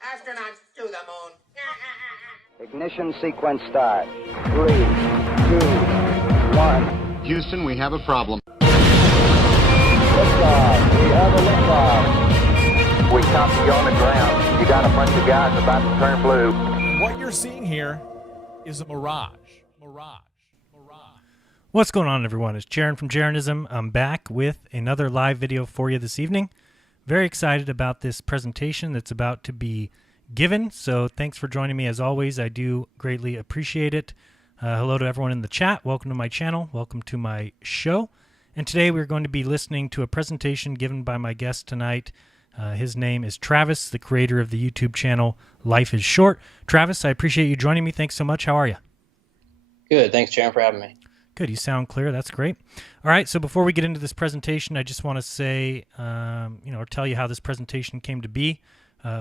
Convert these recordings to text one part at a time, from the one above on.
Astronauts to the moon. Ignition sequence start. 3, 2, 1. Houston, we have a problem. Liftoff. We have a liftoff. We copy you on the ground. You got a bunch of guys about to turn blue. What you're seeing here is a mirage. What's going on, everyone? It's Jaron from Jeranism. I'm back with another live video for you this evening. Very excited about this presentation that's about to be given, so thanks for joining me as always. I do greatly appreciate it. Hello to everyone in the chat. Welcome to my channel. Welcome to my show. And today we're going to be listening to a presentation given by my guest tonight. His name is Travis, the creator of the YouTube channel Life is Short. Travis, I appreciate you joining me. Thanks so much. How are you? Good. Thanks, Jaron, for having me. Good. You sound clear. That's great. All right. So before we get into this presentation, I just want to say, or tell you how this presentation came to be.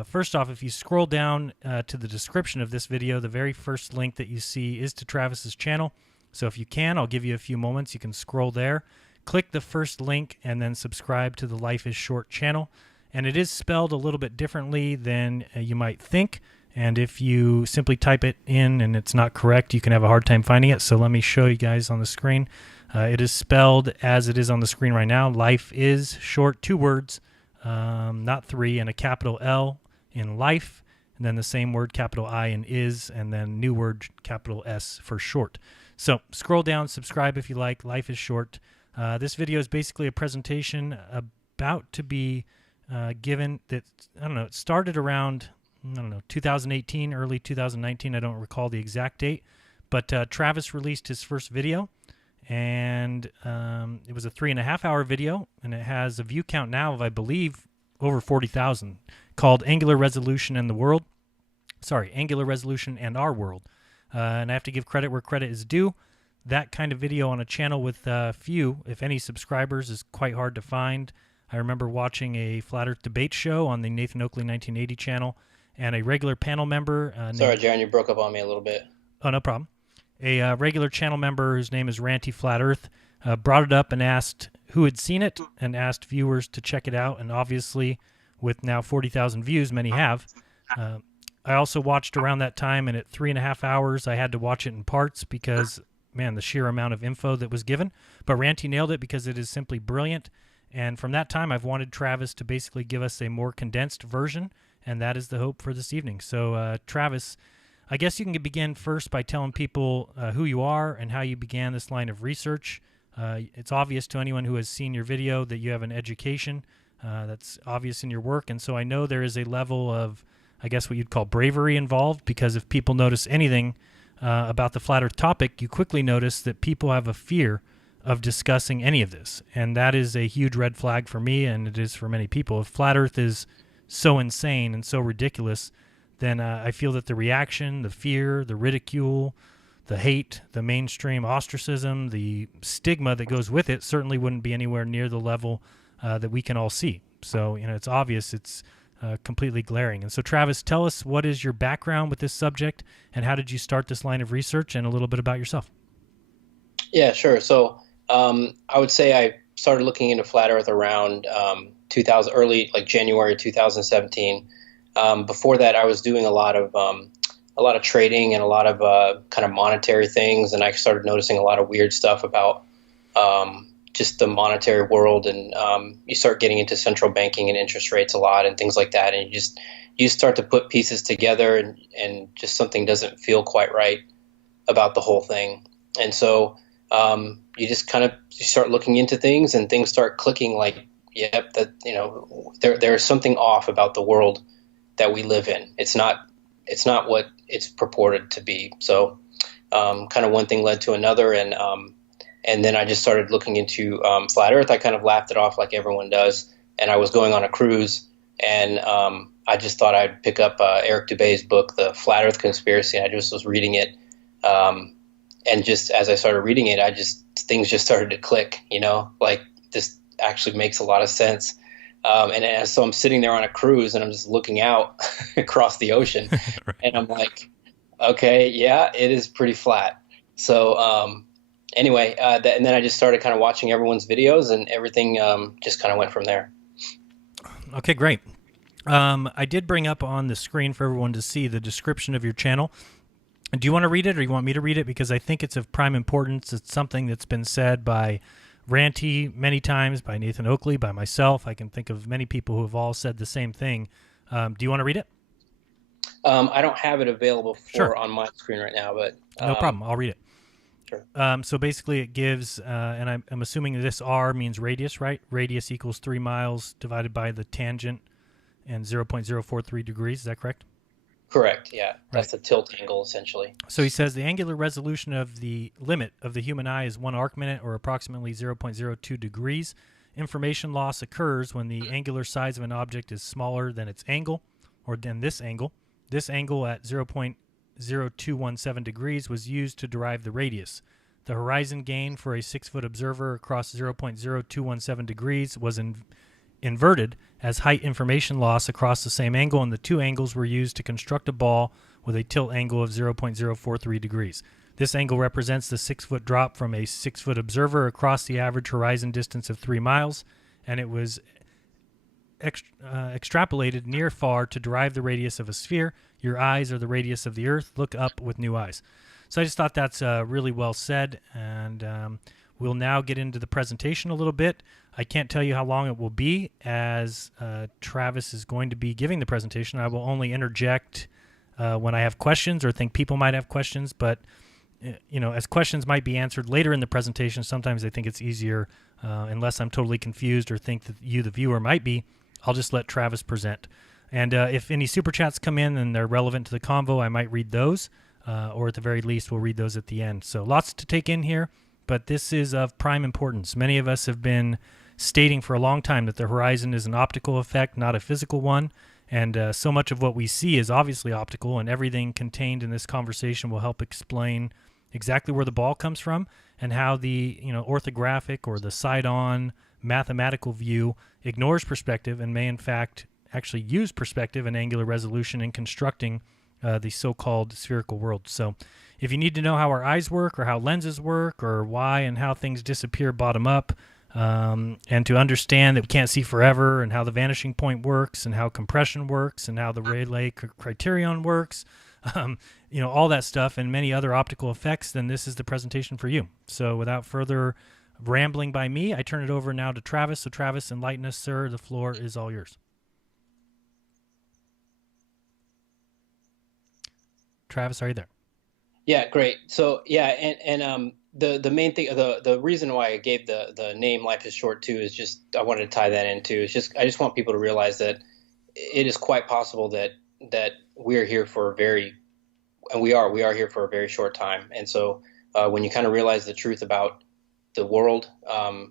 First off, if you scroll down to the description of this video, the very first link that you see is to Travis's channel. So if you can, I'll give you a few moments. You can scroll there, click the first link, and then subscribe to the Life is Short channel. And it is spelled a little bit differently than you might think. And if you simply type it in and it's not correct, you can have a hard time finding it. So let me show you guys on the screen. It is spelled as it is on the screen right now. Life is Short, 2 words, not 3, and a capital L in life, and then the same word, capital I in is, and then new word, capital S for short. So scroll down, subscribe if you like. Life is Short. This video is basically a presentation about to be given that, I don't know, it started around 2018, early 2019. I don't recall the exact date, but Travis released his first video, and it was a 3.5-hour video, and it has a view count now of, I believe, over 40,000, called Angular Resolution and the World. Sorry, Angular Resolution and Our World. And I have to give credit where credit is due. That kind of video on a channel with few, if any, subscribers is quite hard to find. I remember watching a Flat Earth debate show on the Nathan Oakley 1980 channel, and a regular panel member. Sorry, Jaron, you broke up on me a little bit. Oh, no problem. A regular channel member whose name is Ranty Flat Earth brought it up and asked who had seen it and asked viewers to check it out. And obviously, with now 40,000 views, many have. I also watched around that time, and at 3.5 hours, I had to watch it in parts because, man, the sheer amount of info that was given. But Ranty nailed it because it is simply brilliant. And from that time, I've wanted Travis to basically give us a more condensed version, and that is the hope for this evening. So, Travis, I guess you can begin first by telling people who you are and how you began this line of research. It's obvious to anyone who has seen your video that you have an education. That's obvious in your work, and so I know there is a level of, I guess, what you'd call bravery involved, because if people notice anything about the Flat Earth topic, you quickly notice that people have a fear of discussing any of this, and that is a huge red flag for me, and it is for many people. If Flat Earth is so insane and so ridiculous, then I feel that the reaction, the fear, the ridicule, the hate, the mainstream ostracism, the stigma that goes with it certainly wouldn't be anywhere near the level that we can all see. So, it's obvious, it's completely glaring. And so, Travis, tell us, what is your background with this subject, and how did you start this line of research, and a little bit about yourself? Yeah, sure. So I would say I started looking into flat Earth around 2000, early like January 2017. Before that, I was doing a lot of trading and a lot of kind of monetary things, and I started noticing a lot of weird stuff about just the monetary world, and you start getting into central banking and interest rates a lot and things like that, and you start to put pieces together, and just something doesn't feel quite right about the whole thing. And so you just kind of start looking into things, and things start clicking, like, yep, that there's something off about the world that we live in. It's not what it's purported to be. So kind of one thing led to another, and then I just started looking into flat Earth. I kind of laughed it off like everyone does, and I was going on a cruise, and I just thought I'd pick up Eric Dubé's book, The Flat Earth Conspiracy, and I just was reading it. And just as I started reading it, things just started to click, like this actually makes a lot of sense. And so I'm sitting there on a cruise, and I'm just looking out across the ocean, Right. and I'm like, okay, yeah, it is pretty flat. So anyway, and then I just started kind of watching everyone's videos, and everything just kind of went from there. Okay, great. I did bring up on the screen for everyone to see the description of your channel. Do you want to read it, or you want me to read it? Because I think it's of prime importance. It's something that's been said by Ranty many times, by Nathan Oakley, by myself. I can think of many people who have all said the same thing. Do you want to read it? I don't have it available Sure. on my screen right now, but No problem. I'll read it. Sure. So basically it gives, and I'm assuming this R means radius, right? Radius equals 3 miles divided by the tangent and 0.043 degrees. Is that correct? Correct. Yeah, that's the tilt angle essentially. So he says the angular resolution of the limit of the human eye is 1 arc minute, or approximately 0.02 degrees. Information loss occurs when the angular size of an object is smaller than its angle, or than this angle. This angle at 0.0217 degrees was used to derive the radius. The horizon gain for a 6-foot observer across 0.0217 degrees was inverted as height information loss across the same angle, and the two angles were used to construct a ball with a tilt angle of 0.043 degrees. This angle represents the 6-foot drop from a 6-foot observer across the average horizon distance of 3 miles, and it was extrapolated near far to derive the radius of a sphere. Your eyes are the radius of the Earth. Look up with new eyes. So I just thought that's really well said, and we'll now get into the presentation a little bit. I can't tell you how long it will be, as Travis is going to be giving the presentation. I will only interject when I have questions or think people might have questions, but as questions might be answered later in the presentation, sometimes I think it's easier, unless I'm totally confused or think that you, the viewer, might be, I'll just let Travis present. And if any super chats come in and they're relevant to the convo, I might read those, or at the very least, we'll read those at the end. So lots to take in here, but this is of prime importance. Many of us have been stating for a long time that the horizon is an optical effect, not a physical one, and so much of what we see is obviously optical, and everything contained in this conversation will help explain exactly where the ball comes from and how the orthographic or the side-on mathematical view ignores perspective and may in fact actually use perspective and angular resolution in constructing the so-called spherical world. So if you need to know how our eyes work, or how lenses work, or why and how things disappear bottom up, and to understand that we can't see forever, and how the vanishing point works, and how compression works, and how the Rayleigh criterion works, all that stuff and many other optical effects, then this is the presentation for you. So without further rambling by me, I turn it over now to Travis. So Travis, enlighten us, sir. The floor is all yours. Travis, are you there? Yeah, great. So yeah, and the main thing, the reason why I gave the name Life is Short too is just I wanted to tie that into. I just want people to realize that it is quite possible that we're here for we are here for a very short time. And so when you kind of realize the truth about the world, and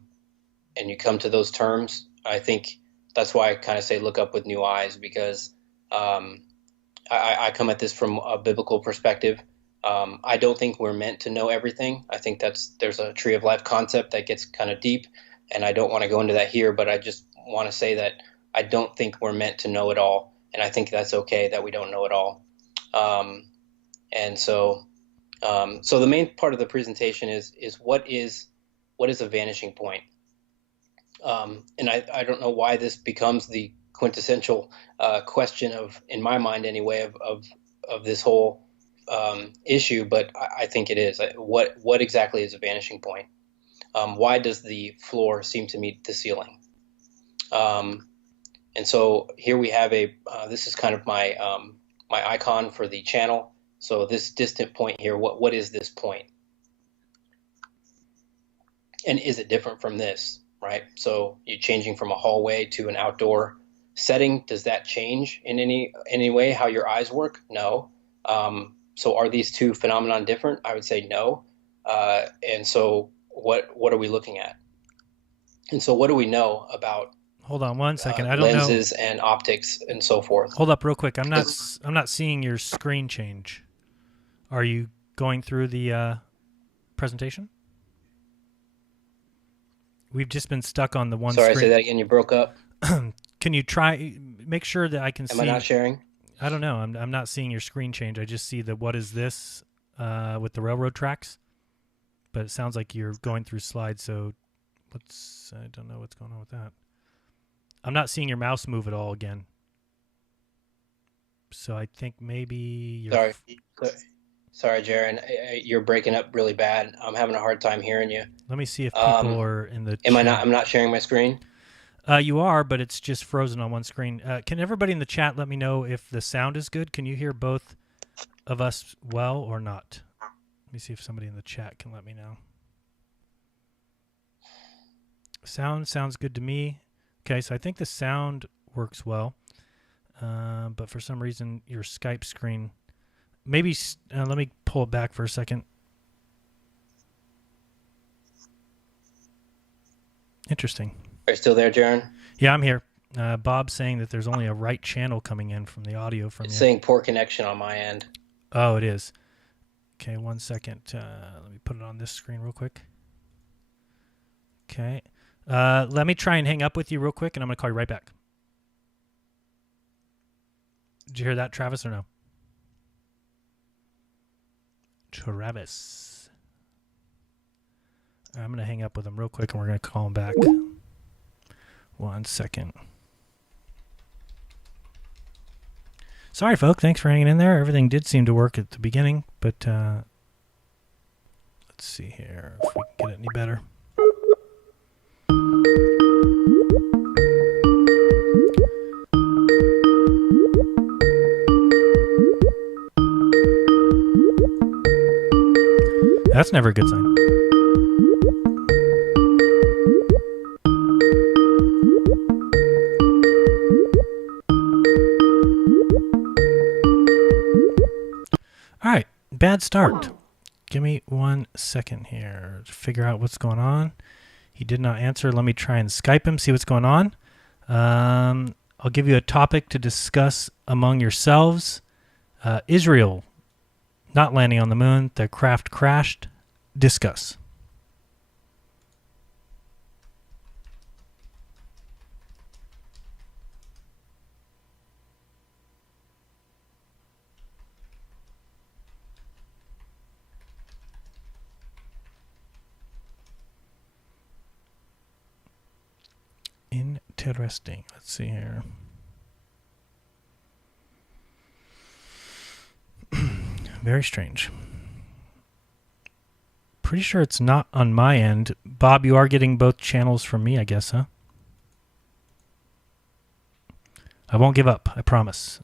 you come to those terms, I think that's why I kind of say look up with new eyes, because I come at this from a biblical perspective. I don't think we're meant to know everything. I think there's a tree of life concept that gets kind of deep, and I don't want to go into that here, but I just want to say that I don't think we're meant to know it all, and I think that's okay that we don't know it all. And so the main part of the presentation is what is a vanishing point? And I don't know why this becomes the quintessential question in my mind anyway, of this whole issue, but I think it is. What exactly is a vanishing point? Why does the floor seem to meet the ceiling? And so here we have this is kind of my icon for the channel. So this distant point here, what is this point? And is it different from this, right? So you're changing from a hallway to an outdoor setting. Does that change in any way how your eyes work? No. So are these two phenomenon different? I would say no. And so what are we looking at? And so what do we know about Hold on one second. I don't know. Lenses and optics and so forth. Hold up real quick. I'm not seeing your screen change. Are you going through the presentation? We've just been stuck on the one Sorry, screen. say that again. You broke up. Can you make sure that I can see? Am I not sharing? I don't know. I'm not seeing your screen change. I just see the what is this with the railroad tracks. But it sounds like you're going through slides, so I don't know what's going on with that. I'm not seeing your mouse move at all again. So I think maybe you're... Sorry, Jaron. You're breaking up really bad. I'm having a hard time hearing you. Let me see if people are in the chat. I'm not sharing my screen? You are, but it's just frozen on one screen. Can everybody in the chat let me know if the sound is good? Can you hear both of us well or not? Let me see if somebody in the chat can let me know. Sounds good to me. Okay, so I think the sound works well. But for some reason, your Skype screen... Maybe let me pull it back for a second. Interesting. Are you still there, Jaron? Yeah, I'm here. Bob's saying that there's only a right channel coming in from the audio from you. It's saying poor connection on my end. Oh, it is. Okay, one second. Let me put it on this screen real quick. Okay. Let me try and hang up with you real quick, and I'm going to call you right back. Did you hear that, Travis, or no? Travis. I'm going to hang up with him real quick, and we're going to call him back. 1 second. Sorry, folks. Thanks for hanging in there. Everything did seem to work at the beginning, but let's see here if we can get it any better. That's never a good sign. All right, bad start. Give me 1 second here to figure out what's going on. He did not answer. Let me try and Skype him, see what's going on. I'll give you a topic to discuss among yourselves. Israel not landing on the moon. The craft crashed. Discuss. Interesting. Let's see here. Very strange. Pretty sure it's not on my end. Bob, you are getting both channels from me, I guess, huh? I won't give up, I promise.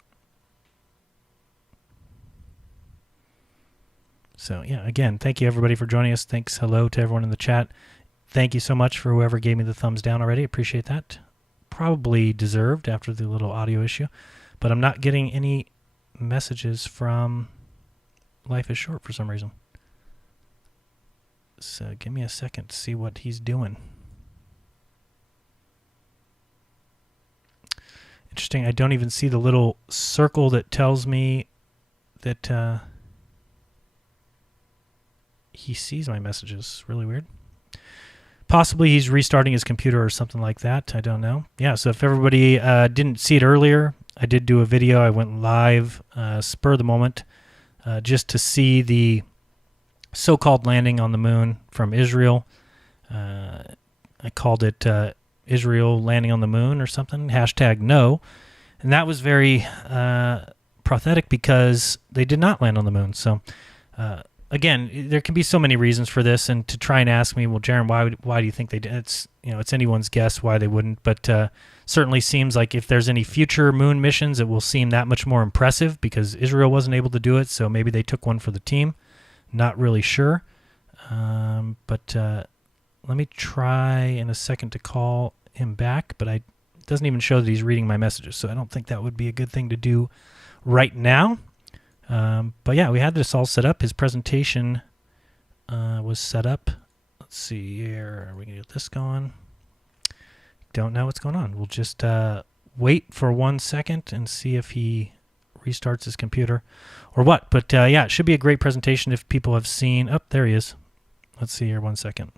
So, yeah, again, thank you everybody for joining us. Thanks, hello to everyone in the chat. Thank you so much for whoever gave me the thumbs down already. Appreciate that. Probably deserved after the little audio issue. But I'm not getting any messages from Life is Short for some reason. So give me a second to see what he's doing. Interesting. I don't even see the little circle that tells me that he sees my messages. Really weird. Possibly he's restarting his computer or something like that. I don't know. Yeah, so if everybody didn't see it earlier, I did do a video. I went live, spur of the moment, just to see the so-called landing on the moon from Israel. I called it Israel landing on the moon or something, #no. And that was very prophetic because they did not land on the moon. So, again, there can be so many reasons for this, and to try and ask me, well, Jaron, why do you think they did? It's anyone's guess why they wouldn't, but certainly seems like if there's any future moon missions, it will seem that much more impressive because Israel wasn't able to do it, so maybe they took one for the team. Not really sure, but let me try in a second to call him back, but it doesn't even show that he's reading my messages, so I don't think that would be a good thing to do right now. But yeah, we had this all set up. His presentation was set up. Let's see here. Are we going to get this going? Don't know what's going on. We'll just wait for 1 second and see if he restarts his computer or what. But yeah, it should be a great presentation if people have seen. Oh, there he is. Let's see here. 1 second.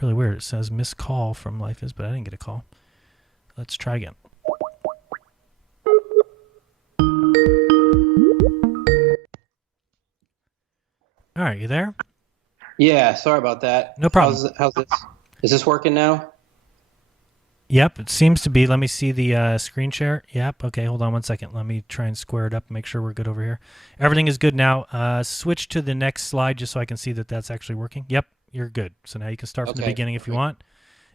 Really weird. It says missed call from LifeIs, but I didn't get a call. Let's try again. All right, you there? Yeah, sorry about that. No problem. How's this? Is this working now? Yep, it seems to be. Let me see the screen share. Yep, okay, hold on 1 second. Let me try and square it up and make sure we're good over here. Everything is good now. Switch to the next slide just so I can see that that's actually working. Yep, you're good. So now you can start from the beginning if you want.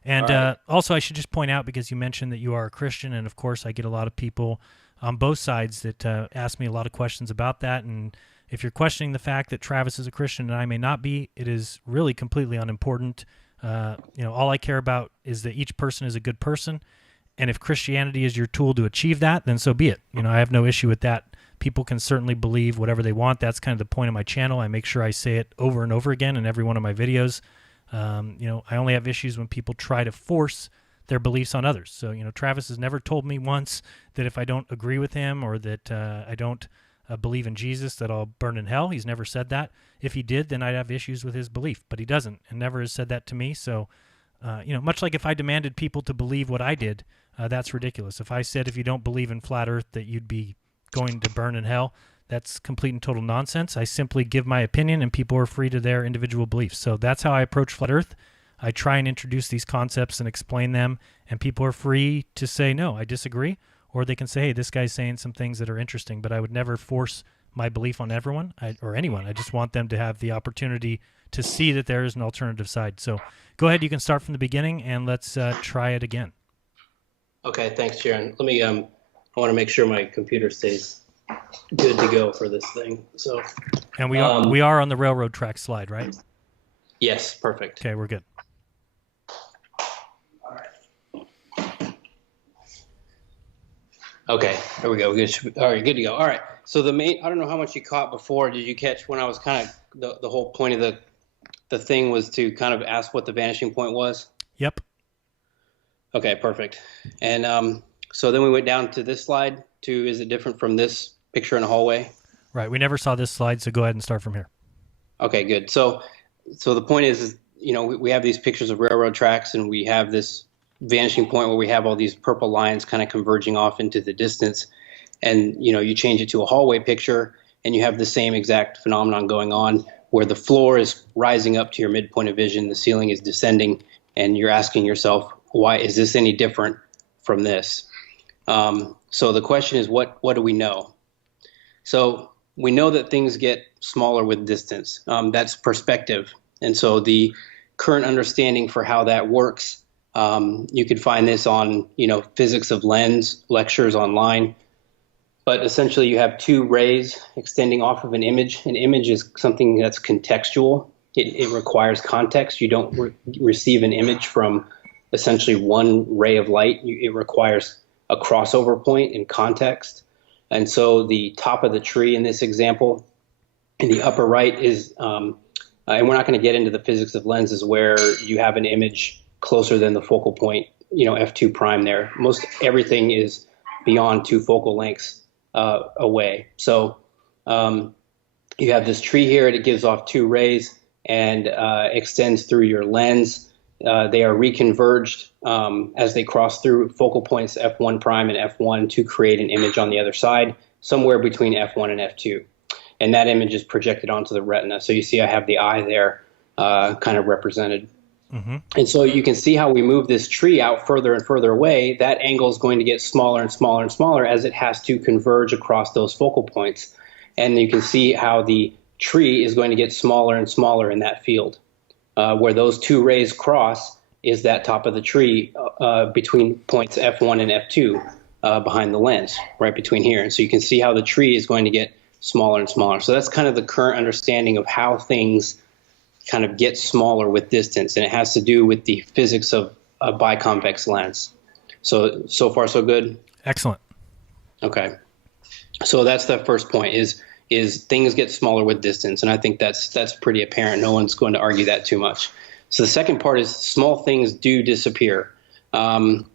And right. Also, I should just point out, because you mentioned that you are a Christian, and of course I get a lot of people on both sides that ask me a lot of questions about that. And if you're questioning the fact that Travis is a Christian and I may not be, it is really completely unimportant. All I care about is that each person is a good person. And if Christianity is your tool to achieve that, then so be it. I have no issue with that. People can certainly believe whatever they want. That's kind of the point of my channel. I make sure I say it over and over again in every one of my videos. I only have issues when people try to force their beliefs on others. So, Travis has never told me once that if I don't agree with him or that I don't believe in Jesus, that I'll burn in hell. He's never said that. If he did, then I'd have issues with his belief, but he doesn't and never has said that to me. So, much like if I demanded people to believe what I did, that's ridiculous. If I said if you don't believe in flat earth that you'd be going to burn in hell, that's complete and total nonsense. I simply give my opinion and people are free to their individual beliefs. So that's how I approach flat earth. I try and introduce these concepts and explain them, and people are free to say, no, I disagree, or they can say, hey, this guy's saying some things that are interesting, but I would never force my belief on everyone or anyone. I just want them to have the opportunity to see that there is an alternative side. So go ahead, you can start from the beginning, and let's try it again. Okay, thanks, Jaron. Let me, I want to make sure my computer stays good to go for this thing. So, and we are on the railroad track slide, right? Yes, perfect. Okay, we're good. All right. Okay, there we go. All right, good to go. All right. So I don't know how much you caught before. Did you catch when I was kind of the whole point of the thing was to kind of ask what the vanishing point was? Yep. Okay, perfect. And so then we went down to this slide to, is it different from this picture in a hallway? Right. We never saw this slide, so go ahead and start from here. Okay, good. So the point is, we have these pictures of railroad tracks, and we have this vanishing point where we have all these purple lines kind of converging off into the distance. And, you change it to a hallway picture, and you have the same exact phenomenon going on where the floor is rising up to your midpoint of vision, the ceiling is descending, and you're asking yourself, why is this any different from this? So the question is, what do we know? So we know that things get smaller with distance. That's perspective. And so the current understanding for how that works, you could find this on, physics of lens lectures online. But essentially you have two rays extending off of an image. An image is something that's contextual. It requires context. You don't receive an image from essentially one ray of light. It requires a crossover point in context. And so the top of the tree in this example, in the upper right is, and we're not going to get into the physics of lenses where you have an image closer than the focal point, f2 prime there. Most everything is beyond two focal lengths away. So you have this tree here, and it gives off 2 rays and extends through your lens. They are reconverged as they cross through focal points F1 prime and F1 to create an image on the other side, somewhere between F1 and F2. And that image is projected onto the retina. So you see I have the eye there kind of represented. Mm-hmm. And so you can see how we move this tree out further and further away. That angle is going to get smaller and smaller and smaller as it has to converge across those focal points. And you can see how the tree is going to get smaller and smaller in that field. Where those 2 rays cross is that top of the tree between points F1 and F2 behind the lens, right between here. And so you can see how the tree is going to get smaller and smaller. So that's kind of the current understanding of how things kind of get smaller with distance, and it has to do with the physics of a biconvex lens. So far so good? Excellent. Okay. So that's the first point is things get smaller with distance, and I think that's pretty apparent. No one's going to argue that too much. So the second part is small things do disappear. And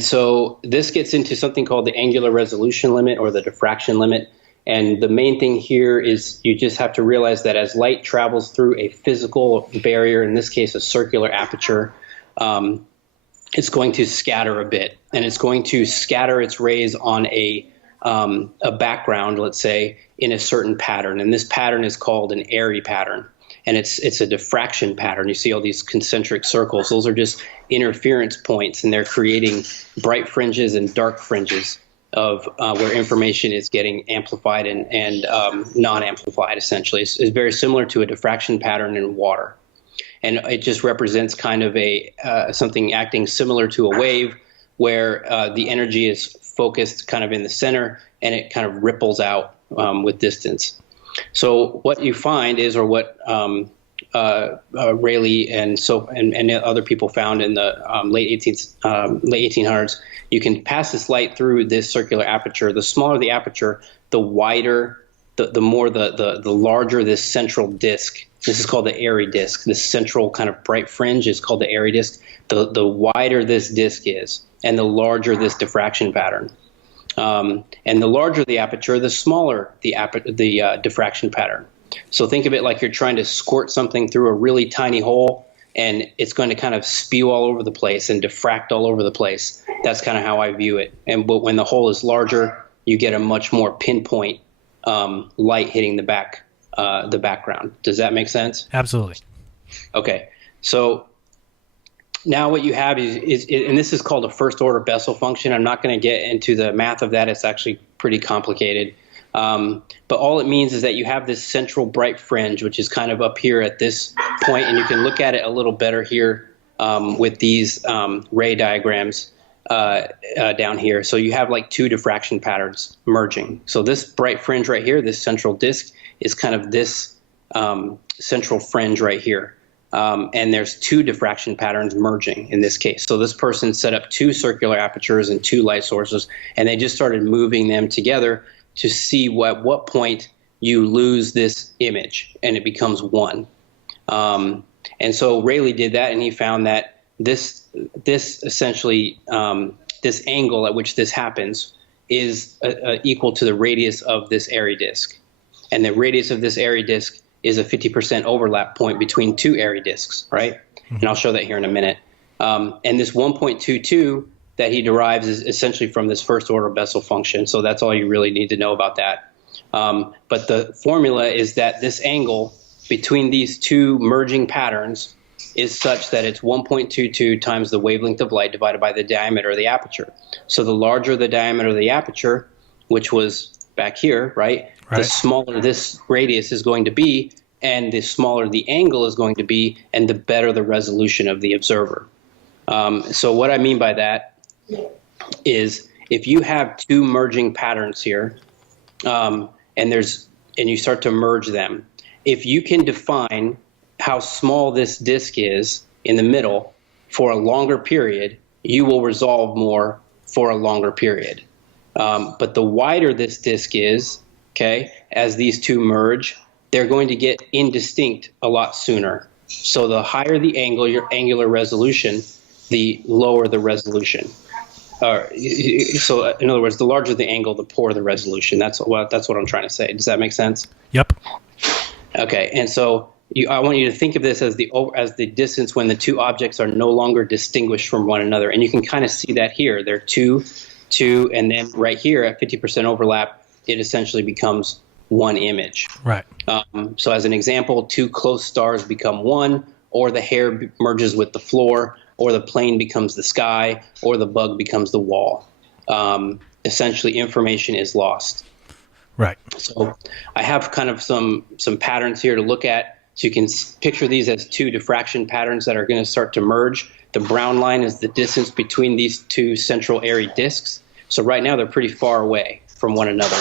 so this gets into something called the angular resolution limit or the diffraction limit. And the main thing here is you just have to realize that as light travels through a physical barrier, in this case a circular aperture, it's going to scatter a bit, and it's going to scatter its rays on a background, let's say, in a certain pattern. And this pattern is called an Airy pattern, and it's a diffraction pattern. You see all these concentric circles. Those are just interference points, and they're creating bright fringes and dark fringes of where information is getting amplified and non-amplified, essentially. It's very similar to a diffraction pattern in water. And it just represents kind of something acting similar to a wave where the energy is focused kind of in the center and it kind of ripples out with distance. So what you find is, or what Rayleigh and other people found in the late 1800s, you can pass this light through this circular aperture. The smaller the aperture, the wider, the larger this central disc. This is called the Airy disc. This central kind of bright fringe is called the Airy disc. The wider this disc is, and the larger this diffraction pattern. And the larger the aperture, the smaller the diffraction pattern. So think of it like you're trying to squirt something through a really tiny hole, and it's going to kind of spew all over the place and diffract all over the place. That's kind of how I view it. But when the hole is larger, you get a much more pinpoint light hitting the background. Does that make sense? Absolutely. Okay. So now what you have is and this is called a first order Bessel function. I'm not going to get into the math of that. It's actually pretty complicated. But all it means is that you have this central bright fringe, which is kind of up here at this point, and you can look at it a little better here with these ray diagrams down here. So you have like 2 diffraction patterns merging. So this bright fringe right here, this central disk, is kind of this central fringe right here. And there's 2 diffraction patterns merging in this case. So this person set up 2 circular apertures and 2 light sources, and they just started moving them together to see at what point you lose this image and it becomes 1. And so Rayleigh did that, and he found that this essentially, this angle at which this happens is equal to the radius of this Airy disk. And the radius of this Airy disk is a 50% overlap point between 2 Airy disks, right? Mm-hmm. And I'll show that here in a minute. And this 1.22 that he derives is essentially from this first order Bessel function. So that's all you really need to know about that. But the formula is that this angle between these 2 merging patterns is such that it's 1.22 times the wavelength of light divided by the diameter of the aperture. So the larger the diameter of the aperture, which was back here, right? The smaller this radius is going to be, and the smaller the angle is going to be, and the better the resolution of the observer. So what I mean by that is if you have 2 merging patterns here, and you start to merge them, if you can define how small this disk is in the middle for a longer period, you will resolve more for a longer period. But the wider this disk is, okay, as these 2 merge, they're going to get indistinct a lot sooner. So the higher the angle, your angular resolution, the lower the resolution. So in other words, the larger the angle, the poorer the resolution. That's what I'm trying to say. Does that make sense? Yep. Okay, and so I want you to think of this as the distance when the two objects are no longer distinguished from one another, and you can kind of see that here. They're two, and then right here at 50% overlap, it essentially becomes one image. Right. So as an example, two close stars become one, or the hair merges with the floor, or the plane becomes the sky, or the bug becomes the wall. Essentially, information is lost. Right. So I have kind of some patterns here to look at. So you can picture these as two diffraction patterns that are going to start to merge. The brown line is the distance between these two central airy disks. So right now they're pretty far away from one another.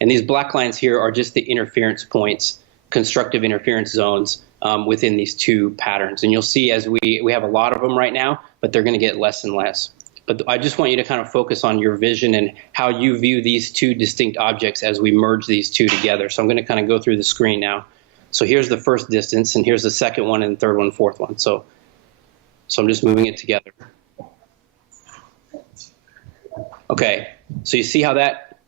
And these black lines here are just the interference points, constructive interference zones within these two patterns. And you'll see as we have a lot of them right now, but they're going to get less and less. But I just want you to kind of focus on your vision and how you view these two distinct objects as we merge these two together. So I'm going to kind of go through the screen now. So here's the first distance, and here's the second one, and the third one, fourth one. So I'm just moving it together. Okay, so you see how that,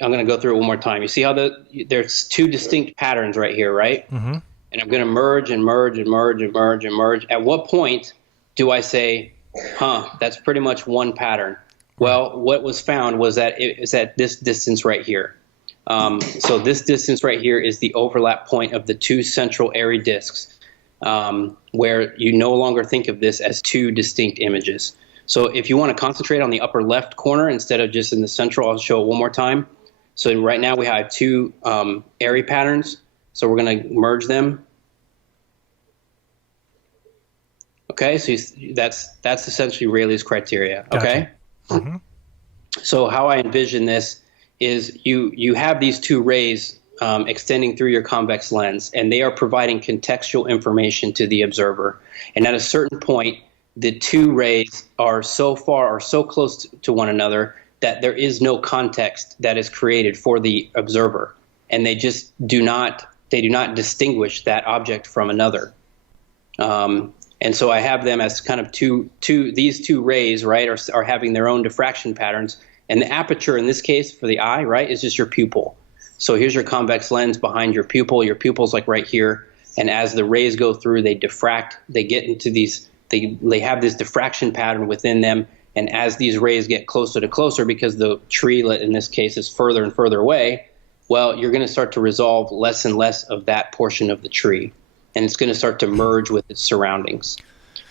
I'm going to go through it one more time. You see how there's two distinct patterns right here, right? Mm-hmm. And I'm going to merge and merge and merge and merge and merge. At what point do I say, that's pretty much one pattern? Well, what was found was that it is at this distance right here. So this distance right here is the overlap point of the two central airy disks, where you no longer think of this as two distinct images. So if you want to concentrate on the upper left corner instead of just in the central, I'll show it one more time. So right now we have two airy patterns. So we're going to merge them. Okay, so that's essentially Rayleigh's criteria. Okay. Gotcha. Mm-hmm. So how I envision this is you have these two rays extending through your convex lens, and they are providing contextual information to the observer. And at a certain point, the two rays are so close to one another that there is no context that is created for the observer, and they just do not distinguish that object from another. And so I have them as kind of these two rays, right, are having their own diffraction patterns. And the aperture in this case for the eye, right, is just your pupil. So here's your convex lens behind your pupil. Your pupil's like right here. And as the rays go through, they diffract. They get into these, they have this diffraction pattern within them. And as these rays get closer to closer, because the tree in this case is further and further away, well, you're going to start to resolve less and less of that portion of the tree. And it's going to start to merge with its surroundings.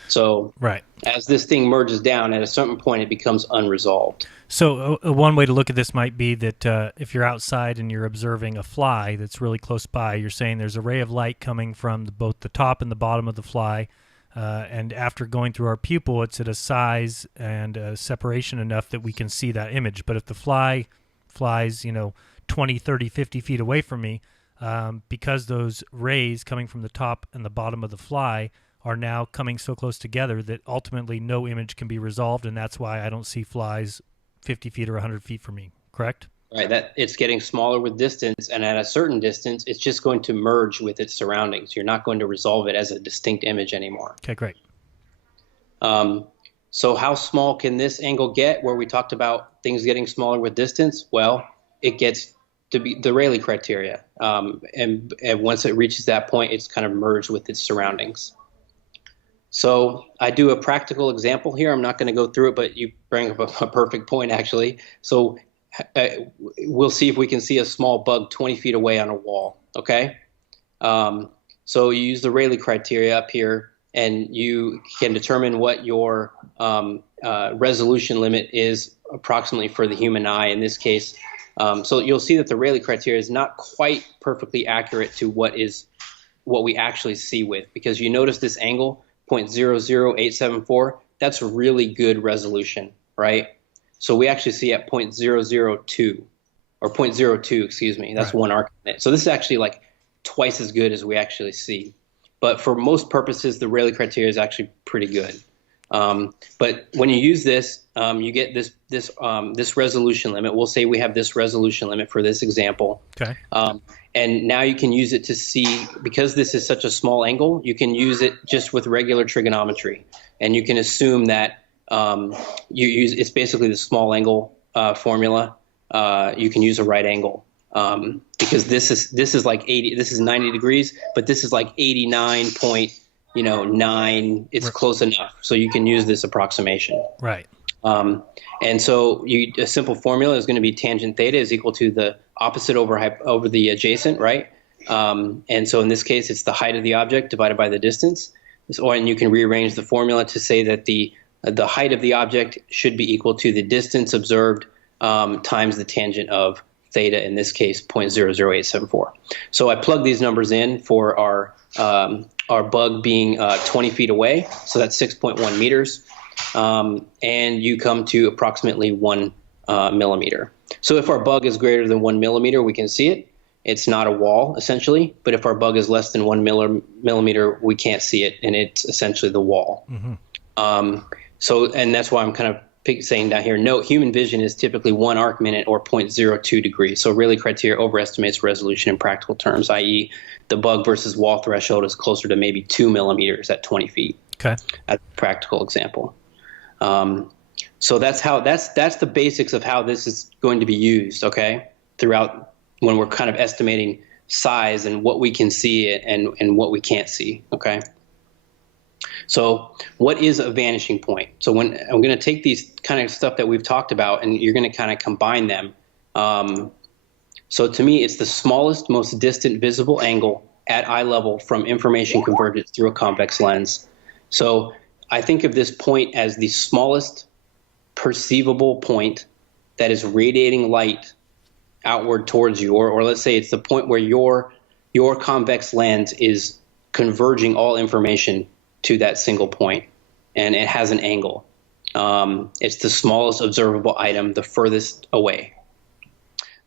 So right. As this thing merges down, at a certain point, it becomes unresolved. So one way to look at this might be that if you're outside and you're observing a fly that's really close by, you're saying there's a ray of light coming from both the top and the bottom of the fly, and after going through our pupil, it's at a size and a separation enough that we can see that image. But if the fly flies, 20, 30, 50 feet away from me, because those rays coming from the top and the bottom of the fly are now coming so close together that ultimately no image can be resolved, and that's why I don't see flies 50 feet or 100 feet from me, correct? Right, that it's getting smaller with distance, and at a certain distance, it's just going to merge with its surroundings. You're not going to resolve it as a distinct image anymore. Okay, great. So how small can this angle get where we talked about things getting smaller with distance? Well, it gets to be the Rayleigh criteria, and once it reaches that point, it's kind of merged with its surroundings. So I do a practical example here. I'm not going to go through it, but you bring up a perfect point, actually. So we'll see if we can see a small bug 20 feet away on a wall, okay? So you use the Rayleigh criteria up here, and you can determine what your resolution limit is approximately for the human eye in this case. So you'll see that the Rayleigh criteria is not quite perfectly accurate to what we actually see with, because you notice this angle, 0.00874, that's really good resolution, right? So we actually see at 0.002 or 0.02, excuse me, that's right. One arc minute. So this is actually like twice as good as we actually see. But for most purposes, the Rayleigh criteria is actually pretty good. But when you use this, you get this resolution limit. We'll say we have this resolution limit for this example. Okay. And now you can use it to see, because this is such a small angle, you can use it just with regular trigonometry. And you can assume that it's basically the small angle formula. You can use a right angle because this is like 80. This is 90 degrees, but this is like 89.9. It's close enough, so you can use this approximation. Right. And so a simple formula is going to be tangent theta is equal to the opposite over the adjacent, right? And so in this case, it's the height of the object divided by the distance. And you can rearrange the formula to say that the height of the object should be equal to the distance observed times the tangent of theta, in this case, 0.00874. So I plug these numbers in for our bug being 20 feet away, so that's 6.1 meters. And you come to approximately 1 millimeter. So if our bug is greater than 1 millimeter, we can see it. It's not a wall, essentially. But if our bug is less than 1 millimeter, we can't see it, and it's essentially the wall. Mm-hmm. And that's why I'm kind of saying down here, note, human vision is typically 1 arc minute or 0.02 degrees. So really criteria overestimates resolution in practical terms, i.e. the bug versus wall threshold is closer to maybe 2 millimeters at 20 feet. Okay. That's a practical example. So that's the basics of how this is going to be used, okay, throughout when we're kind of estimating size and what we can see and what we can't see, okay? So what is a vanishing point? So when I'm going to take these kind of stuff that we've talked about and you're going to kind of combine them. So to me, it's the smallest, most distant visible angle at eye level from information convergence through a convex lens. So I think of this point as the smallest perceivable point that is radiating light outward towards you, or let's say it's the point where your convex lens is converging all information to that single point, and it has an angle. It's the smallest observable item, the furthest away.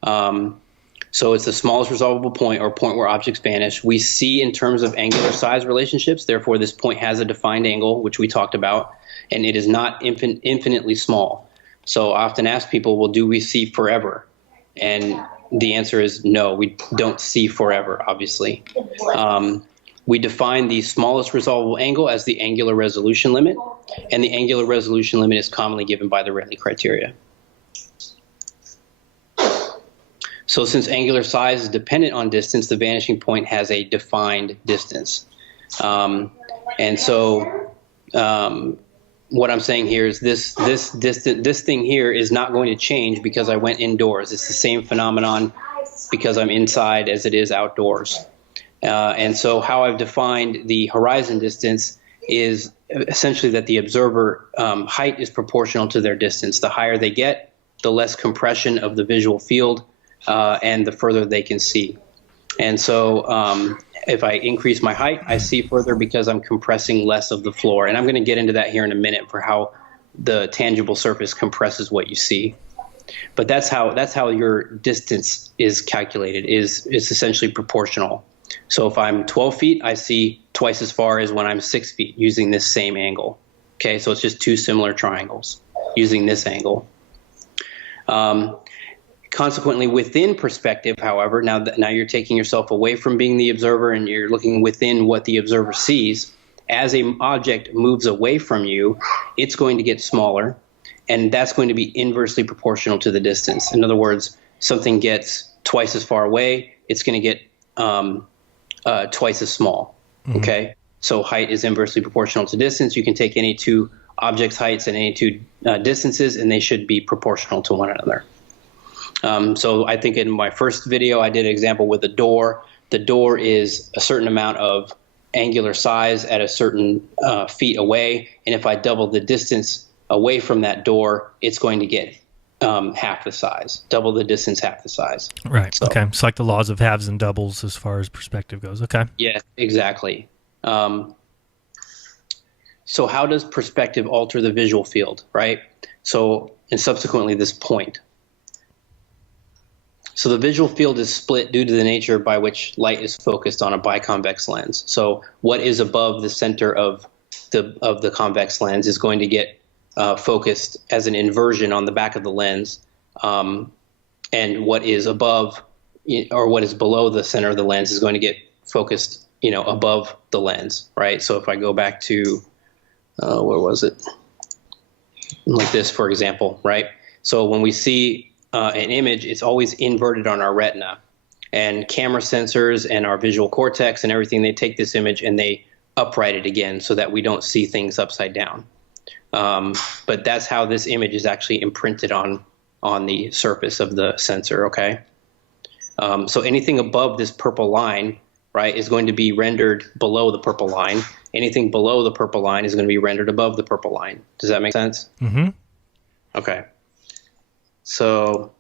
So it's the smallest resolvable point or point where objects vanish. We see in terms of angular size relationships, therefore this point has a defined angle, which we talked about, and it is not infinitely small. So I often ask people, well, do we see forever? And the answer is no, we don't see forever, obviously. We define the smallest resolvable angle as the angular resolution limit, and the angular resolution limit is commonly given by the Rayleigh criteria. So since angular size is dependent on distance, the vanishing point has a defined distance. And so what I'm saying here is this thing here is not going to change because I went indoors. It's the same phenomenon because I'm inside as it is outdoors. And so how I've defined the horizon distance is essentially that the observer height is proportional to their distance. The higher they get, the less compression of the visual field, and the further they can see. And so if I increase my height, I see further because I'm compressing less of the floor. And I'm going to get into that here in a minute for how the tangible surface compresses what you see. But that's how your distance is calculated, is essentially proportional. So if I'm 12 feet, I see twice as far as when I'm 6 feet using this same angle. Okay, so it's just two similar triangles using this angle. Consequently, within perspective, however, now you're taking yourself away from being the observer and you're looking within what the observer sees. As an object moves away from you, it's going to get smaller, and that's going to be inversely proportional to the distance. In other words, something gets twice as far away, it's going to get twice as small. Mm-hmm. Okay, so height is inversely proportional to distance. You can take any two objects' heights and any two distances, and they should be proportional to one another. So I think in my first video, I did an example with a door. The door is a certain amount of angular size at a certain feet away. And if I double the distance away from that door, it's going to get half the size, double the distance, half the size. Right. So, okay. It's like the laws of halves and doubles as far as perspective goes. Okay. Yeah, exactly. So how does perspective alter the visual field, right? So, and subsequently this point. So the visual field is split due to the nature by which light is focused on a biconvex lens. So what is above the center of the convex lens is going to get focused as an inversion on the back of the lens, and what is above or what is below the center of the lens is going to get focused, above the lens, right? So if I go back to where was it? like this, for example, right? So when we see an image, it's always inverted on our retina. And camera sensors and our visual cortex and everything, they take this image and they upright it again so that we don't see things upside down. But that's how this image is actually imprinted on the surface of the sensor, okay? So anything above this purple line, right, is going to be rendered below the purple line. Anything below the purple line is going to be rendered above the purple line. Does that make sense? Mm-hmm. Okay. So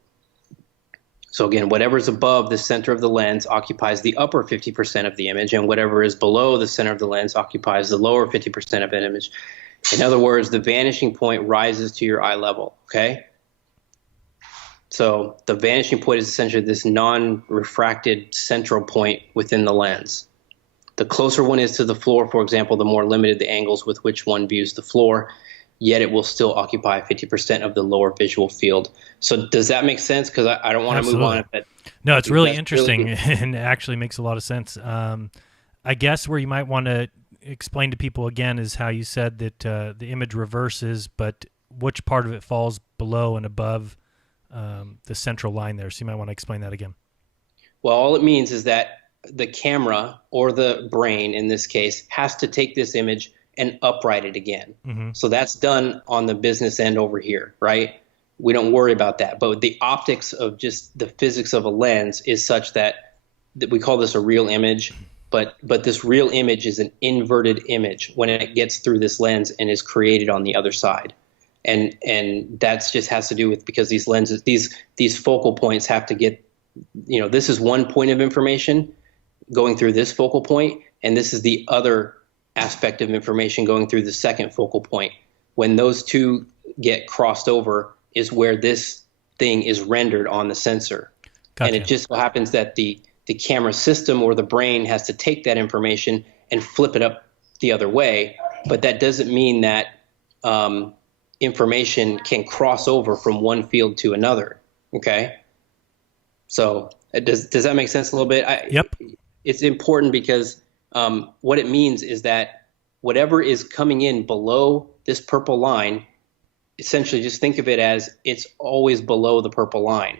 again, whatever is above the center of the lens occupies the upper 50% of the image, and whatever is below the center of the lens occupies the lower 50% of an image. In other words, the vanishing point rises to your eye level, okay? So the vanishing point is essentially this non-refracted central point within the lens. The closer one is to the floor, for example, the more limited the angles with which one views the floor, yet it will still occupy 50% of the lower visual field. So does that make sense? Because I don't want to move on. No, it's really interesting and it actually makes a lot of sense. I guess where you might want to explain to people again is how you said that the image reverses, but which part of it falls below and above the central line there. So you might want to explain that again. Well, all it means is that the camera or the brain in this case has to take this image and upright it again. Mm-hmm. So that's done on the business end over here, right? We don't worry about that. But the optics of just the physics of a lens is such that we call this a real image, but this real image is an inverted image when it gets through this lens and is created on the other side. And that's just has to do with because these lenses, these focal points have to get, this is one point of information going through this focal point, and this is the other aspect of information going through the second focal point. When those two get crossed over is where this thing is rendered on the sensor. Gotcha. And it just so happens that the camera system or the brain has to take that information and flip it up the other way, but that doesn't mean that information can cross over from one field to another, okay? So does that make sense a little bit? Yep. It's important because what it means is that whatever is coming in below this purple line, essentially just think of it as it's always below the purple line.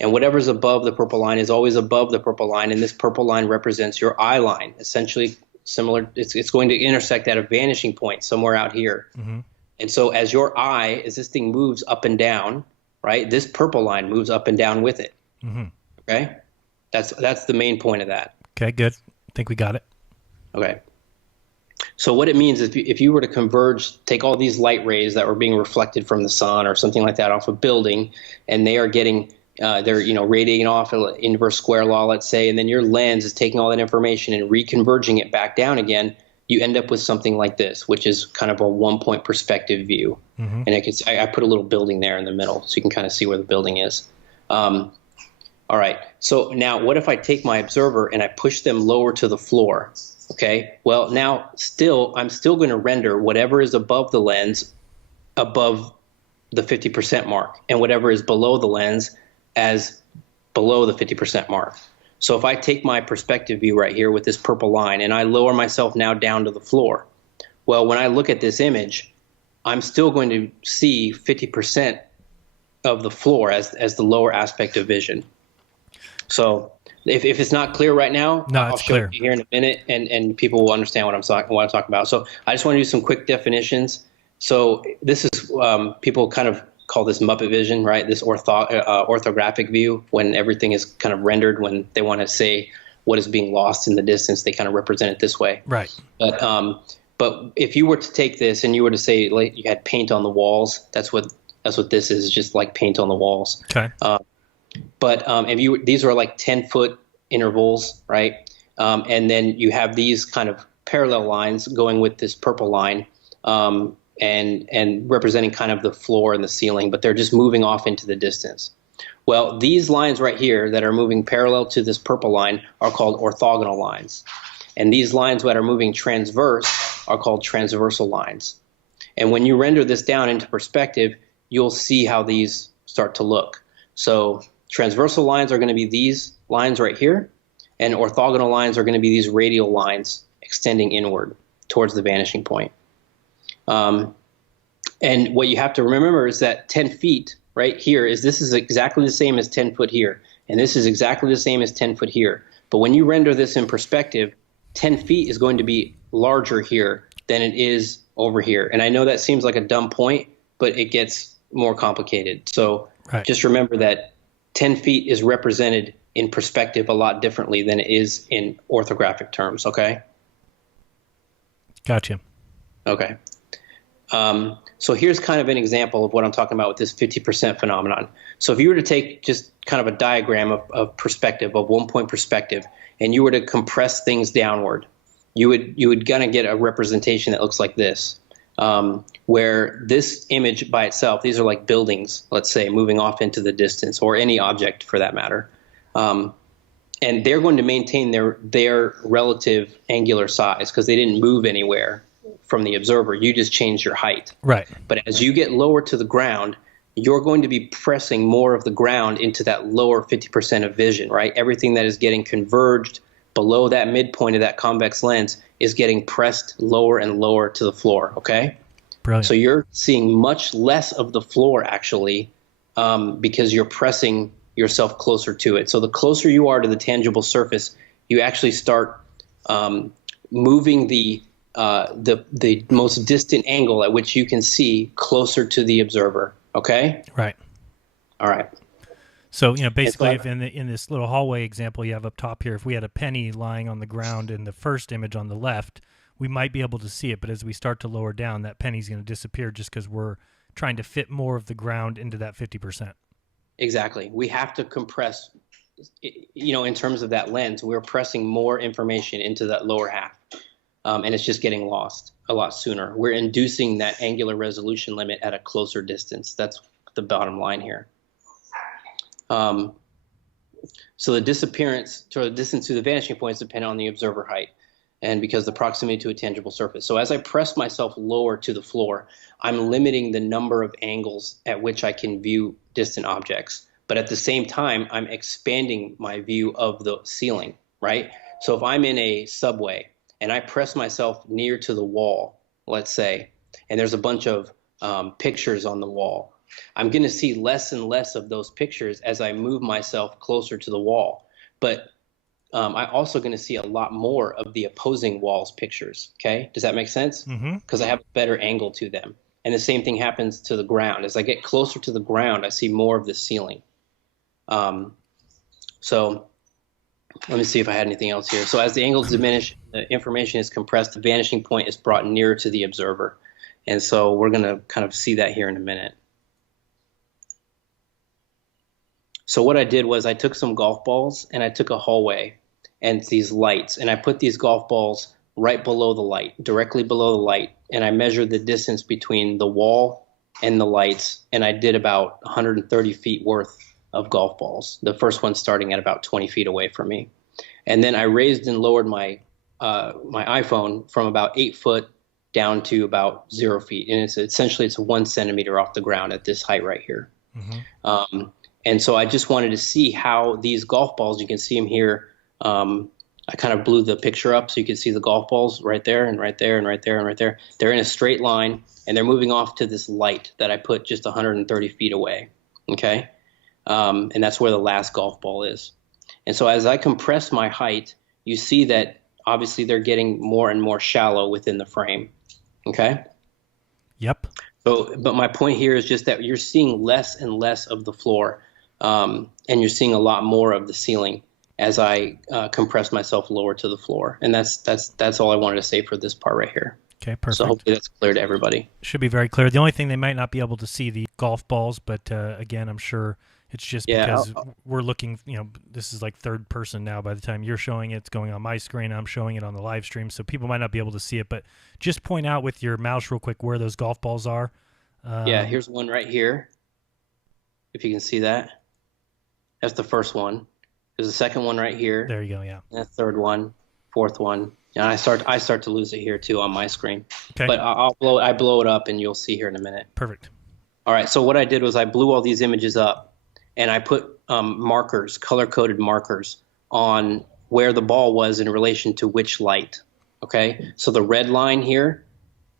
And whatever's above the purple line is always above the purple line, and this purple line represents your eye line, essentially similar. It's going to intersect at a vanishing point somewhere out here. Mm-hmm. And so as your eye, as this thing moves up and down, right, this purple line moves up and down with it. Mm-hmm. Okay? That's the main point of that. Okay, good. I think we got it. Okay. So what it means is if you were to converge, take all these light rays that were being reflected from the sun or something like that off a building, and they are getting, they're radiating off an inverse square law, let's say, and then your lens is taking all that information and reconverging it back down again, you end up with something like this, which is kind of a one-point perspective view. Mm-hmm. And I put a little building there in the middle so you can kind of see where the building is. All right. So now what if I take my observer and I push them lower to the floor? Okay. Well, now I'm still going to render whatever is above the lens above the 50% mark, and whatever is below the lens as below the 50% mark. So if I take my perspective view right here with this purple line and I lower myself now down to the floor, well, when I look at this image, I'm still going to see 50% of the floor as the lower aspect of vision. So if it's not clear right now, I'll show it here in a minute, and people will understand what I'm talking about. So I just want to do some quick definitions. So this is people kind of call this Muppet vision, right? This orthographic view, when everything is kind of rendered, when they want to say what is being lost in the distance, they kind of represent it this way. Right. But if you were to take this and you were to say like you had paint on the walls, that's what this is, just like paint on the walls. Okay. But these are like 10-foot intervals, right? And then you have these kind of parallel lines going with this purple line, and representing kind of the floor and the ceiling, but they're just moving off into the distance. Well, these lines right here that are moving parallel to this purple line are called orthogonal lines. And these lines that are moving transverse are called transversal lines. And when you render this down into perspective, you'll see how these start to look. So transversal lines are going to be these lines right here, and orthogonal lines are going to be these radial lines extending inward towards the vanishing point. And what you have to remember is that 10 feet right here this is exactly the same as 10 foot here. And this is exactly the same as 10 foot here. But when you render this in perspective, 10 feet is going to be larger here than it is over here. And I know that seems like a dumb point, but it gets more complicated. So just remember that 10 feet is represented in perspective a lot differently than it is in orthographic terms, okay? Gotcha. Okay. So here's kind of an example of what I'm talking about with this 50% phenomenon. So if you were to take just kind of a diagram of perspective, of 1-point perspective, and you were to compress things downward, you would gonna get a representation that looks like this, where this image by itself, these are like buildings, let's say, moving off into the distance, or any object for that matter. And they're going to maintain their relative angular size because they didn't move anywhere from the observer. You just changed your height. Right. But as you get lower to the ground, you're going to be pressing more of the ground into that lower 50% of vision, right? Everything that is getting converged below that midpoint of that convex lens is getting pressed lower and lower to the floor, okay? Brilliant. So you're seeing much less of the floor, actually, because you're pressing yourself closer to it. So the closer you are to the tangible surface, you actually start moving the most distant angle at which you can see closer to the observer. Okay. Right. All right. So basically, if in this little hallway example you have up top here, if we had a penny lying on the ground in the first image on the left, we might be able to see it. But as we start to lower down, that penny's going to disappear just because we're trying to fit more of the ground into that 50%. Exactly. We have to compress. In terms of that lens, we're pressing more information into that lower half. And it's just getting lost a lot sooner. We're inducing that angular resolution limit at a closer distance. That's the bottom line here. So the distance to the vanishing points depend on the observer height, and because the proximity to a tangible surface. So as I press myself lower to the floor, I'm limiting the number of angles at which I can view distant objects. But at the same time, I'm expanding my view of the ceiling, right? So if I'm in a subway and I press myself near to the wall, let's say, and there's a bunch of pictures on the wall, I'm going to see less and less of those pictures as I move myself closer to the wall. But I'm also going to see a lot more of the opposing wall's pictures, okay? Does that make sense? Because I have a better angle to them. And the same thing happens to the ground. As I get closer to the ground, I see more of the ceiling. So let me see if I had anything else here. So as the angles diminish, the information is compressed, the vanishing point is brought nearer to the observer. And so we're going to kind of see that here in a minute. So what I did was I took some golf balls and I took a hallway and these lights, and I put these golf balls right below the light, directly below the light, and I measured the distance between the wall and the lights, and I did about 130 feet worth of golf balls, the first one starting at about 20 feet away from me. And then I raised and lowered my iPhone from about 8 foot down to about 0 feet. And it's 1 centimeter off the ground at this height right here. And so I just wanted to see how these golf balls, you can see them here. I kind of blew the picture up so you can see the golf balls right there and right there and right there and right there. They're in a straight line and they're moving off to this light that I put just 130 feet away. Okay. And that's where the last golf ball is. And so as I compress my height, you see that obviously they're getting more and more shallow within the frame. Okay. Yep. So, but my point here is just that you're seeing less and less of the floor, and you're seeing a lot more of the ceiling as I compress myself lower to the floor. And that's all I wanted to say for this part right here. Okay, perfect. So hopefully that's clear to everybody. Should be very clear. The only thing they might not be able to see the golf balls, but again, I'm sure it's just because we're looking, this is like third person now. By the time you're showing it, it's going on my screen. I'm showing it on the live stream, so people might not be able to see it. But just point out with your mouse real quick where those golf balls are. Yeah, here's one right here. If you can see that. That's the first one. There's a second one right here. There you go, yeah. And a third one, fourth one. And I start to lose it here too on my screen. Okay. But I blow it up and you'll see here in a minute. Perfect. All right, so what I did was I blew all these images up and I put markers, color-coded markers on where the ball was in relation to which light. Okay, so the red line here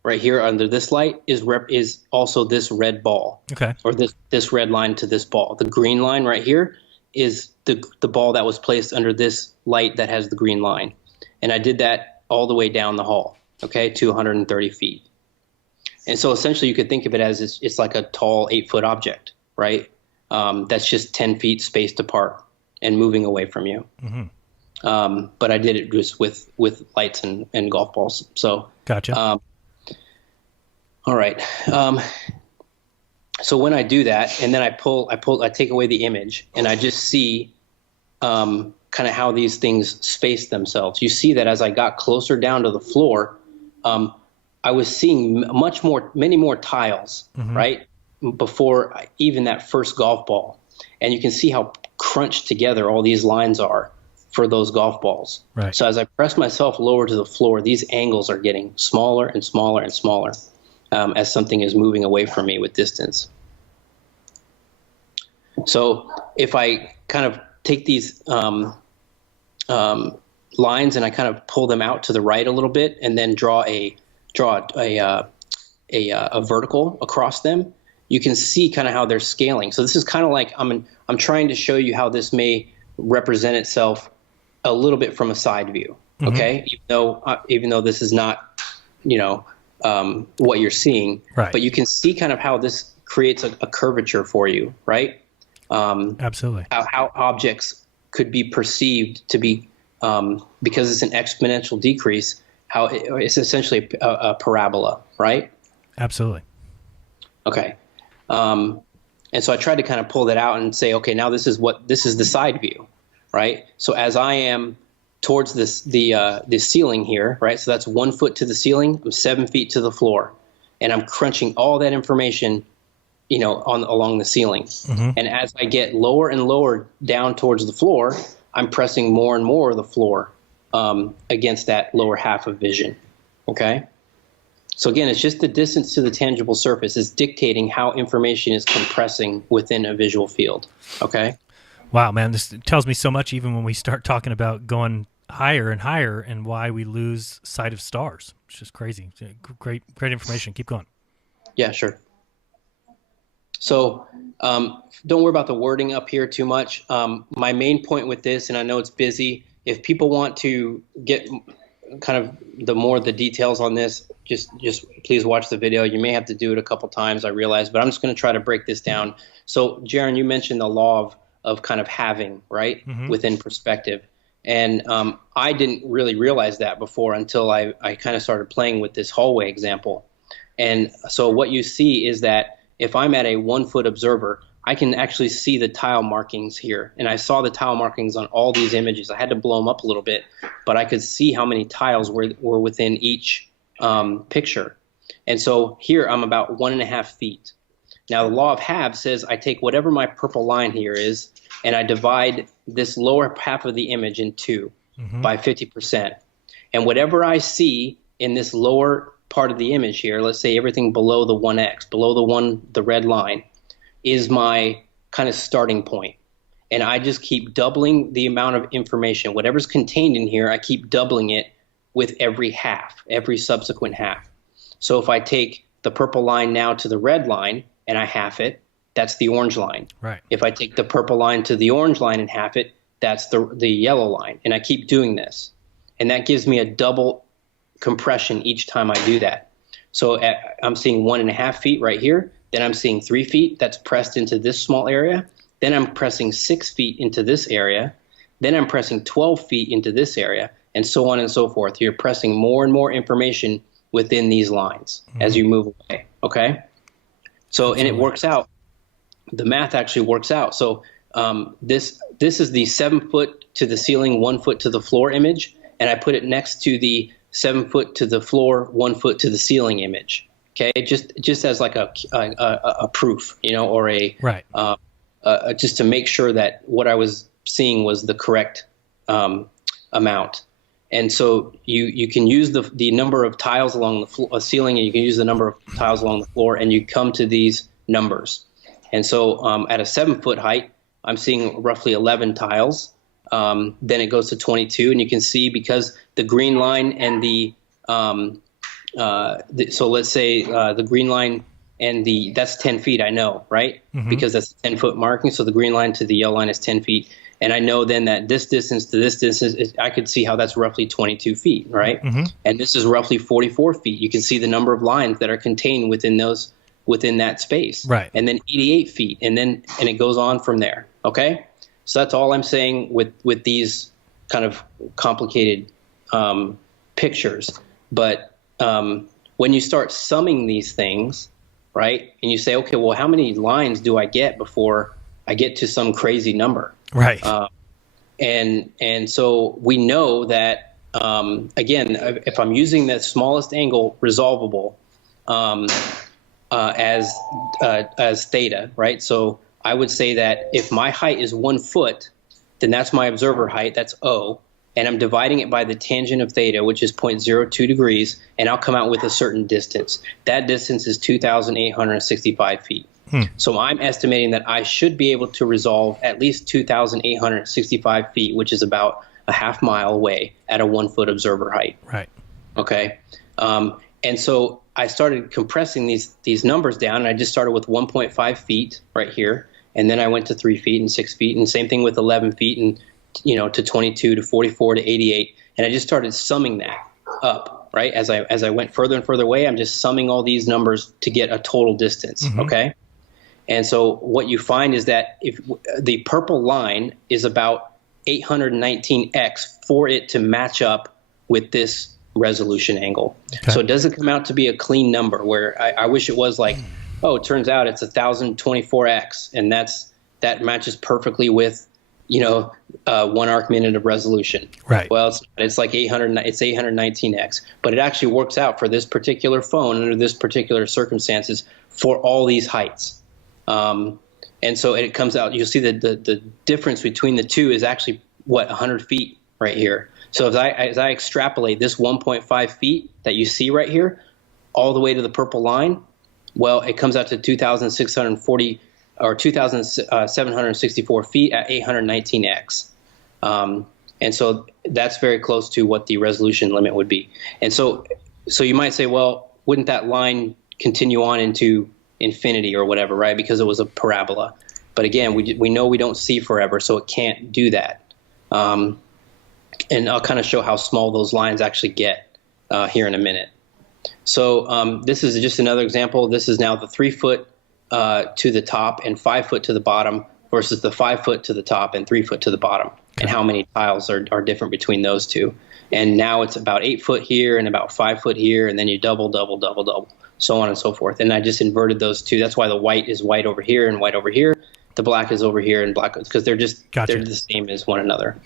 right here under this light is also this red ball. Okay. Or this red line to this ball. The green line right here is the ball that was placed under this light that has the green line. And I did that all the way down the hall, okay, to 130 feet. And so essentially you could think of it as it's like a tall 8-foot object, right? That's just 10 feet spaced apart and moving away from you. Mm-hmm. But I did it just with lights and golf balls. So gotcha. All right. So when I do that, and then I take away the image, and I just see kind of how these things space themselves. You see that as I got closer down to the floor, I was seeing many more tiles, mm-hmm. right, before even that first golf ball. And you can see how crunched together all these lines are for those golf balls. Right. So as I press myself lower to the floor, these angles are getting smaller and smaller and smaller as something is moving away from me with distance. So if I kind of take these lines and I kind of pull them out to the right a little bit and then draw a vertical across them, you can see kind of how they're scaling. So this is kind of like I'm trying to show you how this may represent itself a little bit from a side view. Mm-hmm. Okay, even though this is not, what you're seeing, right. But you can see kind of how this creates a curvature for you, right? Absolutely. How objects could be perceived to be, because it's an exponential decrease, how it's essentially a parabola, right? Absolutely. Okay. And so I tried to kind of pull that out and say, okay, now this is the side view, right? So as I am towards the ceiling here, right? So that's 1 foot to the ceiling, I'm 7 feet to the floor, and I'm crunching all that information, along the ceiling. Mm-hmm. And as I get lower and lower down towards the floor, I'm pressing more and more of the floor against that lower half of vision. Okay. So again, it's just the distance to the tangible surface is dictating how information is compressing within a visual field. Okay. Wow, man, this tells me so much even when we start talking about going higher and higher and why we lose sight of stars. It's just crazy. Great information. Keep going. Yeah, sure. So don't worry about the wording up here too much. My main point with this, and I know it's busy, if people want to get kind of the details on this, just please watch the video. You may have to do it a couple times, I realize, but I'm just going to try to break this down. So, Jaron, you mentioned the law of kind of having, right, mm-hmm. within perspective. And I didn't really realize that before until I kind of started playing with this hallway example. And so what you see is that if I'm at a 1 foot observer, I can actually see the tile markings here. And I saw the tile markings on all these images. I had to blow them up a little bit, but I could see how many tiles were within each picture. And so here I'm about 1.5 feet. Now the law of halves says I take whatever my purple line here is, and I divide this lower half of the image in two mm-hmm. by 50%. And whatever I see in this lower part of the image here, let's say everything below the 1x, below the red line, is my kind of starting point. And I just keep doubling the amount of information. Whatever's contained in here, I keep doubling it with every subsequent half. So if I take the purple line now to the red line and I half it, that's the orange line. Right. If I take the purple line to the orange line and half it, that's the yellow line. And I keep doing this. And that gives me a double compression each time I do that. So I'm seeing 1.5 feet right here. Then I'm seeing 3 feet. That's pressed into this small area. Then I'm pressing 6 feet into this area. Then I'm pressing 12 feet into this area, and so on and so forth. You're pressing more and more information within these lines mm-hmm. as you move away. Okay. So, and it works out. The math actually works out. So this is the 7 foot to the ceiling, 1 foot to the floor image, and I put it next to the 7 foot to the floor, 1 foot to the ceiling image. Okay, just as like a proof, or a right. Just to make sure that what I was seeing was the correct amount. And so you can use the number of tiles along the ceiling, and you can use the number of tiles along the floor, and you come to these numbers. And so at a 7 foot height, I'm seeing roughly 11 tiles. Then it goes to 22, and you can see because the green line and the so let's say the green line and that's 10 feet, I know, right? Because that's a 10-foot marking. So the green line to the yellow line is 10 feet. And I know then that this distance to this distance, I could see how that's roughly 22 feet, right? And this is roughly 44 feet. You can see the number of lines that are contained within that space. Right. And then 88 feet, and it goes on from there, okay? So that's all I'm saying with these kind of complicated pictures. But when you start summing these things, right, and you say, okay, well, how many lines do I get before I get to some crazy number? Right. And so we know that, again, if I'm using the smallest angle resolvable as theta, right? So I would say that if my height is 1 foot, then that's my observer height, that's O, and I'm dividing it by the tangent of theta, which is 0.02 degrees, and I'll come out with a certain distance. That distance is 2,865 feet. So I'm estimating that I should be able to resolve at least 2,865 feet, which is about a half mile away at a 1 foot observer height. Right. Okay. And so I started compressing these numbers down, and I just started with 1.5 feet right here, and then I went to 3 feet and 6 feet, and same thing with 11 feet, and to 22 to 44 to 88, and I just started summing that up, right? As I went further and further away, I'm just summing all these numbers to get a total distance. Okay. And so what you find is that if the purple line is about 819x for it to match up with this resolution angle. Okay. So it doesn't come out to be a clean number where I wish it was like, oh, it turns out it's 1024x, and that matches perfectly with 1 arc minute of resolution. Right. Well, it's like 819x, but it actually works out for this particular phone under this particular circumstances for all these heights. And so it comes out, you'll see that the difference between the two is actually 100 feet right here. So as I extrapolate this 1.5 feet that you see right here all the way to the purple line, well, it comes out to 2,640 or 2,764 feet at 819x. And so that's very close to what the resolution limit would be. And so you might say, well, wouldn't that line continue on into infinity or whatever, right? Because it was a parabola. But again, we know we don't see forever, so it can't do that. And I'll kind of show how small those lines actually get here in a minute. So this is just another example. This is now the 3 foot to the top and 5 foot to the bottom versus the 5 foot to the top and 3 foot to the bottom, and how many tiles are different between those two. And now it's about 8 foot here and about 5 foot here, and then you double, so on and so forth. And I just inverted those two. That's why the white is white over here and white over here. The black is over here and black, because they're they're the same as one another.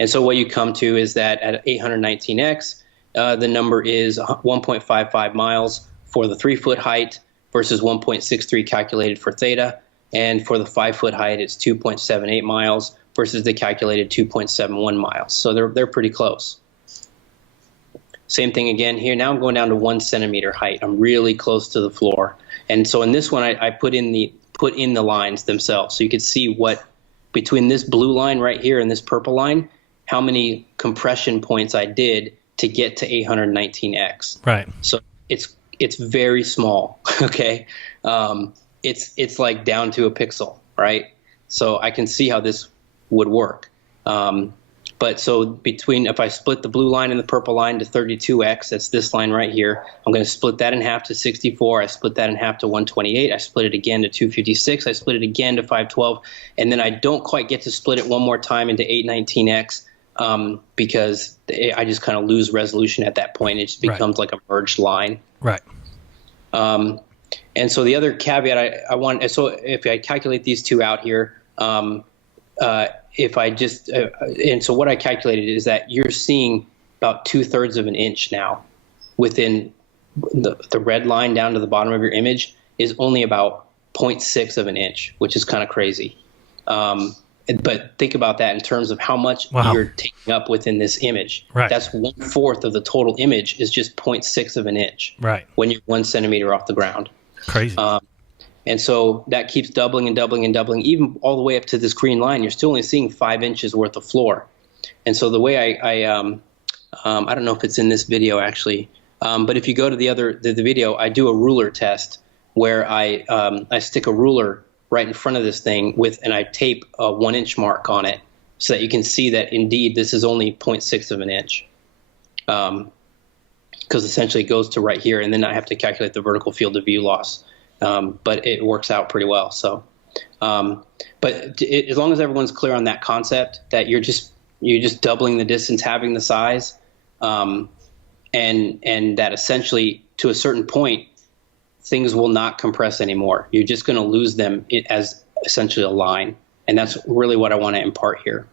And so what you come to is that at 819x, the number is 1.55 miles for the 3 foot height versus 1.63 calculated for theta. And for the 5 foot height, it's 2.78 miles versus the calculated 2.71 miles. So they're pretty close. Same thing again here. Now I'm going down to 1 centimeter height. I'm really close to the floor. And so in this one, I put in the lines themselves. So you could see what, between this blue line right here and this purple line, how many compression points I did to get to 819x. Right. So it's very small, okay? It's like down to a pixel, right? So I can see how this would work. But so if I split the blue line and the purple line to 32x, that's this line right here, I'm going to split that in half to 64. I split that in half to 128. I split it again to 256. I split it again to 512. And then I don't quite get to split it one more time into 819x because I just kind of lose resolution at that point. It just becomes like a merged line. Right. And so the other caveat I want, so if I calculate these two out here, if I just, and so what I calculated is that you're seeing about 2/3 of an inch now within the red line down to the bottom of your image is only about 0.6 of an inch, which is kind of crazy. But think about that in terms of how much you're taking up within this image. Right. That's 1/4 of the total image is just 0.6 of an inch. Right. When you're 1 centimeter off the ground. Crazy. And so that keeps doubling and doubling and doubling, even all the way up to this green line. You're still only seeing 5 inches worth of floor. And so the way I don't know if it's in this video actually, But if you go to the video, I do a ruler test where I stick a ruler right in front of this thing and I tape a 1-inch mark on it so that you can see that indeed this is only 0.6 of an inch. Because essentially it goes to right here, and then I have to calculate the vertical field of view loss. But it works out pretty well. So, as long as everyone's clear on that concept, that you're just doubling the distance, having the size, and that essentially to a certain point, things will not compress anymore. You're just going to lose them as essentially a line, and that's really what I want to impart here.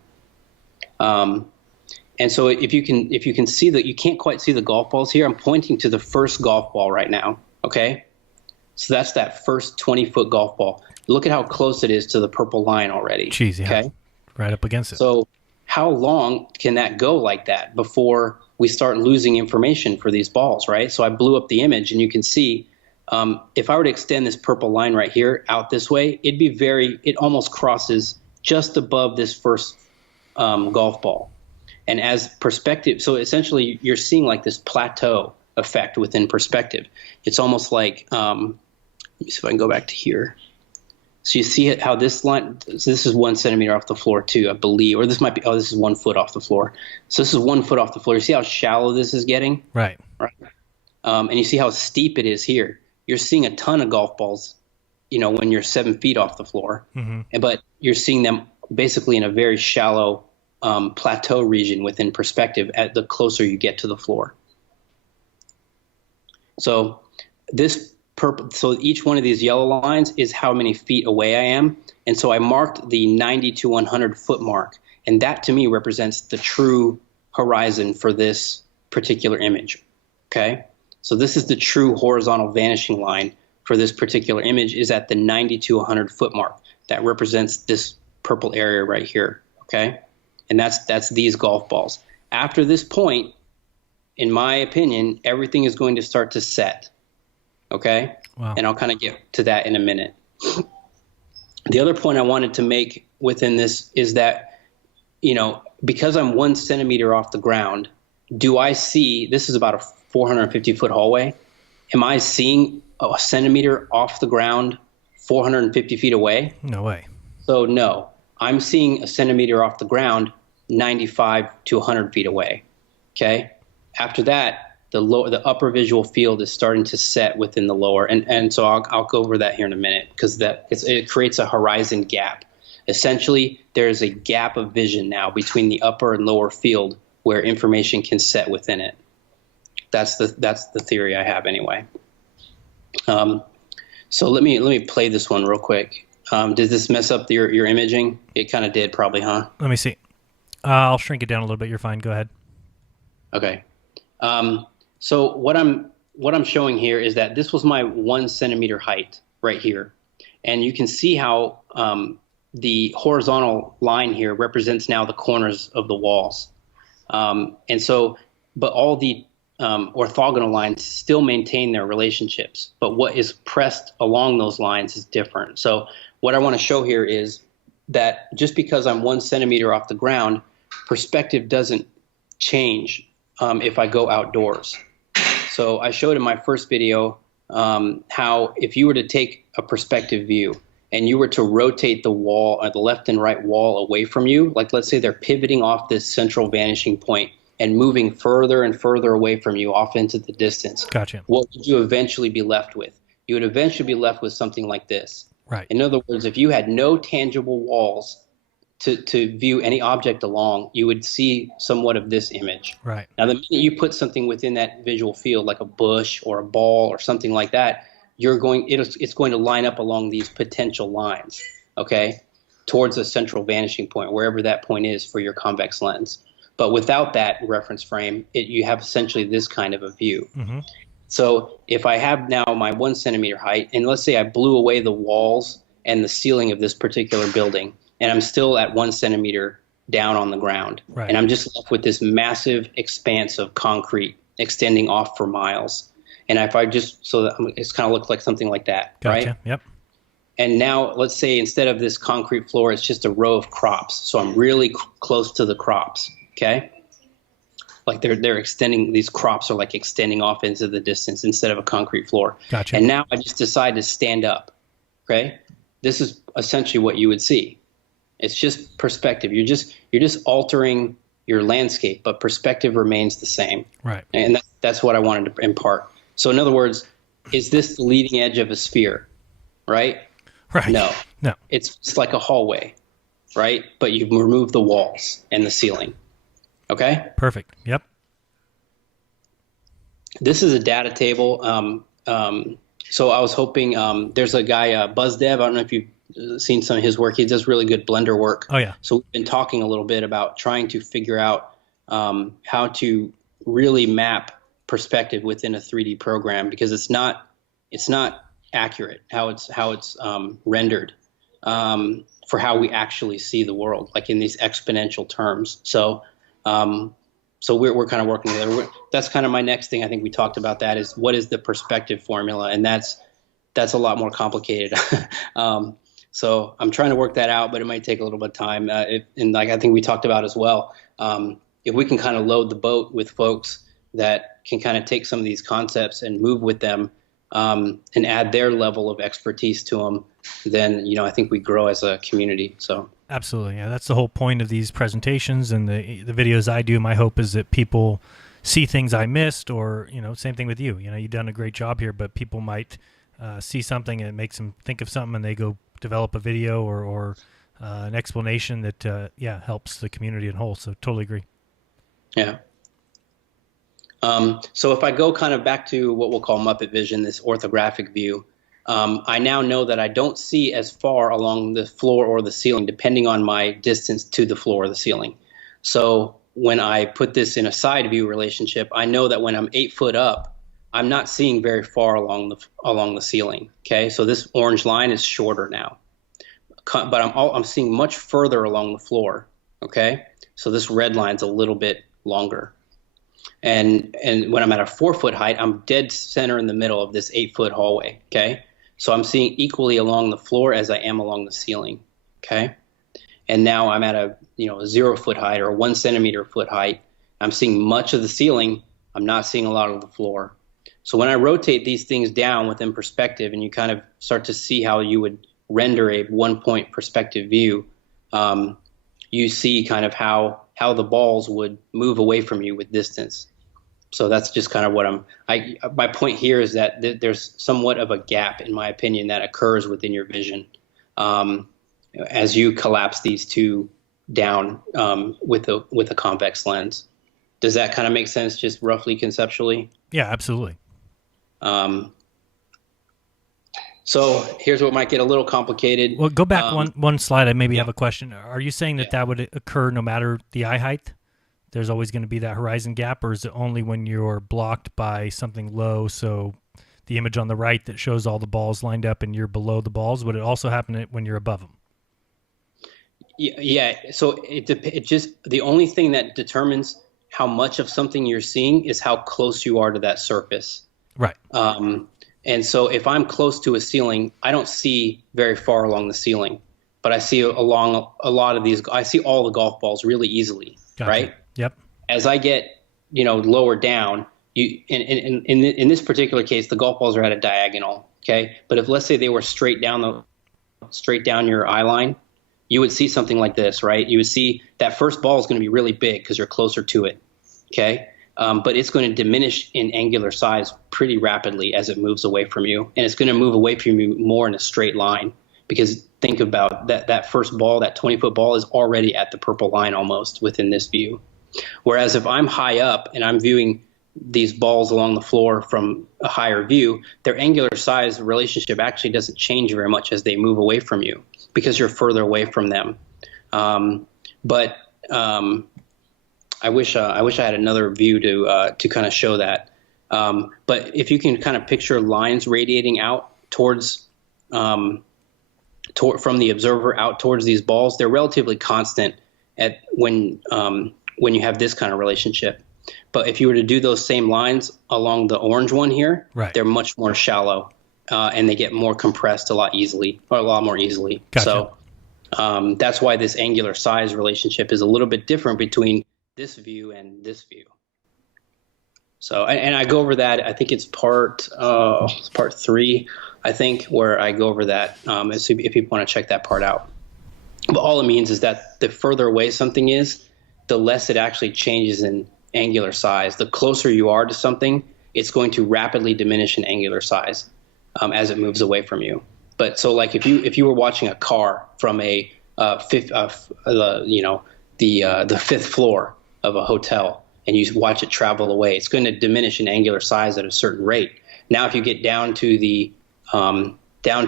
And so if you can see that, you can't quite see the golf balls here. I'm pointing to the first golf ball right now. Okay. So that's that first 20-foot golf ball. Look at how close it is to the purple line already. Jeez, yeah. Okay. Right up against it. So how long can that go like that before we start losing information for these balls, right? So I blew up the image, and you can see if I were to extend this purple line right here out this way, it almost crosses just above this first golf ball. And as perspective, so essentially you're seeing like this plateau effect within perspective. It's almost like, let me see if I can go back to here. So you see how this line, so this is 1 centimeter off the floor too, I believe, or this might be, this is 1 foot off the floor. So this is 1 foot off the floor. You see how shallow this is getting? Right. And you see how steep it is here. You're seeing a ton of golf balls, when you're 7 feet off the floor, but you're seeing them basically in a very shallow plateau region within perspective at the closer you get to the floor. So so each one of these yellow lines is how many feet away I am. And so I marked the 90 to 100 foot mark. And that to me represents the true horizon for this particular image. Okay. So this is the true horizontal vanishing line for this particular image, is at the 90 to 100 foot mark. That represents this purple area right here. Okay. And that's these golf balls. After this point, in my opinion, everything is going to start to set. Okay? Wow. And I'll kind of get to that in a minute. The other point I wanted to make within this is that, because I'm 1 centimeter off the ground, do I see, this is about a 450-foot hallway. Am I seeing a centimeter off the ground 450 feet away? No way. So no. I'm seeing a centimeter off the ground 95 to 100 feet away. Okay. After that, the upper visual field is starting to set within the lower. And so I'll go over that here in a minute, because it creates a horizon gap. Essentially, there's a gap of vision now between the upper and lower field where information can set within it. That's the theory I have anyway. So let me play this one real quick. Did this mess up your imaging? It kind of did, probably, huh? Let me see. I'll shrink it down a little bit. You're fine. Go ahead. Okay. So what I'm showing here is that this was my 1 centimeter height right here, and you can see how the horizontal line here represents now the corners of the walls, and so, but all the orthogonal lines still maintain their relationships, but what is pressed along those lines is different. So what I want to show here is that just because I'm 1 centimeter off the ground, perspective doesn't change if I go outdoors. So I showed in my first video how if you were to take a perspective view and you were to rotate the wall, or the left and right wall away from you, like let's say they're pivoting off this central vanishing point and moving further and further away from you off into the distance. Gotcha. What would you eventually be left with? You would eventually be left with something like this. Right. In other words, if you had no tangible walls to view any object along, you would see somewhat of this image. Right. Now, the minute you put something within that visual field, like a bush or a ball or something like that, it's going to line up along these potential lines, okay, towards a central vanishing point, wherever that point is for your convex lens. But without that reference frame, you have essentially this kind of a view. Mm-hmm. So if I have now my 1 centimeter height, and let's say I blew away the walls and the ceiling of this particular building, and I'm still at 1 centimeter down on the ground, right, and I'm just left with this massive expanse of concrete extending off for miles. And if I just, so that it's kind of looks like something like that, gotcha. Right? Yep. And now let's say instead of this concrete floor, it's just a row of crops. So I'm really close to the crops, okay? like they're extending, these crops are like extending off into the distance instead of a concrete floor. Gotcha. And now I just decide to stand up. Okay. This is essentially what you would see. It's just perspective. You're just altering your landscape, but perspective remains the same. Right. And that's what I wanted to impart. So in other words, is this the leading edge of a sphere? Right? Right. No. No. It's just like a hallway, right? But you've removed the walls and the ceiling. Okay? Perfect. Yep. This is a data table. So I was hoping, there's a guy, BuzzDev. I don't know if you've seen some of his work. He does really good Blender work. Oh, yeah. So we've been talking a little bit about trying to figure out how to really map perspective within a 3D program, because it's not accurate how it's rendered for how we actually see the world, like in these exponential terms. So we're kind of working together. That's kind of my next thing. I think we talked about that, is what is the perspective formula, and that's a lot more complicated. So I'm trying to work that out, but it might take a little bit of time. And like I think we talked about as well, if we can kind of load the boat with folks that can kind of take some of these concepts and move with them, and add their level of expertise to them, then, I think we grow as a community. So absolutely. Yeah, that's the whole point of these presentations and the videos I do. My hope is that people see things I missed, or, same thing with you. You've done a great job here, but people might see something and it makes them think of something, and they go develop a video or an explanation that, helps the community in whole. So totally agree. Yeah. So if I go kind of back to what we'll call Muppet vision, this orthographic view, I now know that I don't see as far along the floor or the ceiling, depending on my distance to the floor or the ceiling. So when I put this in a side view relationship, I know that when I'm 8 foot up, I'm not seeing very far along the ceiling. Okay, so this orange line is shorter now, but I'm seeing much further along the floor. Okay, so this red line's a little bit longer. And when I'm at a 4 foot height, I'm dead center in the middle of this 8 foot hallway. Okay, so I'm seeing equally along the floor as I am along the ceiling. Okay, and now I'm at a 0 foot height or a 1 centimeter foot height. I'm seeing much of the ceiling. I'm not seeing a lot of the floor. So when I rotate these things down within perspective, and you kind of start to see how you would render a 1 point perspective view, you see kind of how the balls would move away from you with distance. So that's just kind of what my point here is that there's somewhat of a gap, in my opinion, that occurs within your vision as you collapse these two down with a convex lens. Does that kind of make sense, just roughly conceptually? Yeah, absolutely. So here's what might get a little complicated. Well, go back one slide. I maybe have a question. Are you saying that would occur no matter the eye height? There's always going to be that horizon gap, or is it only when you're blocked by something low? So the image on the right that shows all the balls lined up and you're below the balls, would it also happen when you're above them? Yeah. So it just, the only thing that determines how much of something you're seeing is how close you are to that surface. Right. And so if I'm close to a ceiling, I don't see very far along the ceiling, but I see along a lot of these. I see all the golf balls really easily. Gotcha. Right. Yep. As I get, lower down, in this particular case, the golf balls are at a diagonal. Okay. But if, let's say, they were straight down your eye line, you would see something like this, right? You would see that first ball is going to be really big because you're closer to it. Okay. But it's going to diminish in angular size pretty rapidly as it moves away from you. And it's going to move away from you more in a straight line, because think about that first ball, that 20-foot ball is already at the purple line almost within this view. Whereas if I'm high up and I'm viewing these balls along the floor from a higher view, their angular size relationship actually doesn't change very much as they move away from you, because you're further away from them. But I wish I had another view to kind of show that. But if you can kind of picture lines radiating out towards from the observer out towards these balls, they're relatively constant when you have this kind of relationship. But if you were to do those same lines along the orange one here, right, they're much more shallow, and they get more compressed a lot more easily. Gotcha. So that's why this angular size relationship is a little bit different between this view and this view. So, and I go over that. I think it's part 3, I think, where I go over that. If people want to check that part out. But all it means is that the further away something is, the less it actually changes in angular size. The closer you are to something, it's going to rapidly diminish in angular size as it moves away from you. But so, like, if you were watching a car from the fifth floor of a hotel, and you watch it travel away, it's going to diminish in angular size at a certain rate. Now, if you get down to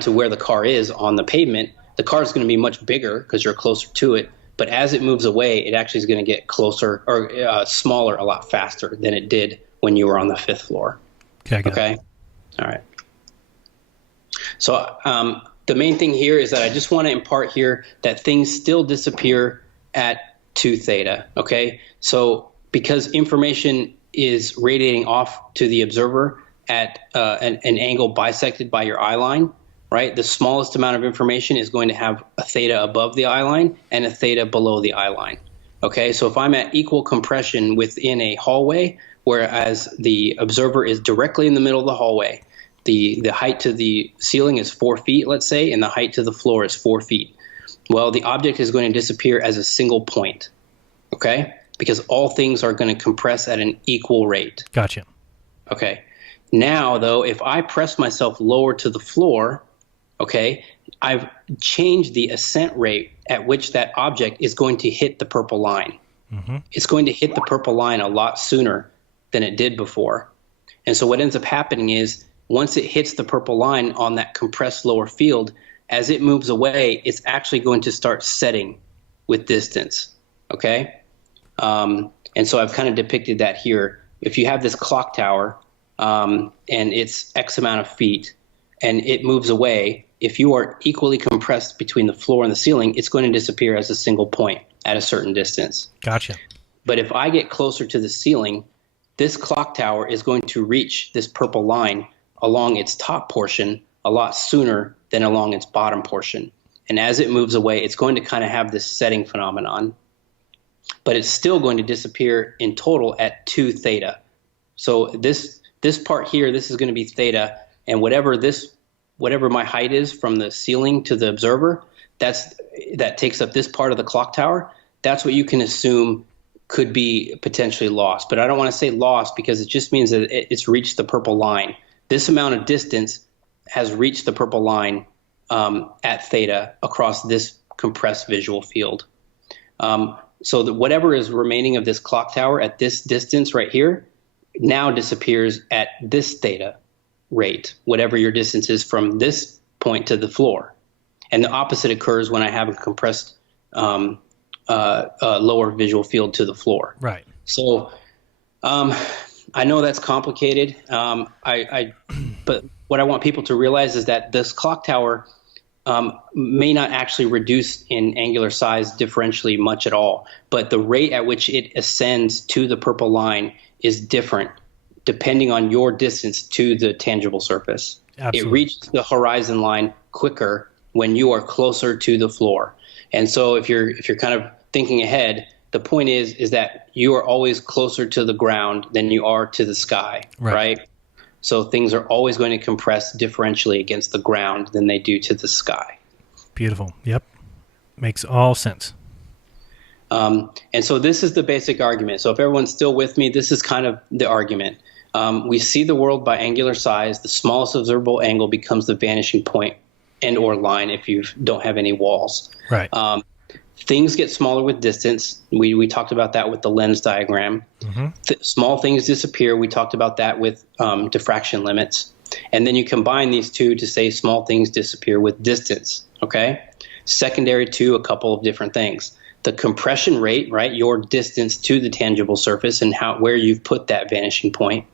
where the car is on the pavement, the car is going to be much bigger because you're closer to it. But as it moves away, it actually is going to get closer or smaller a lot faster than it did when you were on the fifth floor. Okay. All right. So the main thing here is that I just want to impart here that things still disappear at 2 theta. Okay. So because information is radiating off to the observer at an angle bisected by your eye line, right? The smallest amount of information is going to have a theta above the eye line and a theta below the eye line. Okay, so if I'm at equal compression within a hallway, whereas the observer is directly in the middle of the hallway, the height to the ceiling is 4 feet, let's say, and the height to the floor is 4 feet. Well, the object is going to disappear as a single point, okay? Because all things are going to compress at an equal rate. Gotcha. Okay. Now, though, if I press myself lower to the floor, okay, I've changed the ascent rate at which that object is going to hit the purple line. Mm-hmm. It's going to hit the purple line a lot sooner than it did before. And so what ends up happening is once it hits the purple line on that compressed lower field, as it moves away, it's actually going to start setting with distance, okay? And so I've kind of depicted that here. If you have this clock tower and it's X amount of feet and it moves away, if you are equally compressed between the floor and the ceiling, it's going to disappear as a single point at a certain distance. Gotcha. But if I get closer to the ceiling, this clock tower is going to reach this purple line along its top portion a lot sooner than along its bottom portion. And as it moves away, it's going to kind of have this setting phenomenon. But it's still going to disappear in total at 2 theta. So this part here, this is going to be theta, and whatever my height is from the ceiling to the observer, that takes up this part of the clock tower. That's what you can assume could be potentially lost. But I don't want to say lost because it just means that it's reached the purple line. This amount of distance has reached the purple line at theta across this compressed visual field. So that whatever is remaining of this clock tower at this distance right here now disappears at this theta rate, whatever your distance is from this point to the floor. And the opposite occurs when I have a compressed lower visual field to the floor. Right. So I know that's complicated, but what I want people to realize is that this clock tower may not actually reduce in angular size differentially much at all, but the rate at which it ascends to the purple line is different depending on your distance to the tangible surface. Absolutely. It reaches the horizon line quicker when you are closer to the floor. And so if you're kind of thinking ahead, the point is that you are always closer to the ground than you are to the sky, right? So things are always going to compress differentially against the ground than they do to the sky. Beautiful. Yep. Makes all sense. And so this is the basic argument. So if everyone's still with me, this is kind of the argument. We see the world by angular size. The smallest observable angle becomes the vanishing point and or line if you don't have any walls. Right. Things get smaller with distance. We talked about that with the lens diagram. Mm-hmm. Small things disappear. We talked about that with diffraction limits. And then you combine these two to say small things disappear with distance, okay? Secondary to a couple of different things. The compression rate, right, your distance to the tangible surface and where you've put that vanishing point.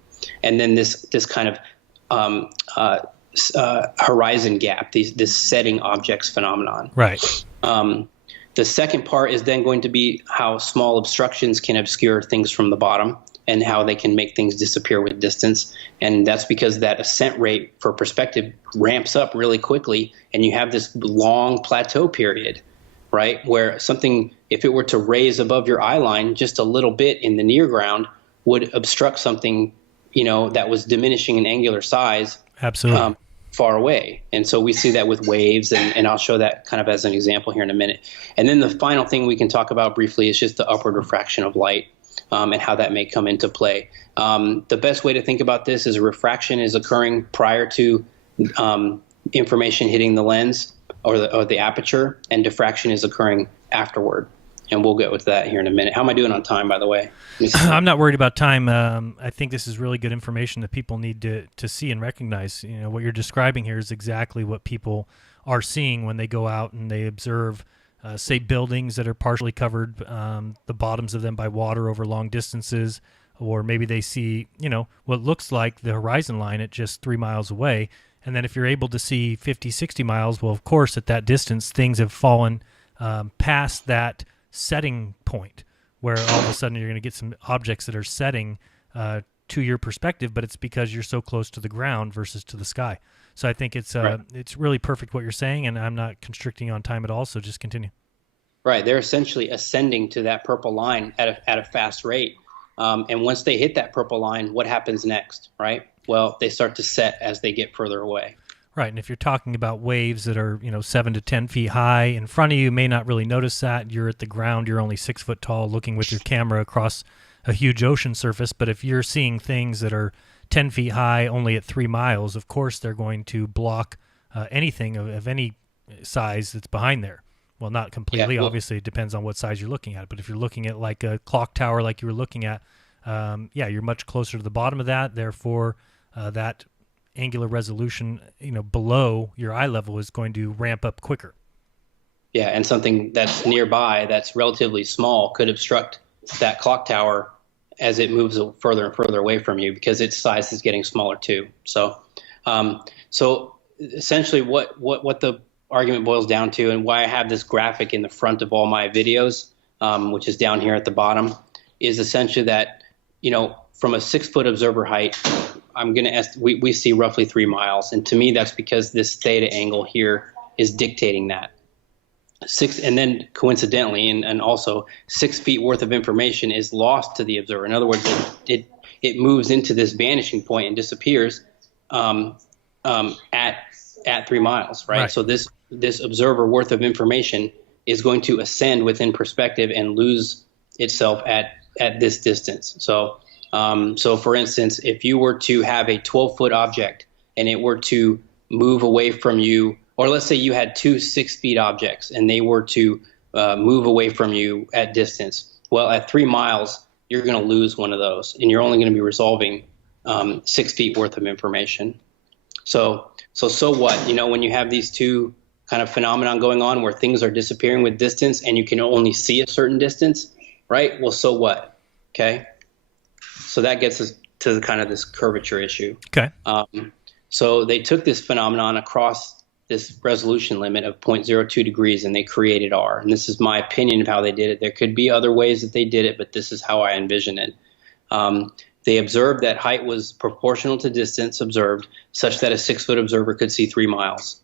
And then this kind of horizon gap, this setting objects phenomenon. Right. The second part is then going to be how small obstructions can obscure things from the bottom and how they can make things disappear with distance. And that's because that ascent rate for perspective ramps up really quickly, and you have this long plateau period, right, where something, if it were to raise above your eye line just a little bit in the near ground, would obstruct something that was diminishing in angular size. Absolutely. Far away. And so we see that with waves, and I'll show that kind of as an example here in a minute. And then the final thing we can talk about briefly is just the upward refraction of light, and how that may come into play. The best way to think about this is refraction is occurring prior to information hitting the lens or the aperture, and diffraction is occurring afterward. And we'll get with that here in a minute. How am I doing on time, by the way? I'm not worried about time. I think this is really good information that people need to see and recognize. What you're describing here is exactly what people are seeing when they go out and they observe, say, buildings that are partially covered, the bottoms of them by water over long distances, or maybe they see, what looks like the horizon line at just 3 miles away. And then if you're able to see 50, 60 miles, well, of course, at that distance, things have fallen past that setting point where all of a sudden you're going to get some objects that are setting to your perspective, but it's because you're so close to the ground versus to the sky. So I think it's it's really perfect what you're saying, and I'm not constricting on time at all, so just continue. Right. They're essentially ascending to that purple line at a fast rate. And once they hit that purple line, what happens next, right? Well, they start to set as they get further away. Right, and if you're talking about waves that are 7 to 10 feet high in front of you, you may not really notice that. You're at the ground, you're only 6 foot tall, looking with your camera across a huge ocean surface. But if you're seeing things that are 10 feet high only at 3 miles, of course they're going to block anything of any size that's behind there. Well, not completely. Obviously, it depends on what size you're looking at. But if you're looking at like a clock tower like you were looking at, you're much closer to the bottom of that. Therefore, that angular resolution, below your eye level is going to ramp up quicker. Yeah, and something that's nearby that's relatively small could obstruct that clock tower as it moves further and further away from you because its size is getting smaller too. So, so essentially, what the argument boils down to, and why I have this graphic in the front of all my videos, which is down here at the bottom, is essentially that from a 6 foot observer height, I'm going to we see roughly 3 miles. And to me, that's because this theta angle here is dictating that. And then coincidentally, and also 6 feet worth of information is lost to the observer. In other words, it moves into this vanishing point and disappears at 3 miles, right? So this observer worth of information is going to ascend within perspective and lose itself at this distance. So for instance, if you were to have a 12-foot object and it were to move away from you, or let's say you had two 6 feet objects and they were to move away from you at distance, well, at 3 miles, you're going to lose one of those, and you're only going to be resolving 6 feet worth of information. So what? When you have these two kind of phenomenon going on where things are disappearing with distance and you can only see a certain distance, right? Well, so what? Okay. So that gets us to kind of this curvature issue. Okay. So they took this phenomenon across this resolution limit of 0.02 degrees and they created R. And this is my opinion of how they did it. There could be other ways that they did it, but this is how I envision it. They observed that height was proportional to distance observed, such that a 6 foot observer could see 3 miles.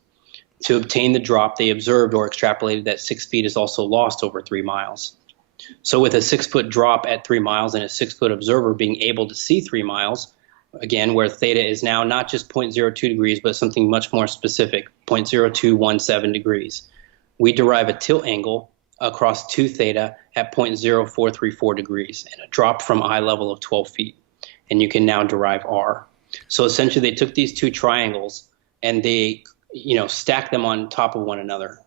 To obtain the drop, they observed or extrapolated that 6 feet is also lost over 3 miles. So with a 6 foot drop at 3 miles and a 6 foot observer being able to see 3 miles, again, where theta is now not just 0.02 degrees, but something much more specific, 0.0217 degrees, we derive a tilt angle across 2 theta at 0.0434 degrees and a drop from eye level of 12 feet. And you can now derive R. So essentially they took these two triangles and they, stacked them on top of one another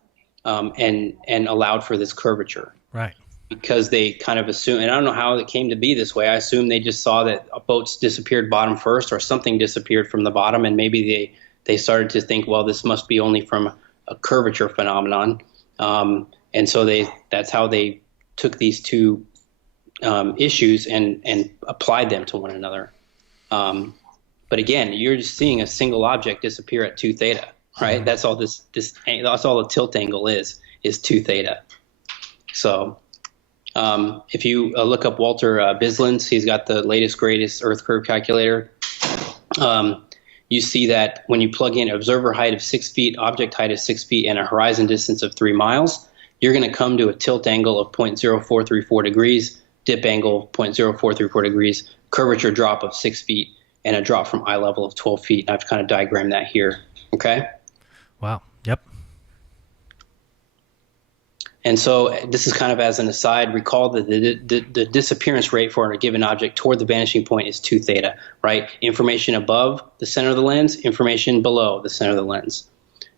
and allowed for this curvature. Right. Because they kind of assume, and I don't know how it came to be this way. I assume they just saw that boats disappeared bottom first or something disappeared from the bottom. And maybe they started to think, well, this must be only from a curvature phenomenon. And so that's how they took these two issues and applied them to one another. But again, you're just seeing a single object disappear at 2 theta, right? That's all that's all the tilt angle is 2 theta. So if you look up Walter Bislin's, he's got the latest, greatest Earth curve calculator. You see that when you plug in observer height of 6 feet, object height of 6 feet, and a horizon distance of 3 miles, you're going to come to a tilt angle of 0.0434 degrees, dip angle 0.0434 degrees, curvature drop of 6 feet, and a drop from eye level of 12 feet. I've kind of diagrammed that here. Okay. Wow. Yep. And so this is kind of as an aside, recall that the disappearance rate for a given object toward the vanishing point is 2 theta, right? Information above the center of the lens, information below the center of the lens.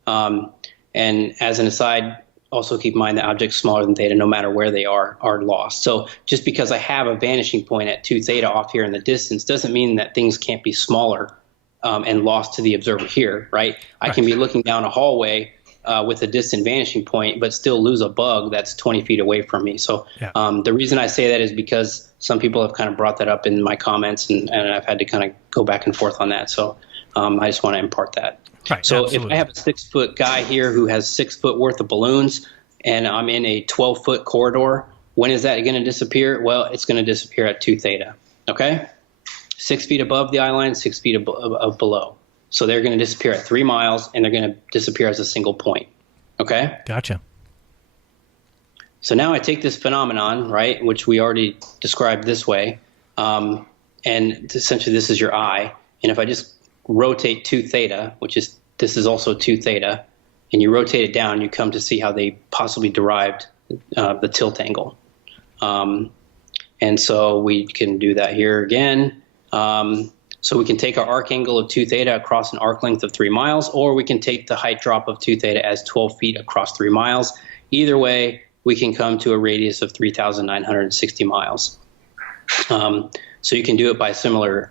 And as an aside, also keep in mind that objects smaller than theta, no matter where they are lost. So just because I have a vanishing point at 2 theta off here in the distance doesn't mean that things can't be smaller and lost to the observer here, right? I can be looking down a hallway with a distant vanishing point, but still lose a bug that's 20 feet away from me. So the reason I say that is because some people have kind of brought that up in my comments, and I've had to kind of go back and forth on that. So I just want to impart that. Right, so absolutely. if I have a 6-foot guy here who has 6 foot worth of balloons, and I'm in a 12-foot corridor, when is that going to disappear? Well, it's going to disappear at 2 theta. Okay, 6 feet above the eye line, 6 feet below. So they're going to disappear at 3 miles, and they're going to disappear as a single point. Okay? Gotcha. So now I take this phenomenon, right, which we already described this way, and essentially this is your eye. And if I just rotate 2 theta, this is also 2 theta, and you rotate it down, you come to see how they possibly derived the tilt angle. And so we can do that here again. So we can take our arc angle of 2 theta across an arc length of 3 miles, or we can take the height drop of 2 theta as 12 feet across 3 miles. Either way, we can come to a radius of 3,960 miles. So you can do it by similar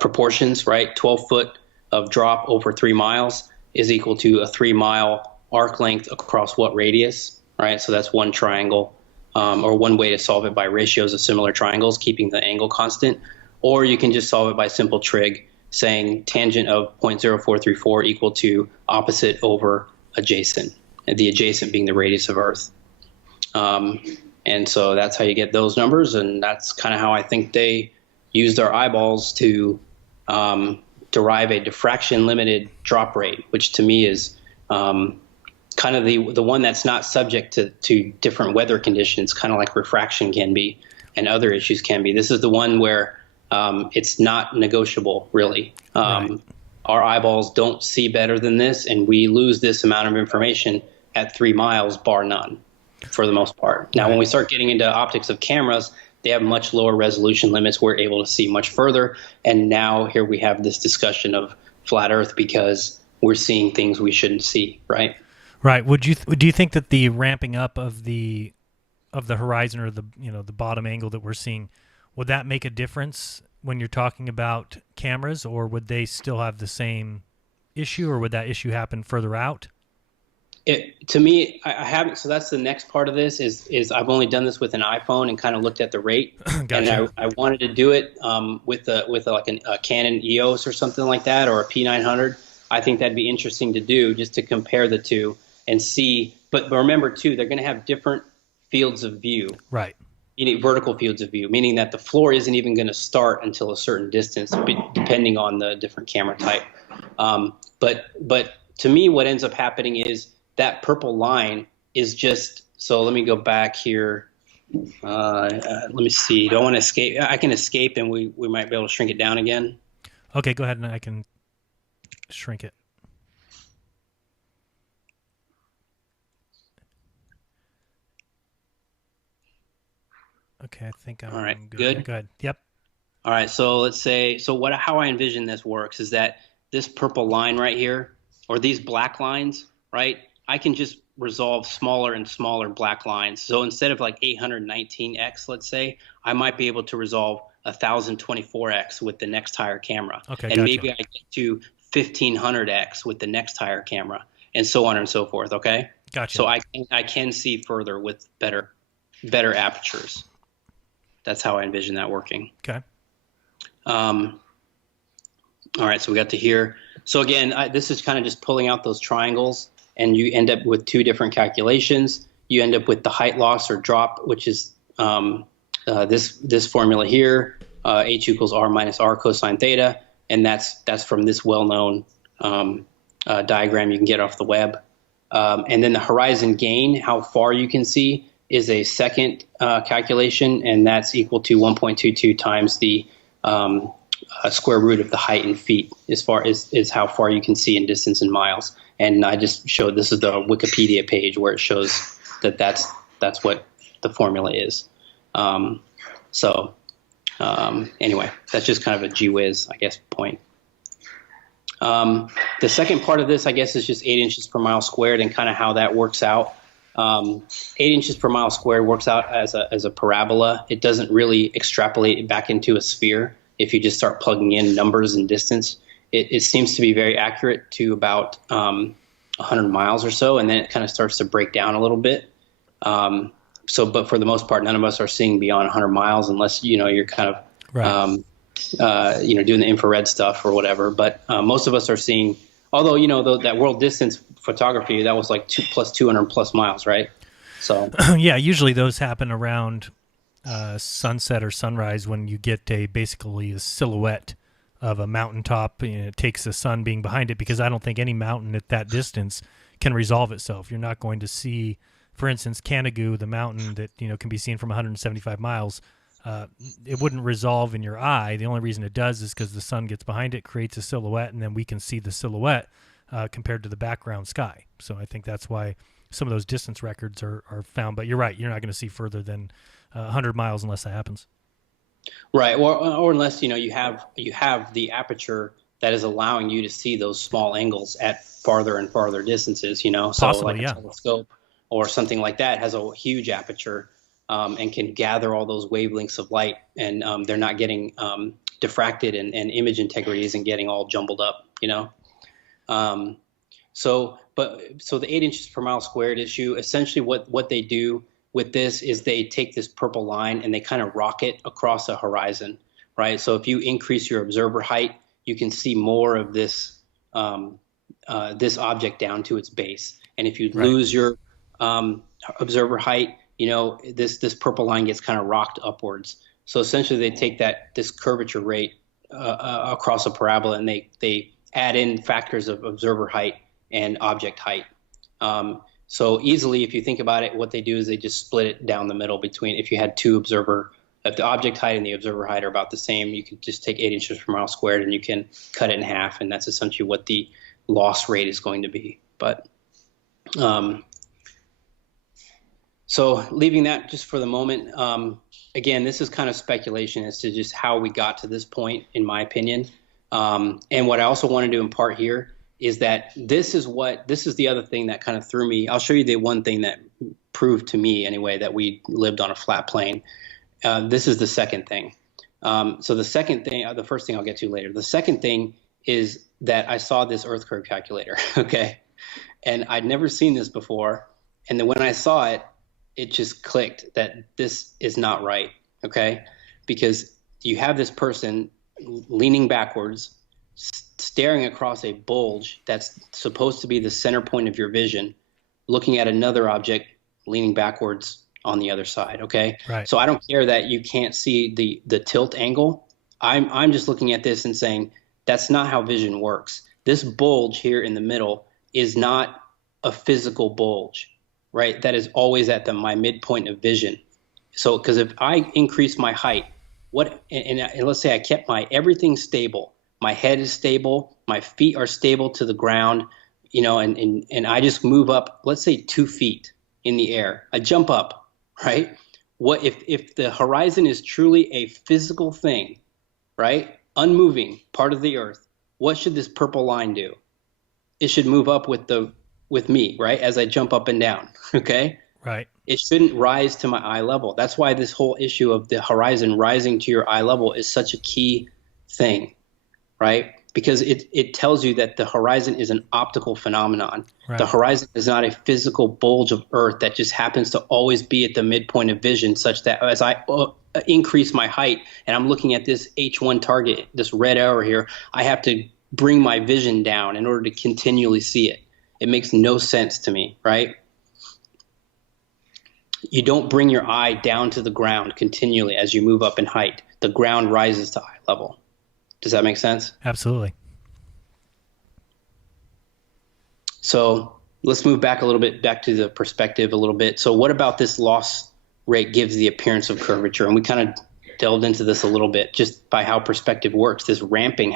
proportions, right? 12 foot of drop over 3 miles is equal to a 3 mile arc length across what radius, right? So that's one triangle. Or one way to solve it by ratios of similar triangles, keeping the angle constant. Or you can just solve it by simple trig, saying tangent of 0.0434 equal to opposite over adjacent, and the adjacent being the radius of Earth. And so that's how you get those numbers, and that's kind of how I think they used our eyeballs to derive a diffraction-limited drop rate, which to me is kind of the one that's not subject to different weather conditions, kind of like refraction can be and other issues can be. This is the one where it's not negotiable, really. Right. Our eyeballs don't see better than this, and we lose this amount of information at 3 miles, bar none, for the most part. Now, when we start getting into optics of cameras, they have much lower resolution limits. We're able to see much further, and now here we have this discussion of flat Earth because we're seeing things we shouldn't see, right? Right. Do you think that the ramping up of the horizon, or the bottom angle that we're seeing, would that make a difference when you're talking about cameras, or would they still have the same issue, or would that issue happen further out? To me, I haven't. So that's the next part of this is I've only done this with an iPhone and kind of looked at the rate. Gotcha. And I wanted to do it with a Canon EOS or something like that, or a P900. I think that'd be interesting to do, just to compare the two and see. But remember too, they're going to have different fields of view. Right. Vertical fields of view, meaning that the floor isn't even going to start until a certain distance, depending on the different camera type. But to me, what ends up happening is that purple line is just. So let me go back here. Let me see. Don't want to escape. I can escape, and we might be able to shrink it down again. Okay, go ahead, and I can shrink it. Okay, I think I'm all right. good. Go ahead. Yep. All right. So let's say, how I envision this works is that this purple line right here, or these black lines, right? I can just resolve smaller and smaller black lines. So instead of like 819x, let's say, I might be able to resolve 1024x with the next higher camera. Okay. And gotcha. Maybe I get to 1500x with the next higher camera, and so on and so forth. Okay. Gotcha. So I can see further with better apertures. That's how I envision that working. Okay. All right, so we got to here. So again, this is kind of just pulling out those triangles, and you end up with two different calculations. You end up with the height loss or drop, which is this formula here, h equals r minus r cosine theta, and that's from this well-known diagram you can get off the web. And then the horizon gain, how far you can see, is a second calculation, and that's equal to 1.22 times the a square root of the height in feet as far as is how far you can see in distance in miles. And I just showed, this is the Wikipedia page where it shows that that's what the formula is. Anyway, that's just kind of a gee whiz, I guess, point. The second part of this, I guess, is just 8 inches per mile squared and kind of how that works out. 8 inches per mile squared works out as a parabola. It doesn't really extrapolate it back into a sphere if you just start plugging in numbers and distance. It seems to be very accurate to about 100 miles or so, and then it kind of starts to break down a little bit. But for the most part, none of us are seeing beyond 100 miles unless, you're kind of, Right. doing the infrared stuff or whatever. But most of us are seeing, although, that world distance photography, that was like 200 plus miles, right? So Yeah, usually those happen around sunset or sunrise when you get basically a silhouette of a mountaintop. It takes the sun being behind it, because I don't think any mountain at that distance can resolve itself. You're not going to see, for instance, Canigou, the mountain that can be seen from 175 miles. It wouldn't resolve in your eye. The only reason it does is because the sun gets behind it, creates a silhouette, and then we can see the silhouette compared to the background sky. So I think that's why some of those distance records are found. But you're right, you're not going to see further than 100 miles unless that happens. right, or unless you have the aperture that is allowing you to see those small angles at farther and farther distances. So Possibly, like yeah. a telescope or something like that has a huge aperture. And can gather all those wavelengths of light, and they're not getting diffracted, and image integrity isn't getting all jumbled up, So the 8 inches per mile squared issue, essentially what they do with this is they take this purple line and they kind of rock it across a horizon, right? So if you increase your observer height, you can see more of this this object down to its base. And if you lose your observer height, this purple line gets kind of rocked upwards. So essentially they take this curvature rate across a parabola, and they add in factors of observer height and object height. So easily, if you think about it, what they do is they just split it down the middle between, if you had if the object height and the observer height are about the same, you can just take 8 inches per mile squared and you can cut it in half, and that's essentially what the loss rate is going to be. But so leaving that just for the moment, again, this is kind of speculation as to just how we got to this point, in my opinion. And what I also wanted to impart here is that this is the other thing that kind of threw me. I'll show you the one thing that proved to me anyway that we lived on a flat plane. This is the second thing. So the second thing, the first thing I'll get to later. The second thing is that I saw this Earth curve calculator, okay? And I'd never seen this before. And then when I saw it, it just clicked that this is not right, okay? Because you have this person leaning backwards, staring across a bulge that's supposed to be the center point of your vision, looking at another object leaning backwards on the other side, okay? Right. So I don't care that you can't see the tilt angle. I'm just looking at this and saying that's not how vision works. This bulge here in the middle is not a physical bulge, right? That is always at my midpoint of vision. So, because if I increase my height, and let's say I kept everything stable, my head is stable, my feet are stable to the ground, and I just move up, let's say 2 feet in the air, I jump up, right? What if the horizon is truly a physical thing, right? Unmoving part of the earth, what should this purple line do? It should move up with me, right? As I jump up and down, okay? Right. It shouldn't rise to my eye level. That's why this whole issue of the horizon rising to your eye level is such a key thing, right? Because it tells you that the horizon is an optical phenomenon. Right. The horizon is not a physical bulge of earth that just happens to always be at the midpoint of vision, such that as I increase my height and I'm looking at this H1 target, this red arrow here, I have to bring my vision down in order to continually see it. It makes no sense to me, right? You don't bring your eye down to the ground continually as you move up in height. The ground rises to eye level. Does that make sense? Absolutely. So let's move back to the perspective a little bit. So what about this loss rate gives the appearance of curvature? And we kind of delved into this a little bit just by how perspective works. This ramping,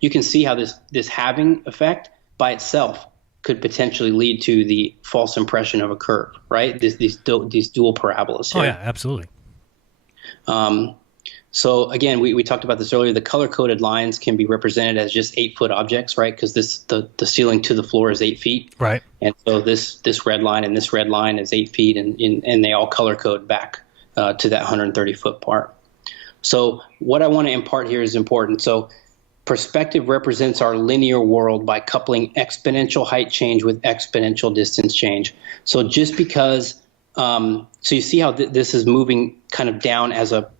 you can see how this halving effect by itself could potentially lead to the false impression of a curve, right? These dual parabolas here. Oh yeah, absolutely. So again, we talked about this earlier. The color-coded lines can be represented as just 8-foot objects, right? Because the ceiling to the floor is 8 feet, right? And so this red line and this red line is 8 feet, and they all color code back to that 130-foot part. So what I want to impart here is important. So perspective represents our linear world by coupling exponential height change with exponential distance change. So just because, so you see how this is moving kind of down as a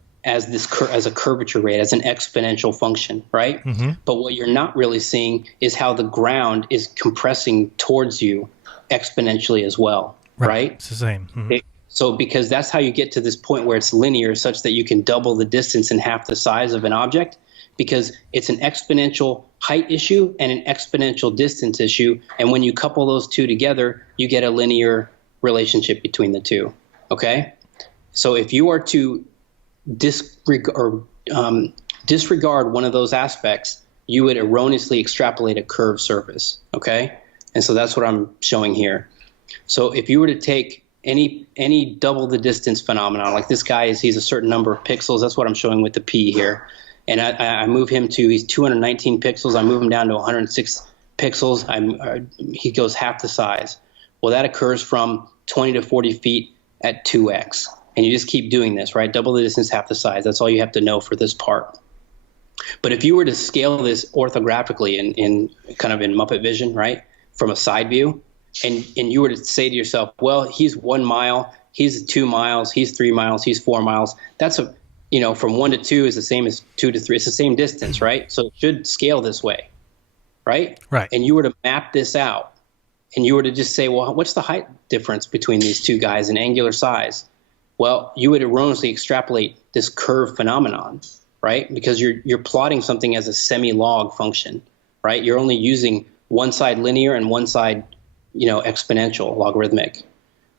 curvature rate, as an exponential function, right? Mm-hmm. But what you're not really seeing is how the ground is compressing towards you exponentially as well, right? It's the same. Mm-hmm. So because that's how you get to this point where it's linear, such that you can double the distance in half the size of an object, because it's an exponential height issue and an exponential distance issue. And when you couple those two together, you get a linear relationship between the two, okay? So if you are to disregard one of those aspects, you would erroneously extrapolate a curved surface, okay? And so that's what I'm showing here. So if you were to take any double the distance phenomenon, like this guy he's a certain number of pixels, that's what I'm showing with the P here. And I move him he's 219 pixels, I move him down to 106 pixels, he goes half the size. Well, that occurs from 20 to 40 feet at 2x. And you just keep doing this, right? Double the distance, half the size. That's all you have to know for this part. But if you were to scale this orthographically in kind of in Muppet vision, right, from a side view, and you were to say to yourself, well, he's 1 mile, he's 2 miles, he's 3 miles, he's 4 miles. That's from 1 to 2 is the same as 2 to 3. It's the same distance, right? So it should scale this way, right? Right. And you were to map this out, and you were to just say, well, what's the height difference between these two guys in angular size? Well, you would erroneously extrapolate this curve phenomenon, right? Because you're plotting something as a semi-log function, right? You're only using one side linear and one side, exponential, logarithmic.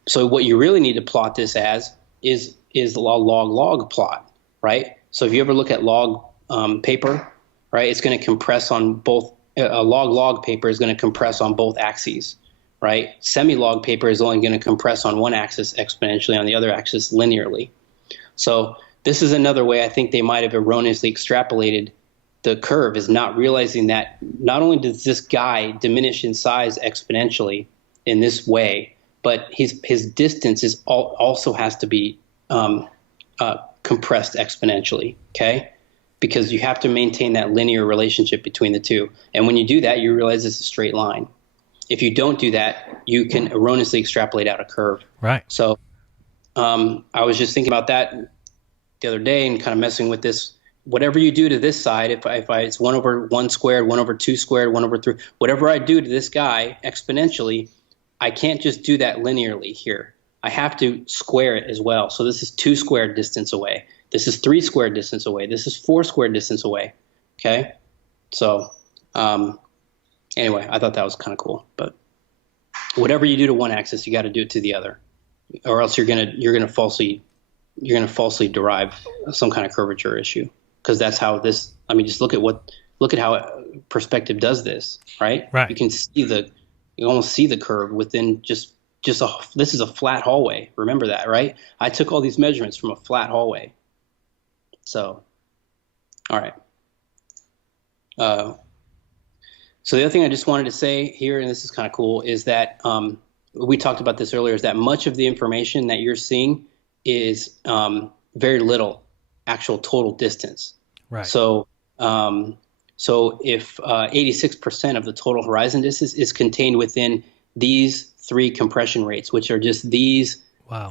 So what you really need to plot this as is the log-log plot, right? So if you ever look at log paper, right, it's going to compress on both. A log-log paper is going to compress on both axes, right? Semi-log paper is only going to compress on one axis exponentially, on the other axis linearly. So this is another way I think they might have erroneously extrapolated the curve, is not realizing that not only does this guy diminish in size exponentially in this way, but his distance also has to be compressed exponentially, okay? Because you have to maintain that linear relationship between the two. And when you do that, you realize it's a straight line. If you don't do that, you can erroneously extrapolate out a curve. Right. So I was just thinking about that the other day and kind of messing with this. Whatever you do to this side, if it's 1 over 1 squared, 1 over 2 squared, 1 over 3, whatever I do to this guy exponentially, I can't just do that linearly here. I have to square it as well. So this is 2 squared distance away. This is 3 squared distance away. This is 4 squared distance away. Okay? So anyway, I thought that was kind of cool. But whatever you do to one axis, you got to do it to the other, or else you're gonna falsely derive some kind of curvature issue. Because that's how this. I mean, just look at how perspective does this, right? Right. You can almost see the curve within just this is a flat hallway. Remember that, right? I took all these measurements from a flat hallway. So, all right. So the other thing I just wanted to say here, and this is kind of cool, is that we talked about this earlier, is that much of the information that you're seeing is very little actual total distance. Right. So if 86% of the total horizon distance is contained within these 3 compression rates, which are just these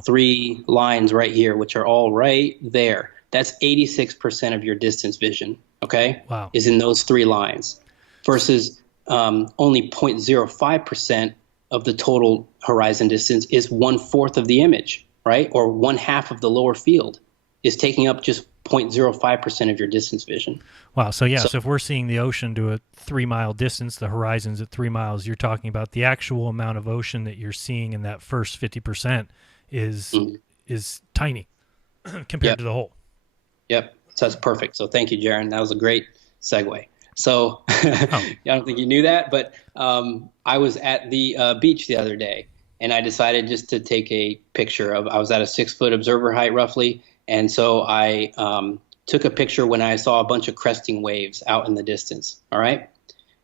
3 lines right here, which are all right there. That's 86% of your distance vision, okay? Wow. Is in those 3 lines, versus only 0.05% of the total horizon distance is 1/4 of the image, right? Or 1/2 of the lower field is taking up just 0.05% of your distance vision. Wow. So if we're seeing the ocean to a 3-mile distance, the horizon's at 3 miles, you're talking about the actual amount of ocean that you're seeing in that first 50% is tiny compared to the whole. Yep. So that's perfect. So thank you, Jaron. That was a great segue. So I don't think you knew that, but I was at the beach the other day, and I decided just to take a picture of. I was at a 6-foot observer height roughly, and so I took a picture when I saw a bunch of cresting waves out in the distance. All right,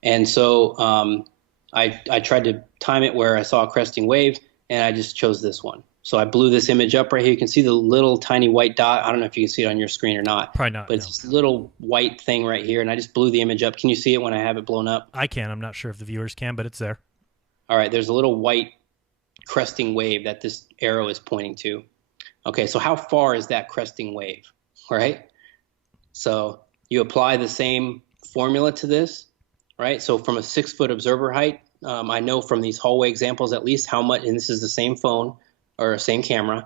and so I tried to time it where I saw a cresting wave, and I just chose this one. So I blew this image up right here. You can see the little tiny white dot. I don't know if you can see it on your screen or not. Probably not. But it's this little white thing right here, and I just blew the image up. Can you see it when I have it blown up? I can. I'm not sure if the viewers can, but it's there. All right, there's a little white cresting wave that this arrow is pointing to. Okay, so how far is that cresting wave, right? So you apply the same formula to this, right? So from a 6-foot observer height, I know from these hallway examples at least how much, and this is the same phone, or same camera.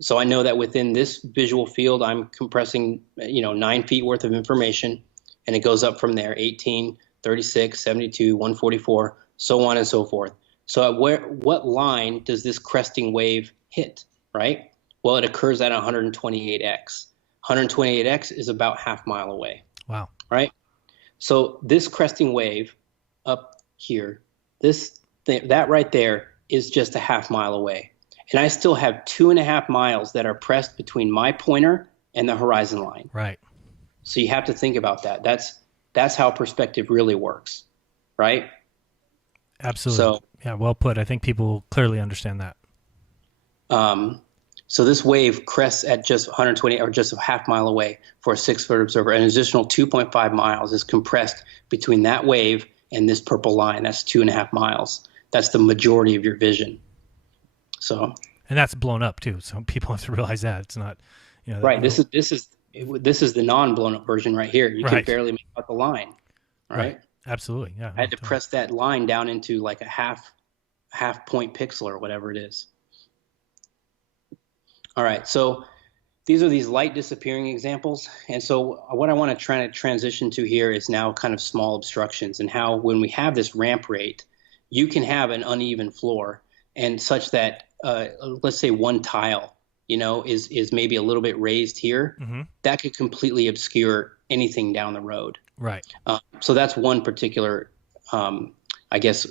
So I know that within this visual field, I'm compressing, 9 feet worth of information, and it goes up from there, 18, 36, 72, 144, so on and so forth. So what line does this cresting wave hit, right? Well, it occurs at 128x. 128x is about half mile away. Wow. Right? So this cresting wave up here, that right there is just a half mile away. And I still have 2.5 miles that are pressed between my pointer and the horizon line. Right. So you have to think about that. That's how perspective really works, right? Absolutely. So, yeah, well put. I think people clearly understand that. So this wave crests at just 120 or just a half mile away for a 6-foot observer. An additional 2.5 miles is compressed between that wave and this purple line. That's 2.5 miles. That's the majority of your vision. So, and that's blown up too. So people have to realize that it's not, right. This is the non-blown up version right here. You can barely make out the line. Right. Absolutely. Yeah. I had to press that line down into like a half point pixel or whatever it is. All right. So these are these light disappearing examples. And so what I want to try to transition to here is now kind of small obstructions, and how when we have this ramp rate, you can have an uneven floor, and such that let's say one tile, is maybe a little bit raised here. Mm-hmm. That could completely obscure anything down the road. Right. So that's one particular,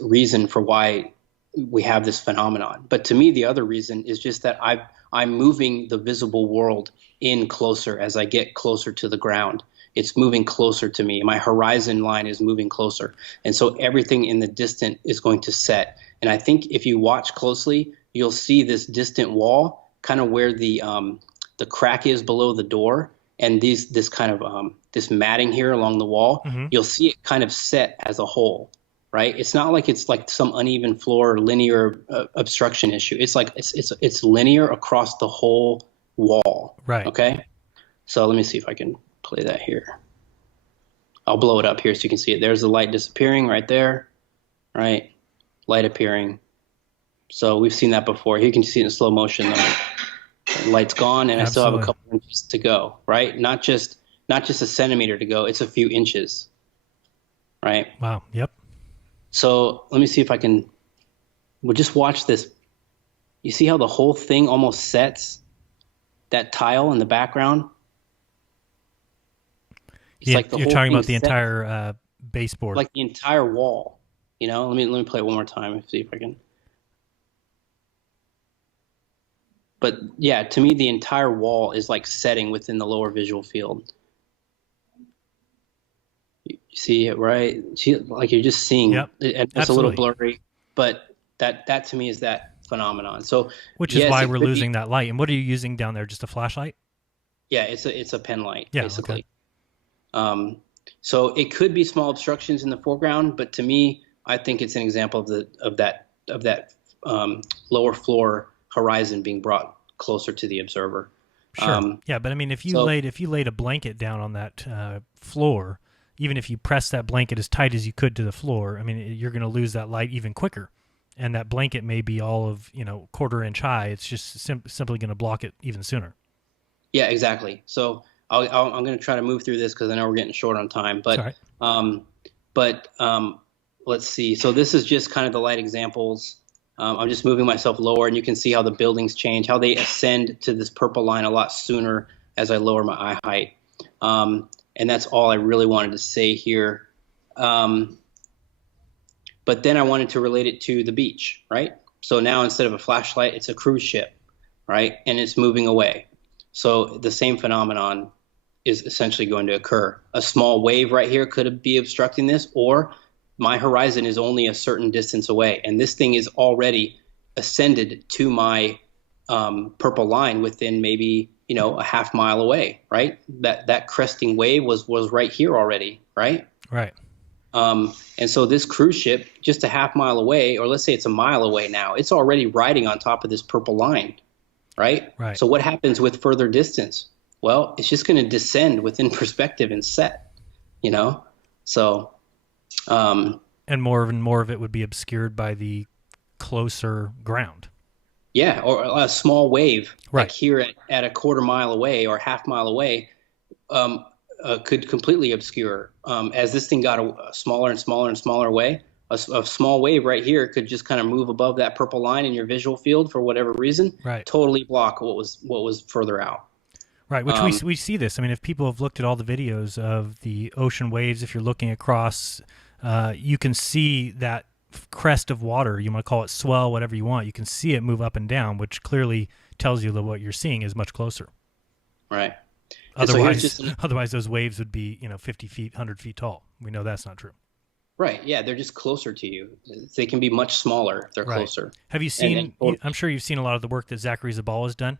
reason for why we have this phenomenon. But to me, the other reason is just that I'm moving the visible world in closer as I get closer to the ground. It's moving closer to me. My horizon line is moving closer. And so everything in the distant is going to set. And I think if you watch closely, you'll see this distant wall, kind of where the crack is below the door, and this kind of this matting here along the wall. Mm-hmm. You'll see it kind of set as a whole, right? It's not like it's like some uneven floor or linear obstruction issue. It's like it's linear across the whole wall. Right. Okay. So let me see if I can play that here. I'll blow it up here so you can see it. There's the light disappearing right there, right? Light appearing. So we've seen that before. Here you can see it in slow motion. The light's gone, and I still have a couple inches to go, right? Not just a centimeter to go. It's a few inches, right? Wow. Yep. So let me see if I can. We'll just watch this. You see how the whole thing almost sets? That tile in the background. It's like the you're whole talking about the sets, entire baseboard, like the entire wall. Let me play it one more time and see if I can. But yeah, to me, the entire wall is like setting within the lower visual field. You see it, right? Like you're just seeing. Yep. It's a little blurry, but that to me is that phenomenon. So, which is why we're losing that light. And what are you using down there? Just a flashlight? Yeah, it's a pen light, yeah, basically. Okay. So it could be small obstructions in the foreground, but to me, I think it's an example of that lower floor horizon being brought closer to the observer. Sure. Yeah, but I mean, if you laid a blanket down on that floor, even if you press that blanket as tight as you could to the floor, I mean, you're going to lose that light even quicker. And that blanket may be all of 1/4 inch high. It's just simply going to block it even sooner. Yeah, exactly. So I'm going to try to move through this because I know we're getting short on time. But let's see. So this is just kind of the light examples. I'm just moving myself lower, and you can see how the buildings change, how they ascend to this purple line a lot sooner as I lower my eye height. And that's all I really wanted to say here. But then I wanted to relate it to the beach, right? So now instead of a flashlight, it's a cruise ship, right? And it's moving away. So the same phenomenon is essentially going to occur. A small wave right here could be obstructing this, or my horizon is only a certain distance away, and this thing is already ascended to my purple line within maybe a half mile away, right? That cresting wave was right here already, right? Right. And so this cruise ship, just a half mile away, or let's say it's a mile away now, it's already riding on top of this purple line, right? Right. So what happens with further distance? Well, it's just going to descend within perspective and set, So, and more of it would be obscured by the closer ground. Yeah, or a small wave, right. Like here at a quarter mile away or half mile away, could completely obscure. As this thing got a smaller and smaller and smaller away, a small wave right here could just kind of move above that purple line in your visual field for whatever reason, right. Totally block what was further out. Right, which we see this. I mean, if people have looked at all the videos of the ocean waves, if you're looking across, you can see that crest of water. You might call it swell, whatever you want. You can see it move up and down, which clearly tells you that what you're seeing is much closer. Right. Otherwise those waves would be 50 feet, 100 feet tall. We know that's not true. Right. Yeah, they're just closer to you. They can be much smaller if they're closer. Have you seen? I'm sure you've seen a lot of the work that Zachary Zabal has done.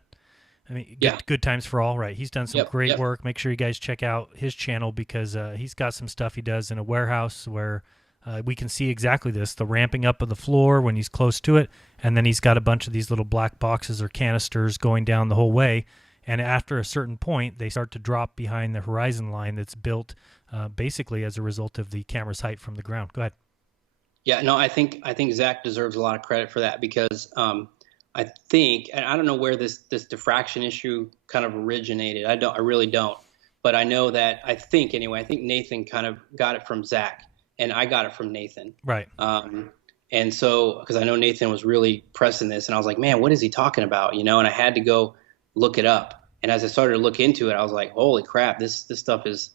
I mean, Good Times for All, right? He's done some great work. Make sure you guys check out his channel because he's got some stuff he does in a warehouse where we can see exactly this, the ramping up of the floor when he's close to it, and then he's got a bunch of these little black boxes or canisters going down the whole way, and after a certain point, they start to drop behind the horizon line that's built basically as a result of the camera's height from the ground. Go ahead. Yeah, no, I think Zach deserves a lot of credit for that because I think, and I don't know where this diffraction issue kind of originated. I really don't. But I know that I think Nathan kind of got it from Zach, and I got it from Nathan. Right. And so, because I know Nathan was really pressing this, and I was like, man, what is he talking about? And I had to go look it up. And as I started to look into it, I was like, holy crap, this stuff is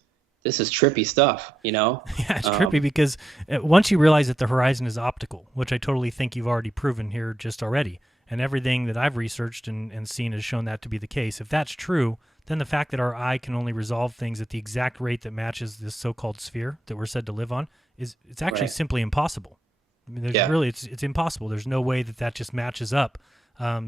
trippy stuff, Yeah, it's trippy because once you realize that the horizon is optical, which I totally think you've already proven here just already, and everything that I've researched and seen has shown that to be the case. If that's true, then the fact that our eye can only resolve things at the exact rate that matches this so-called sphere that we're said to live on it's actually simply impossible. I mean, it's impossible. There's no way that just matches up.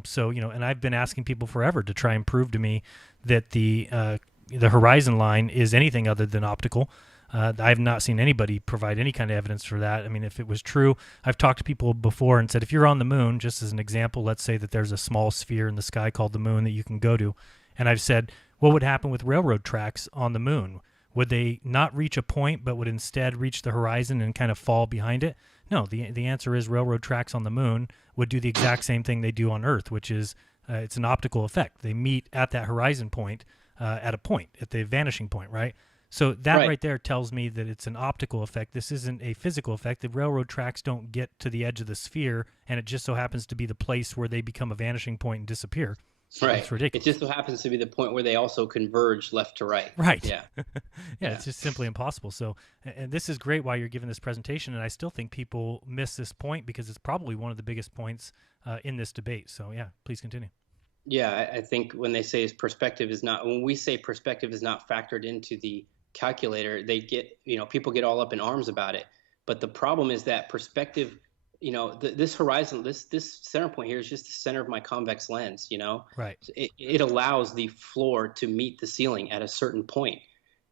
So, and I've been asking people forever to try and prove to me that the horizon line is anything other than optical. I have not seen anybody provide any kind of evidence for that. I mean, if it was true, I've talked to people before and said, if you're on the moon, just as an example, let's say that there's a small sphere in the sky called the moon that you can go to. And I've said, what would happen with railroad tracks on the moon? Would they not reach a point, but would instead reach the horizon and kind of fall behind it? No, the answer is railroad tracks on the moon would do the exact same thing they do on Earth, which is it's an optical effect. They meet at that horizon point, at the vanishing point, right? So that right there tells me that it's an optical effect. This isn't a physical effect. The railroad tracks don't get to the edge of the sphere, and it just so happens to be the place where they become a vanishing point and disappear. Right. It's ridiculous. It just so happens to be the point where they also converge left to right. Right. Yeah. Yeah, it's just simply impossible. So, and this is great while you're giving this presentation, and I still think people miss this point because it's probably one of the biggest points in this debate. So, yeah, please continue. Yeah, I think when they say when we say perspective is not factored into the calculator, they get, people get all up in arms about it. But the problem is that perspective, this horizon, this center point here is just the center of my convex lens, Right. It allows the floor to meet the ceiling at a certain point.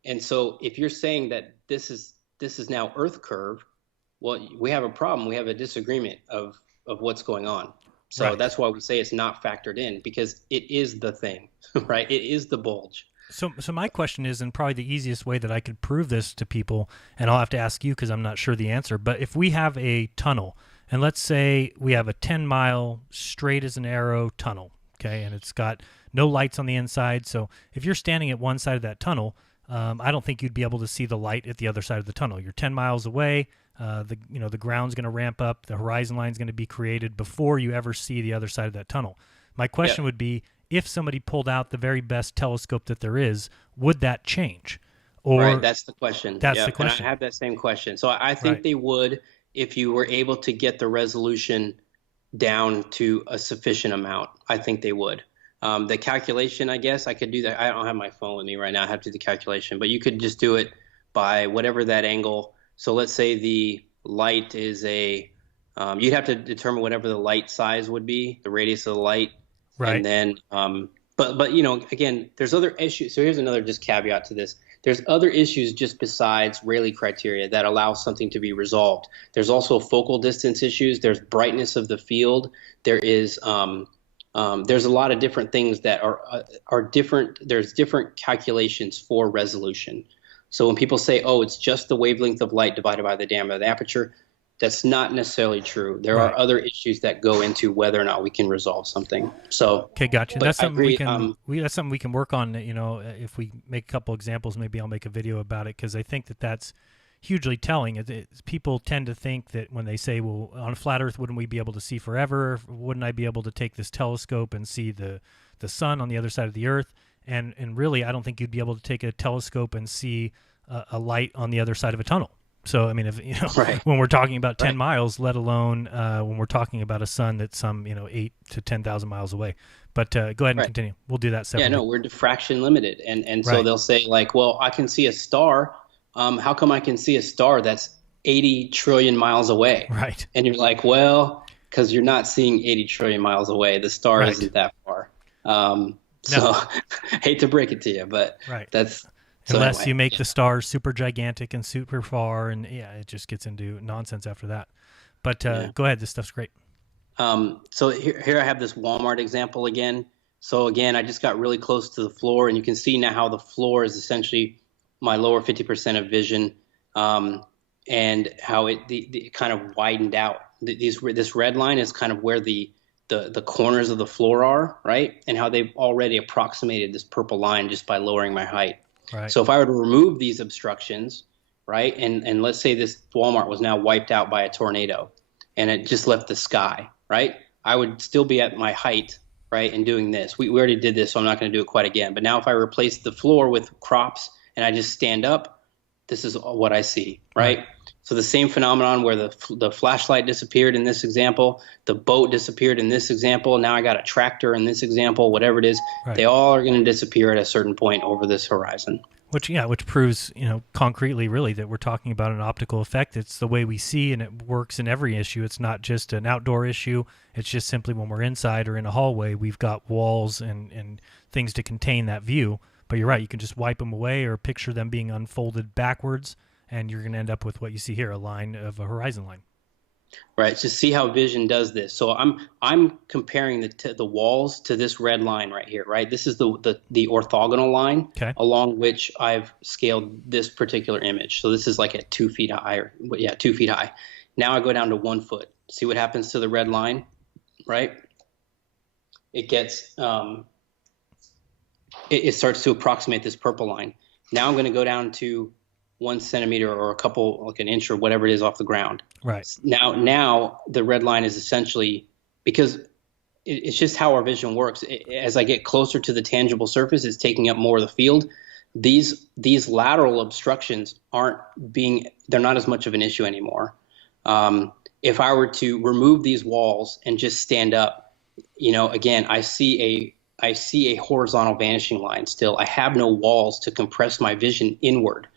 And so if you're saying that this is now Earth curve, well, we have a problem. We have a disagreement of what's going on. So right. That's why we say it's not factored in, because it is the thing, right? It is the bulge. So my question is, and probably the easiest way that I could prove this to people, and I'll have to ask you because I'm not sure the answer, but if we have a tunnel, and let's say we have a 10-mile straight as an arrow tunnel, okay, and it's got no lights on the inside, so if you're standing at one side of that tunnel, I don't think you'd be able to see the light at the other side of the tunnel. You're 10 miles away. The ground's going to ramp up. The horizon line's going to be created before you ever see the other side of that tunnel. My question would be, if somebody pulled out the very best telescope that there is, would that change? Or Right, that's the question. That's Yeah, the question. And I have that same question. So I think Right. they would if you were able to get the resolution down to a sufficient amount. I think they would. The calculation, I guess I could do that. I don't have my phone with me right now. I have to do the calculation, but you could just do it by whatever that angle. So let's say the light is you'd have to determine whatever the light size would be, the radius of the light. Right. And then, but again, there's other issues. So here's another just caveat to this. There's other issues just besides Rayleigh criteria that allow something to be resolved. There's also focal distance issues. There's brightness of the field. There is there's a lot of different things that are different. There's different calculations for resolution. So when people say, oh, it's just the wavelength of light divided by the diameter of the aperture, that's not necessarily true. There Right. are other issues that go into whether or not we can resolve something. So Okay, gotcha. but That's I something we agree, can that's something we can work on. If we make a couple examples, maybe I'll make a video about it, because I think that that's hugely telling. People tend to think that when they say, "Well, on a flat Earth, wouldn't we be able to see forever? Wouldn't I be able to take this telescope and see the sun on the other side of the Earth?" And really, I don't think you'd be able to take a telescope and see a light on the other side of a tunnel. So, I mean, Right. when we're talking about 10 Right. miles, let alone when we're talking about a sun that's some 8 to 10,000 miles away. But go ahead and Right. continue. We'll do that separately. Yeah, no, we're diffraction limited. And so Right. they'll say like, well, I can see a star. How come I can see a star that's 80 trillion miles away? Right. And you're like, well, because you're not seeing 80 trillion miles away. The star Right. isn't that far. So hate to break it to you, but Right. that's so Unless anyway, you make yeah. the stars super gigantic and super far, and it just gets into nonsense after that. But go ahead. This stuff's great. So here I have this Walmart example again. So again, I just got really close to the floor, and you can see now how the floor is essentially my lower 50% of vision, and how it kind of widened out. This red line is kind of where the corners of the floor are, right? And how they've already approximated this purple line just by lowering my height. Right. So if I were to remove these obstructions, right, and let's say this Walmart was now wiped out by a tornado, and it just left the sky, right? I would still be at my height, right, and doing this. We already did this, so I'm not going to do it quite again. But now if I replace the floor with crops and I just stand up, this is what I see, right? So the same phenomenon where the flashlight disappeared in this example, the boat disappeared in this example, now I got a tractor in this example, whatever it is, Right. they all are going to disappear at a certain point over this horizon. Which proves, concretely, really, that we're talking about an optical effect. It's the way we see, and it works in every issue. It's not just an outdoor issue. It's just simply when we're inside or in a hallway, we've got walls and things to contain that view. But you're right. You can just wipe them away or picture them being unfolded backwards, and you're going to end up with what you see here, a line of a horizon line. Right. Just see how vision does this. So I'm comparing the walls to this red line right here. Right. This is the orthogonal line along which I've scaled this particular image. So this is like at 2 feet high. 2 feet high. Now I go down to 1 foot. See what happens to the red line, right? It gets it starts to approximate this purple line. Now I'm going to go down to 1 centimeter or a couple, like an inch or whatever it is off the ground. Right. Now the red line is essentially, because it's just how our vision works. As I get closer to the tangible surface, it's taking up more of the field. These lateral obstructions they're not as much of an issue anymore. If I were to remove these walls and just stand up, again, I see a horizontal vanishing line still. I have no walls to compress my vision inward.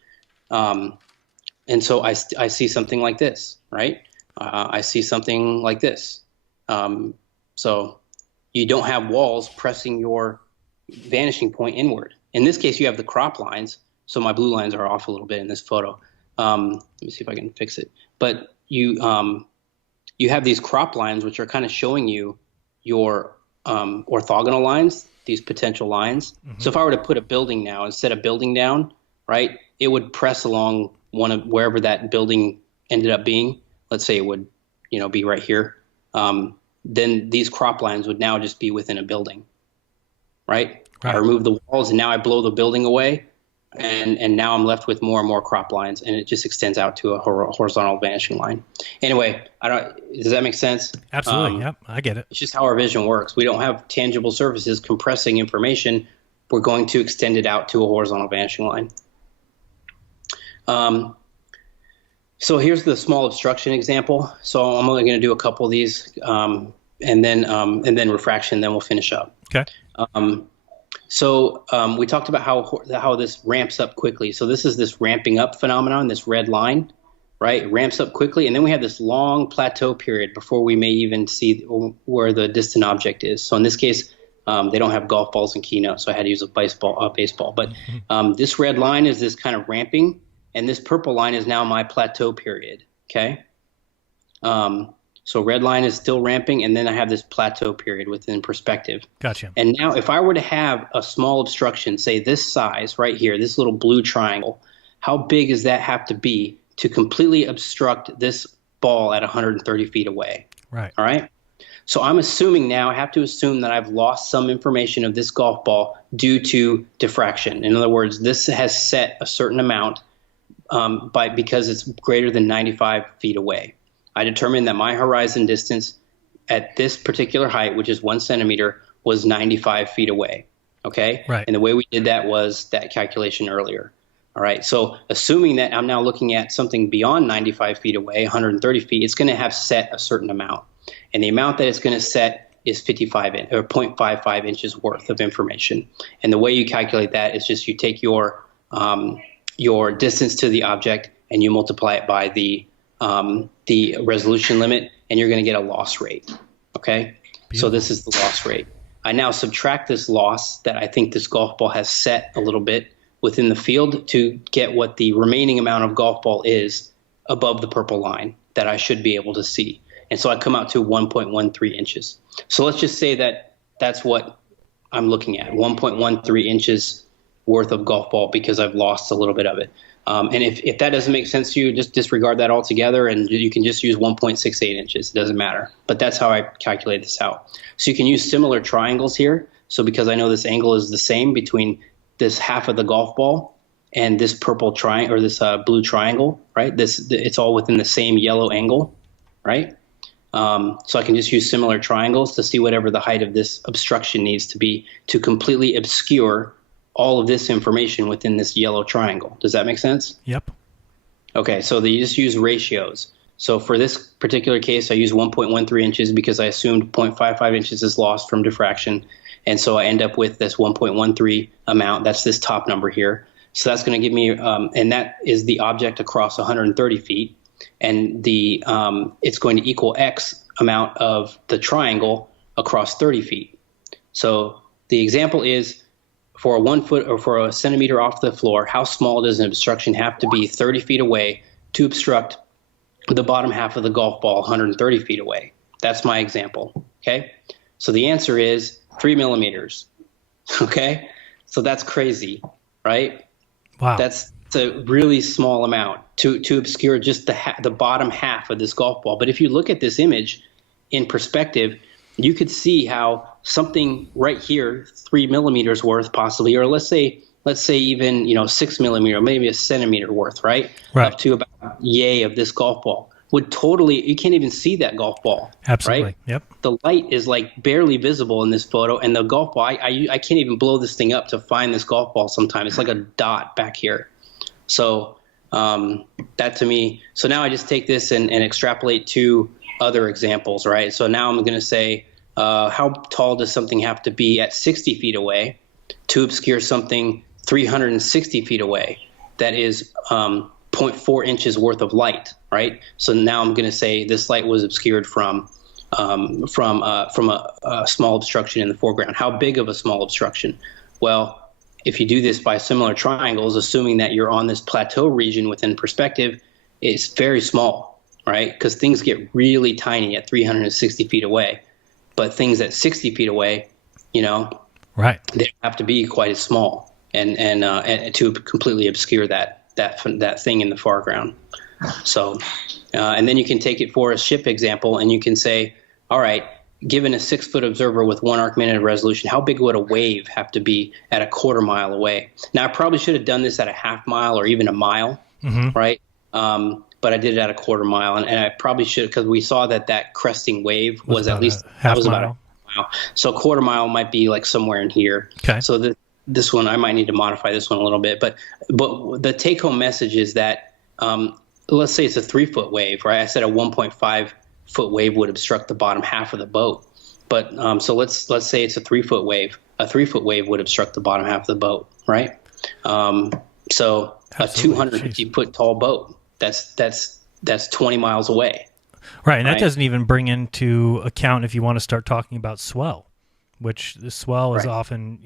And so I see something like this, right? I see something like this. So you don't have walls pressing your vanishing point inward. In this case, you have the crop lines. So my blue lines are off a little bit in this photo. Let me see if I can fix it. But you have these crop lines, which are kind of showing you your orthogonal lines, these potential lines. Mm-hmm. So if I were to put a building now, instead of building down, right, it would press along one of wherever that building ended up being. Let's say it would, be right here. Then these crop lines would now just be within a building, right? I remove the walls and now I blow the building away. and now I'm left with more and more crop lines, and it just extends out to a horizontal vanishing line. Anyway, does that make sense? Absolutely. Yep, I get it. It's just how our vision works. We don't have tangible surfaces compressing information. We're going to extend it out to a horizontal vanishing line. So here's the small obstruction example. So I'm only going to do a couple of these, and then refraction, then we'll finish up. Okay. So we talked about how this ramps up quickly. So this is this ramping up phenomenon, this red line, right? It ramps up quickly, and then we have this long plateau period before we may even see where the distant object is. So in this case, they don't have golf balls in Keynote, so I had to use a baseball. But this red line is this kind of ramping, and this purple line is now my plateau period, okay? So red line is still ramping, and then I have this plateau period within perspective. Gotcha. And now if I were to have a small obstruction, say this size right here, this little blue triangle, how big does that have to be to completely obstruct this ball at 130 feet away? Right. All right? So I'm assuming now, I have to assume that I've lost some information of this golf ball due to diffraction. In other words, this has set a certain amount because it's greater than 95 feet away. I determined that my horizon distance at this particular height, which is 1 centimeter, was 95 feet away. Okay? Right. And the way we did that was that calculation earlier. All right. So assuming that I'm now looking at something beyond 95 feet away, 130 feet, it's going to have set a certain amount. And the amount that it's going to set is 0.55 inches worth of information. And the way you calculate that is just you take your distance to the object and you multiply it by the resolution limit, and you're going to get a loss rate. Okay? Beautiful. So this is the loss rate. I now subtract this loss that I think this golf ball has set a little bit within the field to get what the remaining amount of golf ball is above the purple line that I should be able to see. And so I come out to 1.13 inches. So let's just say that that's what I'm looking at, 1.13 inches worth of golf ball, because I've lost a little bit of it. And if that doesn't make sense to you, just disregard that altogether, and you can just use 1.68 inches. It doesn't matter. But that's how I calculate this out. So you can use similar triangles here. So because I know this angle is the same between this half of the golf ball and this purple triangle, or this blue triangle, right? It's all within the same yellow angle, right? So I can just use similar triangles to see whatever the height of this obstruction needs to be to completely obscure all of this information within this yellow triangle. Does that make sense? Yep. Okay, so you just use ratios. So for this particular case, I use 1.13 inches because I assumed 0.55 inches is lost from diffraction. And so I end up with this 1.13 amount. That's this top number here. So that's going to give me, and that is the object across 130 feet. And it's going to equal X amount of the triangle across 30 feet. So the example is, for a 1 foot or for a centimeter off the floor, how small does an obstruction have to be 30 feet away to obstruct the bottom half of the golf ball 130 feet away? That's my example. Okay. So the answer is 3 millimeters. Okay. So that's crazy, right? Wow. That's a really small amount to obscure just the bottom half of this golf ball. But if you look at this image in perspective, you could see how something right here, 3 millimeters worth possibly, or let's say even 6 millimeter, maybe a centimeter worth, right? Up to about yay of this golf ball would totally, you can't even see that golf ball. Absolutely. Right? Yep. The light is like barely visible in this photo, and the golf ball, I can't even blow this thing up to find this golf ball sometimes. It's like a dot back here. So that to me, so now I just take this and extrapolate to other examples, right? So now I'm going to say, how tall does something have to be at 60 feet away to obscure something 360 feet away that is 0.4 inches worth of light, right? So now I'm going to say this light was obscured from a small obstruction in the foreground. How big of a small obstruction? Well, if you do this by similar triangles, assuming that you're on this plateau region within perspective, it's very small, right? Because things get really tiny at 360 feet away. But things at 60 feet away, right, they don't have to be quite as small, and to completely obscure that thing in the foreground. So, and then you can take it for a ship example, and you can say, all right, given a 6-foot observer with 1 arc minute of resolution, how big would a wave have to be at a quarter mile away? Now, I probably should have done this at a half mile or even a mile, right? But I did it at a quarter mile, and I probably should, because we saw that cresting wave was at least half about mile. a mile. So a quarter mile might be like somewhere in here. Okay. So this one, I might need to modify this one a little bit, but the take home message is that let's say it's a 3-foot wave, right? I said a 1.5-foot wave would obstruct the bottom half of the boat, but so let's say it's a 3-foot wave. A 3-foot wave would obstruct the bottom half of the boat, right? So Absolutely. a 250-foot tall boat, that's 20 miles away. Right, and that doesn't even bring into account if you want to start talking about swell, which the swell is often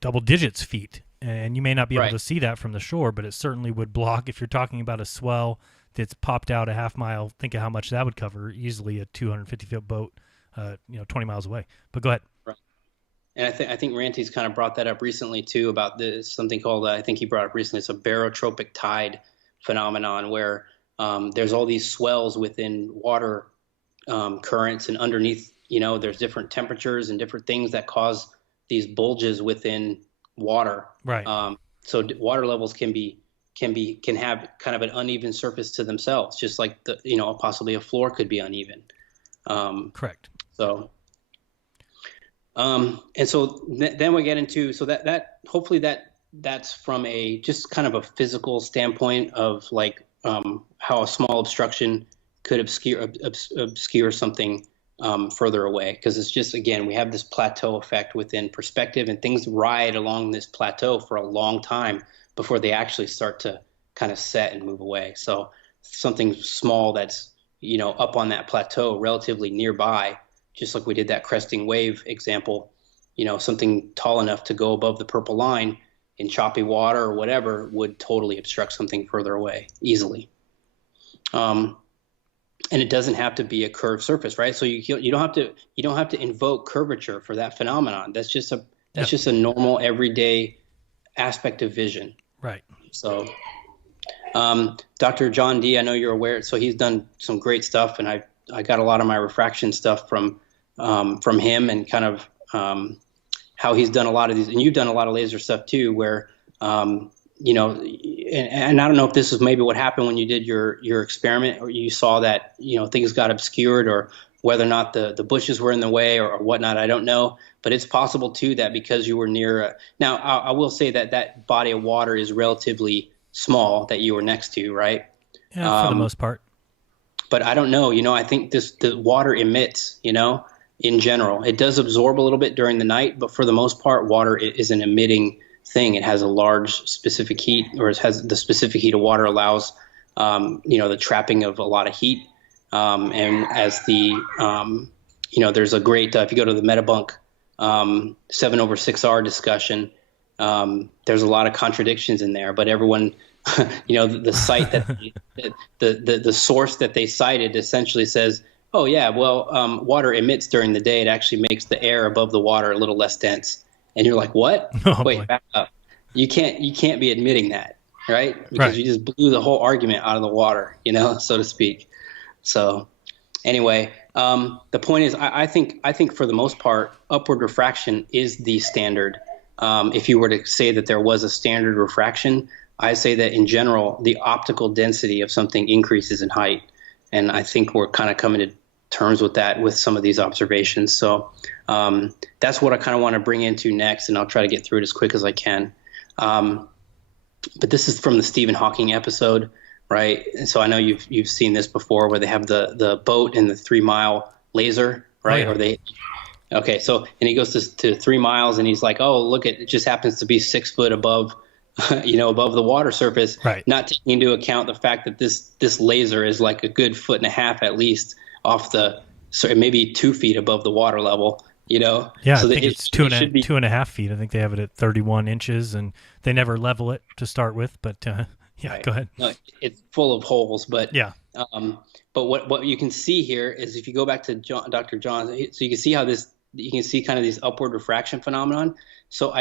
double digits feet, and you may not be able to see that from the shore, but it certainly would block if you're talking about a swell that's popped out a half mile. Think of how much that would cover easily a 250-foot boat, 20 miles away. But go ahead. Right. And I think Ranty's kind of brought that up recently too, about this something called I think he brought up recently. It's a barotropic tide phenomenon where there's all these swells within water currents, and underneath, there's different temperatures and different things that cause these bulges within water. Right. So water levels can have kind of an uneven surface to themselves, just like possibly a floor could be uneven. Correct. So, and so then we get into, so that hopefully that's from a just kind of a physical standpoint of like how a small obstruction could obscure something further away, because it's just, again, we have this plateau effect within perspective, and things ride along this plateau for a long time before they actually start to kind of set and move away. So something small that's up on that plateau relatively nearby, just like we did that cresting wave example, something tall enough to go above the purple line in choppy water or whatever would totally obstruct something further away easily. And it doesn't have to be a curved surface, right? So you don't have to invoke curvature for that phenomenon. That's just a normal everyday aspect of vision. Right. So Dr. John D, I know you're aware, so he's done some great stuff, and I got a lot of my refraction stuff from him, and kind of how he's done a lot of these, and you've done a lot of laser stuff too, where and I don't know if this is maybe what happened when you did your experiment, or you saw that things got obscured, or whether or not the bushes were in the way or whatnot. I don't know, but it's possible too that because you were near now I will say that body of water is relatively small that you were next to, right? Yeah, for the most part. But I don't know, I think the water emits, in general. It does absorb a little bit during the night, but for the most part, water is an emitting thing. It has a large specific heat, or it has the specific heat of water allows, the trapping of a lot of heat. And as there's a great, if you go to the Metabunk 7/6R discussion, there's a lot of contradictions in there, but everyone, the site that the source that they cited essentially says, oh yeah, well, water emits during the day. It actually makes the air above the water a little less dense. And you're like, what? Oh, wait, boy. back up. You can't be admitting that, right? Because you just blew the whole argument out of the water, so to speak. So anyway, the point is, I think for the most part, upward refraction is the standard. If you were to say that there was a standard refraction, I say that in general, the optical density of something increases in height. And I think we're kind of coming to terms with that with some of these observations. So that's what I kind of want to bring into next, and I'll try to get through it as quick as I can. But this is from the Stephen Hawking episode, right? And so I know you've seen this before, where they have the boat and the 3-mile laser, right? Oh, yeah. Okay, so, and he goes to 3 miles, and he's like, oh, look, it just happens to be 6 foot above, above the water surface, right? Not taking into account the fact that this laser is like a good 1.5 feet at least off maybe 2 feet above the water level. Yeah, so I think it's 2.5 feet. I think they have it at 31 inches, and they never level it to start with. But yeah, right. Go ahead. No, it's full of holes, but yeah. But what you can see here is, if you go back to Dr. John, so you can see how you can see kind of these upward refraction phenomenon. So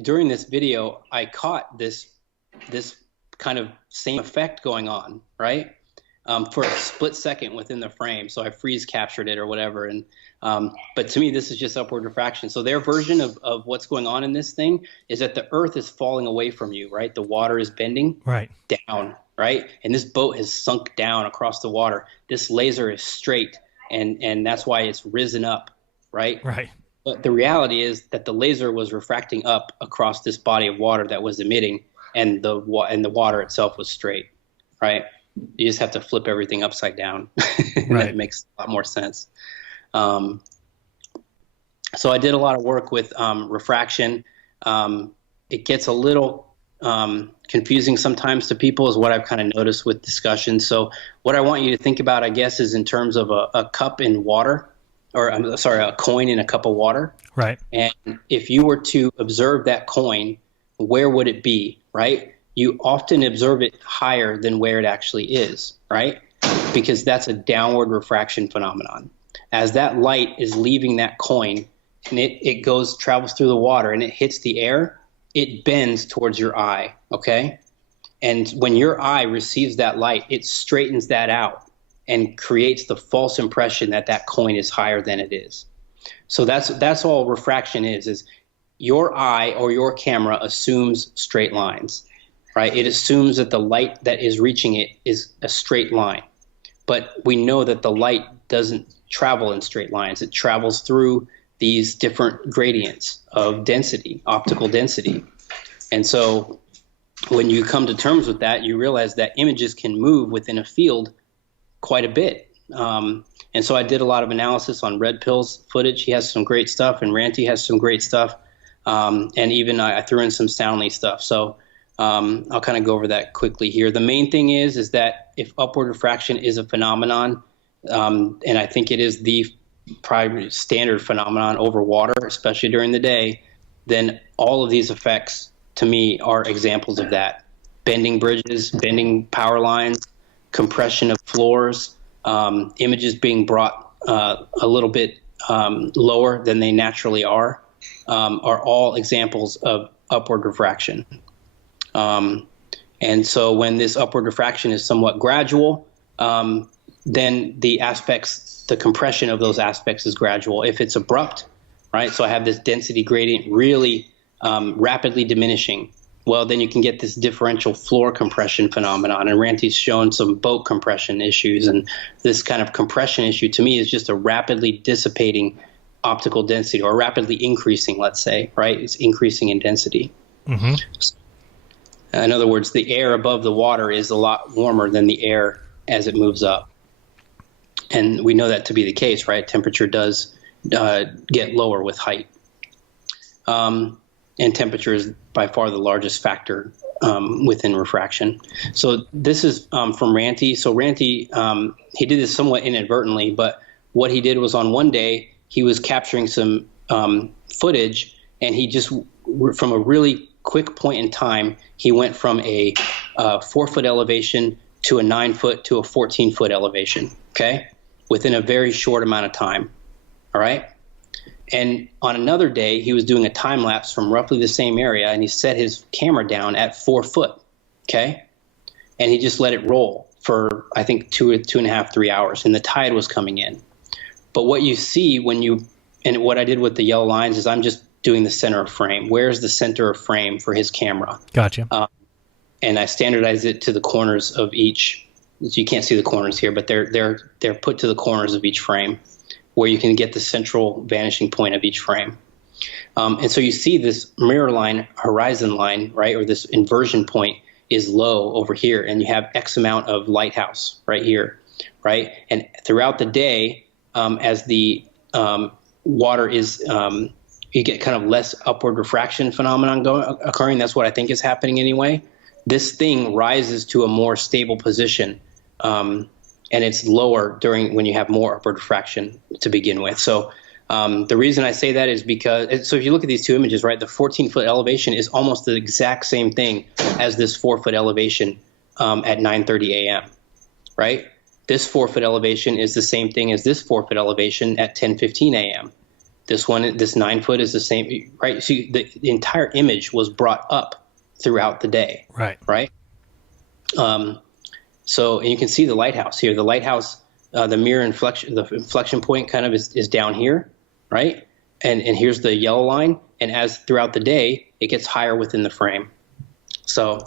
during this video, I caught this kind of same effect going on, right? for a split second within the frame. So I freeze captured it or whatever. And but to me, this is just upward refraction. So their version of what's going on in this thing is that the Earth is falling away from you, right? The water is bending down, right? And this boat has sunk down across the water. This laser is straight, and that's why it's risen up, right? Right. But the reality is that the laser was refracting up across this body of water that was emitting, and the water itself was straight, right? You just have to flip everything upside down. Right. It makes a lot more sense. So I did a lot of work with refraction. It gets a little confusing sometimes to people, is what I've kind of noticed with discussion. So what I want you to think about, I guess, is in terms of a cup in water, or I'm sorry, a coin in a cup of water. Right. And if you were to observe that coin, where would it be, right? You often observe it higher than where it actually is, right? Because that's a downward refraction phenomenon. As that light is leaving that coin and it travels through the water and it hits the air, it bends towards your eye, okay? And when your eye receives that light, it straightens that out and creates the false impression that that coin is higher than it is. So that's all refraction is your eye or your camera assumes straight lines, right? It assumes that the light that is reaching it is a straight line. But we know that the light doesn't travel in straight lines. It travels through these different gradients of density, optical density. And so when you come to terms with that, you realize that images can move within a field quite a bit. And so I did a lot of analysis on Red Pill's footage. He has some great stuff, and Ranty has some great stuff. And even I threw in some Soundly stuff. So I'll kind of go over that quickly here. The main thing is that if upward refraction is a phenomenon, and I think it is the primary standard phenomenon over water, especially during the day, then all of these effects to me are examples of that. Bending bridges, bending power lines, compression of floors, images being brought a little bit lower than they naturally are all examples of upward refraction. And so when this upward refraction is somewhat gradual, then the compression of those aspects is gradual. If it's abrupt, right, so I have this density gradient really rapidly diminishing, well, then you can get this differential floor compression phenomenon. And Ranty's shown some boat compression issues. And this kind of compression issue to me is just a rapidly dissipating optical density, or rapidly increasing, let's say, right? It's increasing in density. Mm-hmm. In other words, the air above the water is a lot warmer than the air as it moves up. And we know that to be the case, right? Temperature does get lower with height. And temperature is by far the largest factor within refraction. So this is from Ranty. So Ranty, he did this somewhat inadvertently, but what he did was on one day, he was capturing some footage, and he just, from a really quick point in time, he went from a 4-foot elevation to a 9-foot to a 14-foot elevation, okay, within a very short amount of time, all right? And on another day, he was doing a time lapse from roughly the same area, and he set his camera down at 4 foot, okay? And he just let it roll for, I think, 2.5, 3 hours, and the tide was coming in. But what you see and what I did with the yellow lines is I'm just doing the center of frame. Where's the center of frame for his camera? Gotcha. And I standardized it to the corners of each. So you can't see the corners here, but they're put to the corners of each frame, where you can get the central vanishing point of each frame. And so you see this mirror line, horizon line, right, or this inversion point is low over here, and you have X amount of lighthouse right here, right? And throughout the day, as the water is, you get kind of less upward refraction phenomenon occurring. That's what I think is happening anyway. This thing rises to a more stable position, and it's lower when you have more upward refraction to begin with. So the reason I say that is because, so if you look at these two images, right, the 14-foot elevation is almost the exact same thing as this 4-foot elevation at 9:30 a.m., right? This 4-foot elevation is the same thing as this 4-foot elevation at 10:15 a.m. This 9-foot is the same, right? So the entire image was brought up throughout the day, right? So, and you can see the lighthouse here. The lighthouse, the mirror inflection, the inflection point kind of is down here, right? And here's the yellow line. And as throughout the day, it gets higher within the frame. So,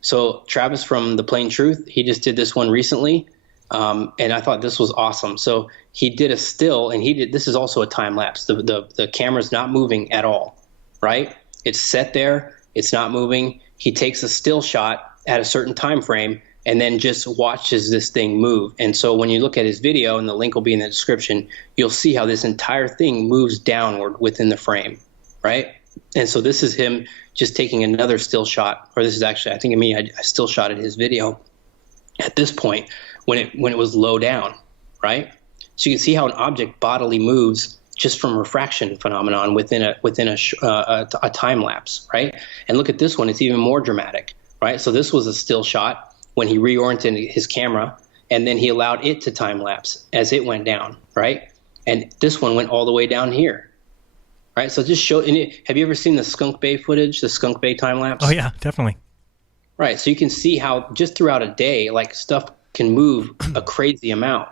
so Travis from The Plain Truth, he just did this one recently. And I thought this was awesome. So he did a still, and this is also a time lapse. The camera's not moving at all, right? It's set there. It's not moving. He takes a still shot at a certain time frame and then just watches this thing move. And so when you look at his video, and the link will be in the description, you'll see how this entire thing moves downward within the frame, right? And so this is him just taking another still shot, or this is actually, I think I still shot at his video at this point when it was low down, right? So you can see how an object bodily moves just from refraction phenomenon within a time lapse, right? And look at this one; it's even more dramatic, right? So this was a still shot when he reoriented his camera, and then he allowed it to time lapse as it went down, right? And this one went all the way down here, right? So just show. Have you ever seen the Skunk Bay footage, the Skunk Bay time lapse? Oh yeah, definitely. Right. So you can see how just throughout a day, like stuff can move a crazy amount.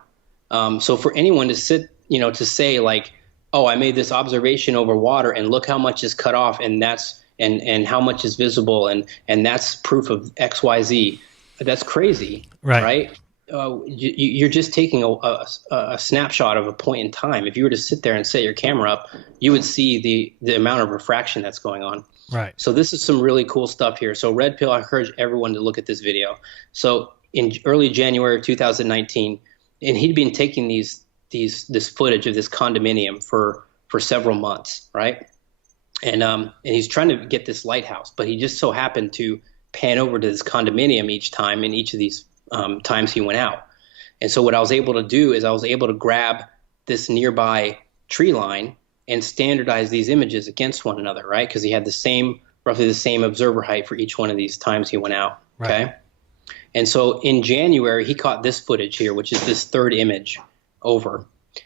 So for anyone to to say like, oh, I made this observation over water and look how much is cut off, and that's and how much is visible, and that's proof of X, Y, Z. That's crazy, right? You're just taking a snapshot of a point in time. If you were to sit there and set your camera up, you would see the amount of refraction that's going on. Right. So this is some really cool stuff here. So Red Pill, I encourage everyone to look at this video. So in early January of 2019, and he'd been taking this footage of this condominium for several months, right? And he's trying to get this lighthouse, but he just so happened to pan over to this condominium each time, in each of these times he went out. And so what I was able to do is I was able to grab this nearby tree line and standardize these images against one another, right? Because he had roughly the same observer height for each one of these times he went out, okay? Right. And so in January, he caught this footage here, which is this third image over.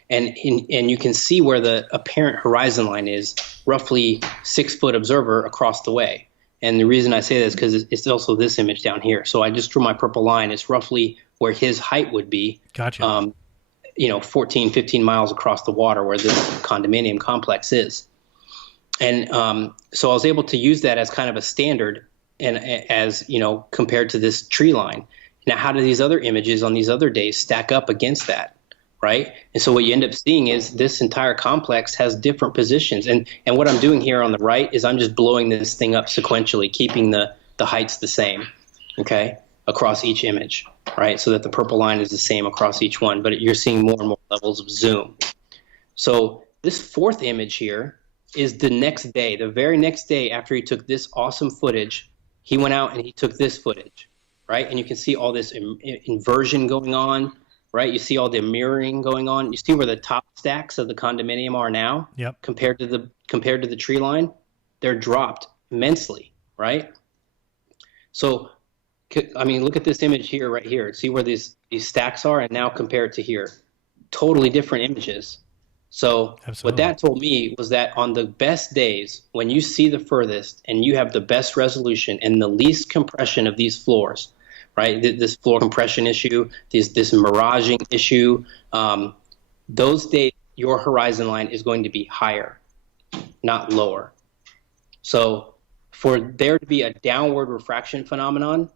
And you can see where the apparent horizon line is, roughly 6 foot observer across the way. And the reason I say this is because it's also this image down here. So I just drew my purple line. It's roughly where his height would be. Gotcha. 14, 15 miles across the water where this condominium complex is. And so I was able to use that as kind of a standard, and as, compared to this tree line. Now, how do these other images on these other days stack up against that, right? And so what you end up seeing is this entire complex has different positions. And what I'm doing here on the right is I'm just blowing this thing up sequentially, keeping the heights the same, okay, across each image, right? So that the purple line is the same across each one, but you're seeing more and more levels of zoom. So this fourth image here is the next day, the very next day after he took this awesome footage, he went out and he took this footage, right? And you can see all this inversion going on, right? You see all the mirroring going on. You see where the top stacks of the condominium are now. Yep. Compared to the tree line, they're dropped immensely, right? So, I mean, look at this image here, right here. See where these stacks are, and now compare it to here. Totally different images. So Absolutely. What that told me was that on the best days, when you see the furthest and you have the best resolution and the least compression of these floors, right? This floor compression issue, this miraging issue, those days your horizon line is going to be higher, not lower. So for there to be a downward refraction phenomenon,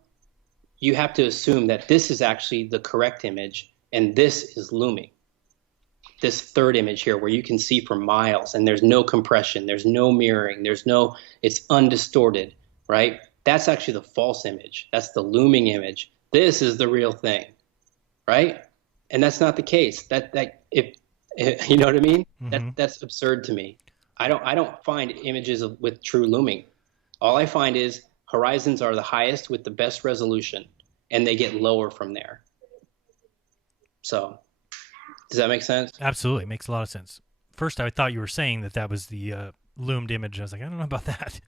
you have to assume that this is actually the correct image and this is looming. This third image here where you can see for miles and there's no compression, there's no mirroring, it's undistorted, right? That's actually the false image. That's the looming image. This is the real thing, right? And that's not the case. If you know what I mean? Mm-hmm. That's absurd to me. I don't find images with true looming. All I find is horizons are the highest with the best resolution, and they get lower from there. So, does that make sense? Absolutely, it makes a lot of sense. First, I thought you were saying that was the loomed image. I was like, I don't know about that,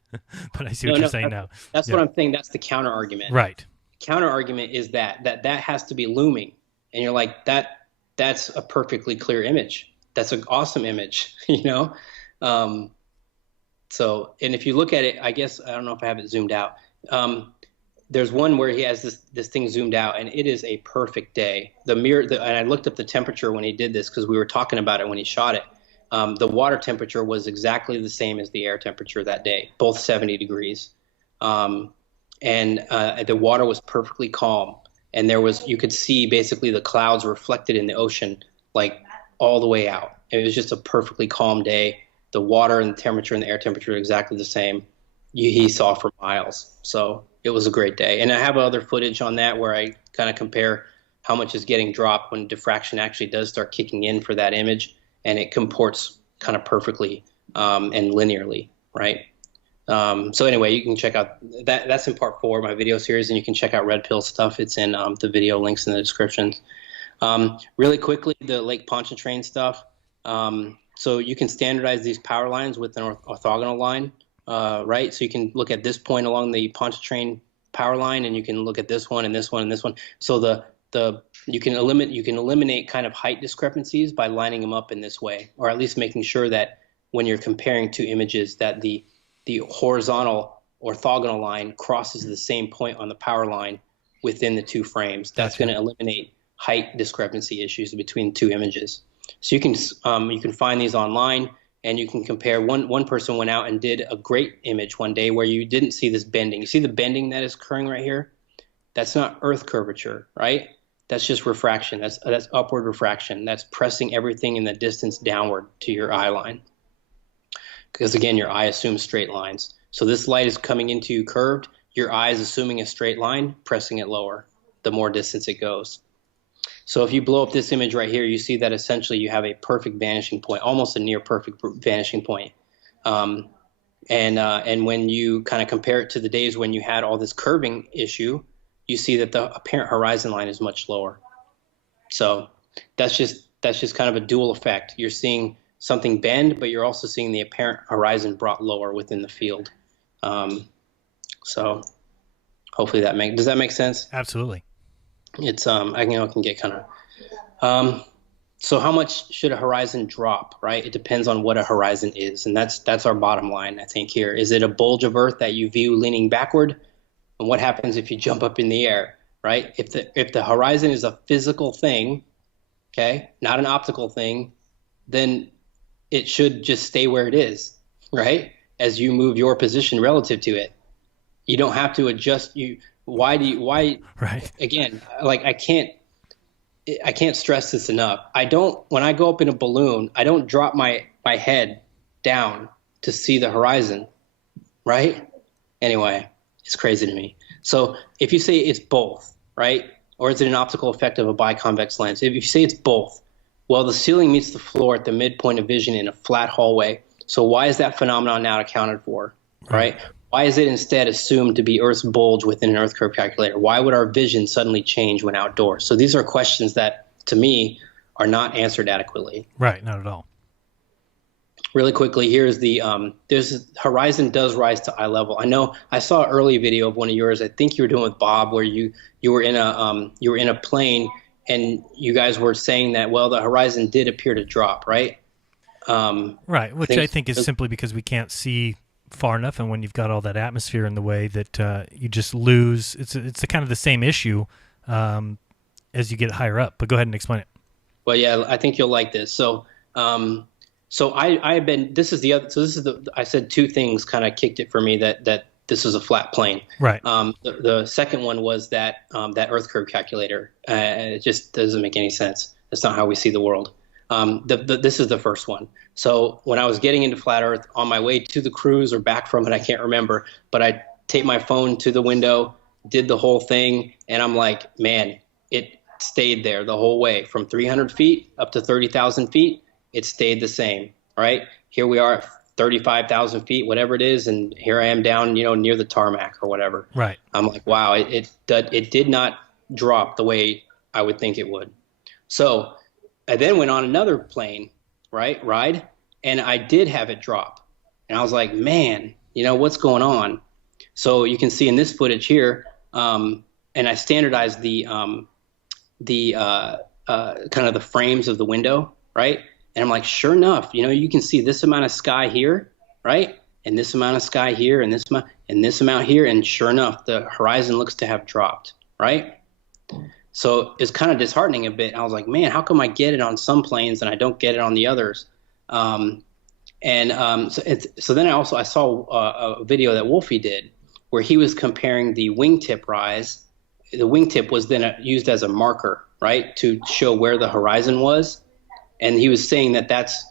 but I see what you're saying now. That's what I'm saying. That's the counter argument. Right. Counter argument is that has to be looming, and you're like that's a perfectly clear image. That's an awesome image, So, and if you look at it, I guess I don't know if I have it zoomed out. there's one where he has this thing zoomed out, and it is a perfect day. And I looked up the temperature when he did this because we were talking about it when he shot it. The water temperature was exactly the same as the air temperature that day, both 70 degrees. And the water was perfectly calm, and you could see basically the clouds reflected in the ocean, like all the way out. It was just a perfectly calm day. The water and the temperature and the air temperature are exactly the same. He saw for miles. So it was a great day. And I have other footage on that where I kind of compare how much is getting dropped when diffraction actually does start kicking in for that image, and it comports kind of perfectly and linearly, right? So anyway, you can check out that. That's in part 4 of my video series, and you can check out Red Pill stuff. It's in the video links in the descriptions. Really quickly, the Lake Pontchartrain stuff. So you can standardize these power lines with an orthogonal line, right? So you can look at this point along the Pontchartrain power line, and you can look at this one and this one and this one. So you can eliminate kind of height discrepancies by lining them up in this way, or at least making sure that when you're comparing two images, that the horizontal orthogonal line crosses the same point on the power line within the two frames. That's going to eliminate height discrepancy issues between two images. So you can find these online, and you can compare. One person went out and did a great image one day where you didn't see this bending. You see the bending that is occurring right here? That's not Earth curvature, right? That's just refraction. That's upward refraction. That's pressing everything in the distance downward to your eye line. Because again, your eye assumes straight lines. So this light is coming into you curved. Your eye is assuming a straight line, pressing it lower the more distance it goes. So if you blow up this image right here, you see that essentially you have a perfect vanishing point, almost a near perfect vanishing point. And when you kind of compare it to the days when you had all this curving issue, you see that the apparent horizon line is much lower. So that's just kind of a dual effect. You're seeing something bend, but you're also seeing the apparent horizon brought lower within the field. So hopefully does that make sense? Absolutely. It's I can get kind of so how much should a horizon drop, right? It depends on what a horizon is, and that's our bottom line, I think, here. Is it a bulge of Earth that you view leaning backward? And what happens if you jump up in the air, right? If the horizon is a physical thing, okay, not an optical thing, then it should just stay where it is, right? As you move your position relative to it. You don't have to adjust. Why right? Again, like I can't stress this enough. When I go up in a balloon, I don't drop my head down to see the horizon, right? Anyway, it's crazy to me. So if you say it's both, right? Or is it an optical effect of a biconvex lens? If you say it's both, well, the ceiling meets the floor at the midpoint of vision in a flat hallway. So why is that phenomenon not accounted for, right? Why is it instead assumed to be Earth's bulge within an Earth curve calculator? Why would our vision suddenly change when outdoors? So these are questions that, to me, are not answered adequately. Right, not at all. Really quickly, here's horizon does rise to eye level. I know I saw an early video of one of yours. I think you were doing with Bob, where you were in a plane, and you guys were saying that, well, the horizon did appear to drop, right? Right, which I think is simply because we can't see far enough, and when you've got all that atmosphere in the way, that you just lose. It's kind of the same issue as you get higher up. But go ahead and explain it. Well, yeah, I think you'll like this. So I've been. I said two things kind of kicked it for me that this is a flat plane. Right. The second one was that Earth curve calculator. It just doesn't make any sense. That's not how we see the world. This is the first one. So when I was getting into flat Earth on my way to the cruise or back from it, I can't remember, but I taped my phone to the window, did the whole thing, and I'm like, man, it stayed there the whole way from 300 feet up to 30,000 feet. It stayed the same, right? Here we are at 35,000 feet, whatever it is, and here I am down, near the tarmac or whatever. Right. I'm like, wow, it did not drop the way I would think it would. So I then went on another plane, ride, and I did have it drop. And I was like, man, what's going on? So you can see in this footage here, and I standardized the kind of the frames of the window, right? And I'm like, sure enough, you can see this amount of sky here, right? And this amount of sky here, and this amount. and this amount here, and sure enough, the horizon looks to have dropped, right? So it's kind of disheartening a bit. I was like, man, how come I get it on some planes and I don't get it on the others? So then I saw a video that Wolfie did where he was comparing the wingtip rise. The wingtip was then used as a marker, right, to show where the horizon was. And he was saying that that's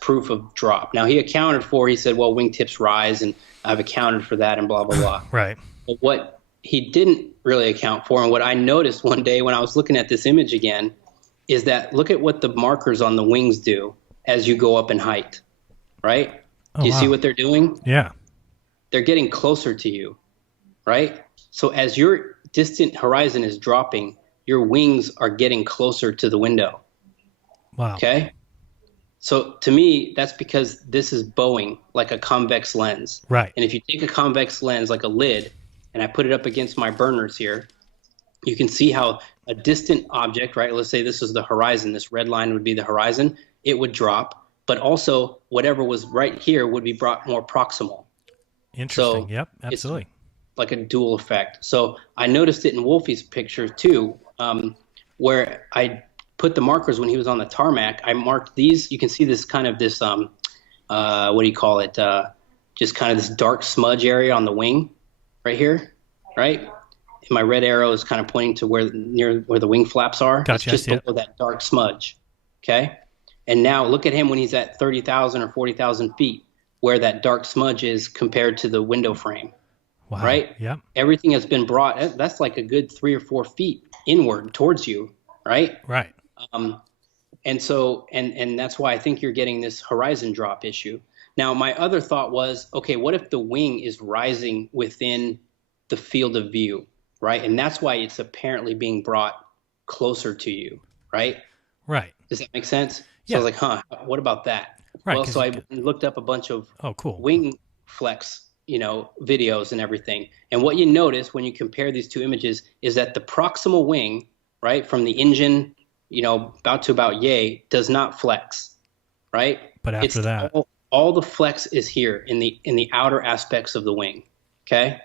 proof of drop. Now, he said, well, wingtips rise, and I've accounted for that and blah, blah, blah. Right. But what he didn't really account for, and what I noticed one day when I was looking at this image again, is that look at what the markers on the wings do as you go up in height, right? Oh, do you wow. see what they're doing? Yeah. They're getting closer to you, right? So as your distant horizon is dropping, your wings are getting closer to the window. Wow. Okay? So to me, that's because this is bowing like a convex lens. Right. And if you take a convex lens like a lid and I put it up against my burners here, you can see how a distant object, right? Let's say this is the horizon. This red line would be the horizon. It would drop, but also whatever was right here would be brought more proximal. Interesting. So yep. Absolutely. It's like a dual effect. So I noticed it in Wolfie's picture too, where I put the markers when he was on the tarmac. I marked these. You can see this kind of this, what do you call it? Just kind of this dark smudge area on the wing right here, right? And my red arrow is kind of pointing to near where the wing flaps are. Gotcha. It's just below that dark smudge. Okay. And now look at him when he's at 30,000 or 40,000 feet, where that dark smudge is compared to the window frame. Wow. Right? Yep. Everything has been brought, that's like a good 3 or 4 feet inward towards you, right? Right. And so, and that's why I think you're getting this horizon drop issue. Now, my other thought was, okay, what if the wing is rising within the field of view, right? And that's why it's apparently being brought closer to you, right? Right. Does that make sense? So Yeah. I was like, what about that? Right, Well, 'cause so you I looked up a bunch of cool. wing flex, videos and everything. And what you notice when you compare these two images is that the proximal wing, right, from the engine, about to about yay, does not flex, right? But after that, all the flex is here in the outer aspects of the wing. Okay.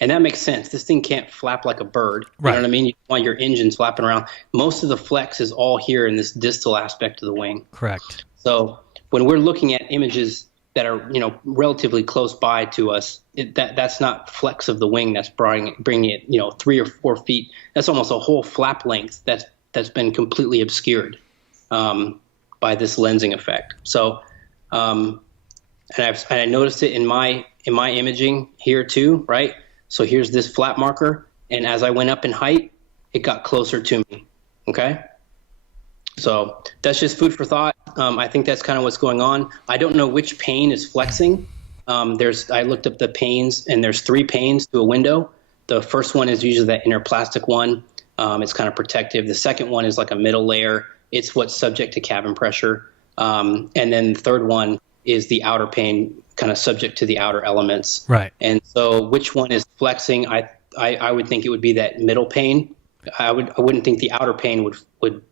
And that makes sense. This thing can't flap like a bird. You Right. know what I mean? You want your engines flapping around. Most of the flex is all here in this distal aspect of the wing. correct. So when we're looking at images that are, relatively close by to us, that's not flex of the wing that's bringing it, 3 or 4 feet. That's almost a whole flap length that's been completely obscured by this lensing effect. So, and I noticed it in my imaging here too, right? So here's this flap marker, and as I went up in height, it got closer to me. Okay. So that's just food for thought. I think that's kind of what's going on. I don't know which pane is flexing. I looked up the panes, and there's 3 panes to a window. The first one is usually that inner plastic one. It's kind of protective. The second one is like a middle layer. It's what's subject to cabin pressure. And then the third one is the outer pane, kind of subject to the outer elements. Right. And so which one is flexing? I would think it would be that middle pane. I wouldn't think the outer pane would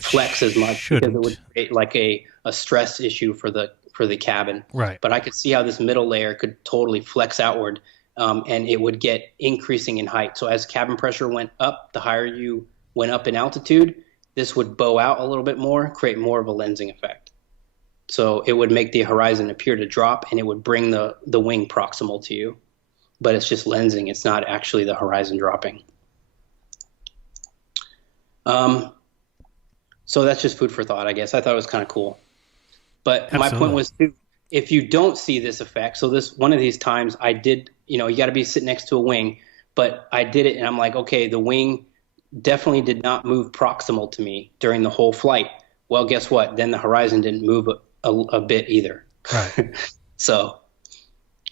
flex as much Shouldn't. because it would create like a stress issue for the cabin. Right. But I could see how this middle layer could totally flex outward, and it would get increasing in height. So as cabin pressure went up, the higher you went up in altitude, this would bow out a little bit more, create more of a lensing effect. So it would make the horizon appear to drop, and it would bring the wing proximal to you. But it's just lensing. It's not actually the horizon dropping. So that's just food for thought, I guess. I thought it was kind of cool. But Absolutely. my point was, too, if you don't see this effect, so one of these times I did, you got to be sitting next to a wing, but I did it, and I'm like, okay, the wing definitely did not move proximal to me during the whole flight. Well, guess what? Then the horizon didn't move a bit either. Right. So,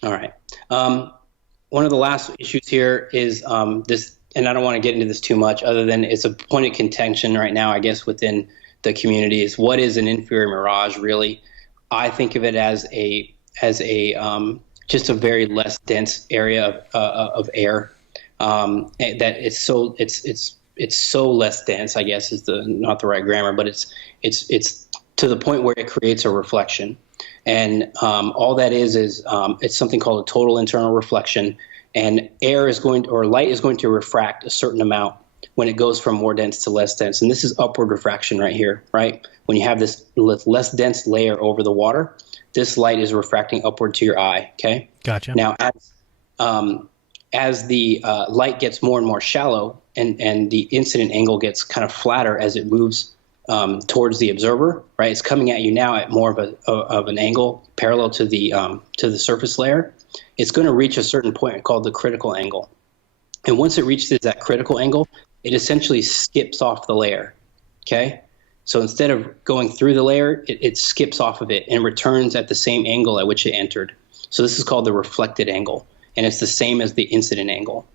all right. One of the last issues here is this, and I don't want to get into this too much other than it's a point of contention right now, I guess, within the community is what is an inferior mirage really? I think of it as a just a very less dense area of air. That it's so less dense, I guess is not the right grammar, but it's to the point where it creates a reflection. And all that is it's something called a total internal reflection. And light is going to refract a certain amount when it goes from more dense to less dense. And this is upward refraction right here, right? When you have this less dense layer over the water, this light is refracting upward to your eye, okay? Gotcha. Now, as the light gets more and more shallow and the incident angle gets kind of flatter as it moves towards the observer, right? It's coming at you now at more of an angle parallel to the surface layer. It's going to reach a certain point called the critical angle. And once it reaches that critical angle, it essentially skips off the layer, okay? So instead of going through the layer, it skips off of it and returns at the same angle at which it entered. So this is called the reflected angle, and it's the same as the incident angle.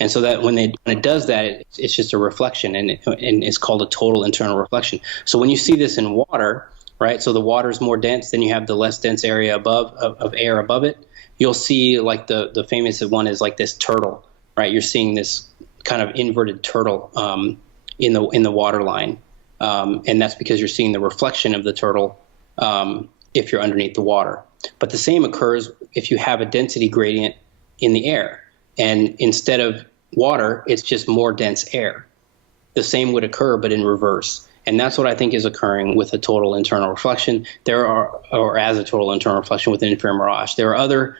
And so that when it does that, it's just a reflection, and it's called a total internal reflection. So when you see this in water, right, so the water is more dense, then you have the less dense area of air above it. You'll see like the famous one is like this turtle, right? You're seeing this kind of inverted turtle in the water line. And that's because you're seeing the reflection of the turtle if you're underneath the water. But the same occurs if you have a density gradient in the air. And instead of water, it's just more dense air. The same would occur, but in reverse. And that's what I think is occurring with a total internal reflection. Or as a total internal reflection with an infrared mirage. There are other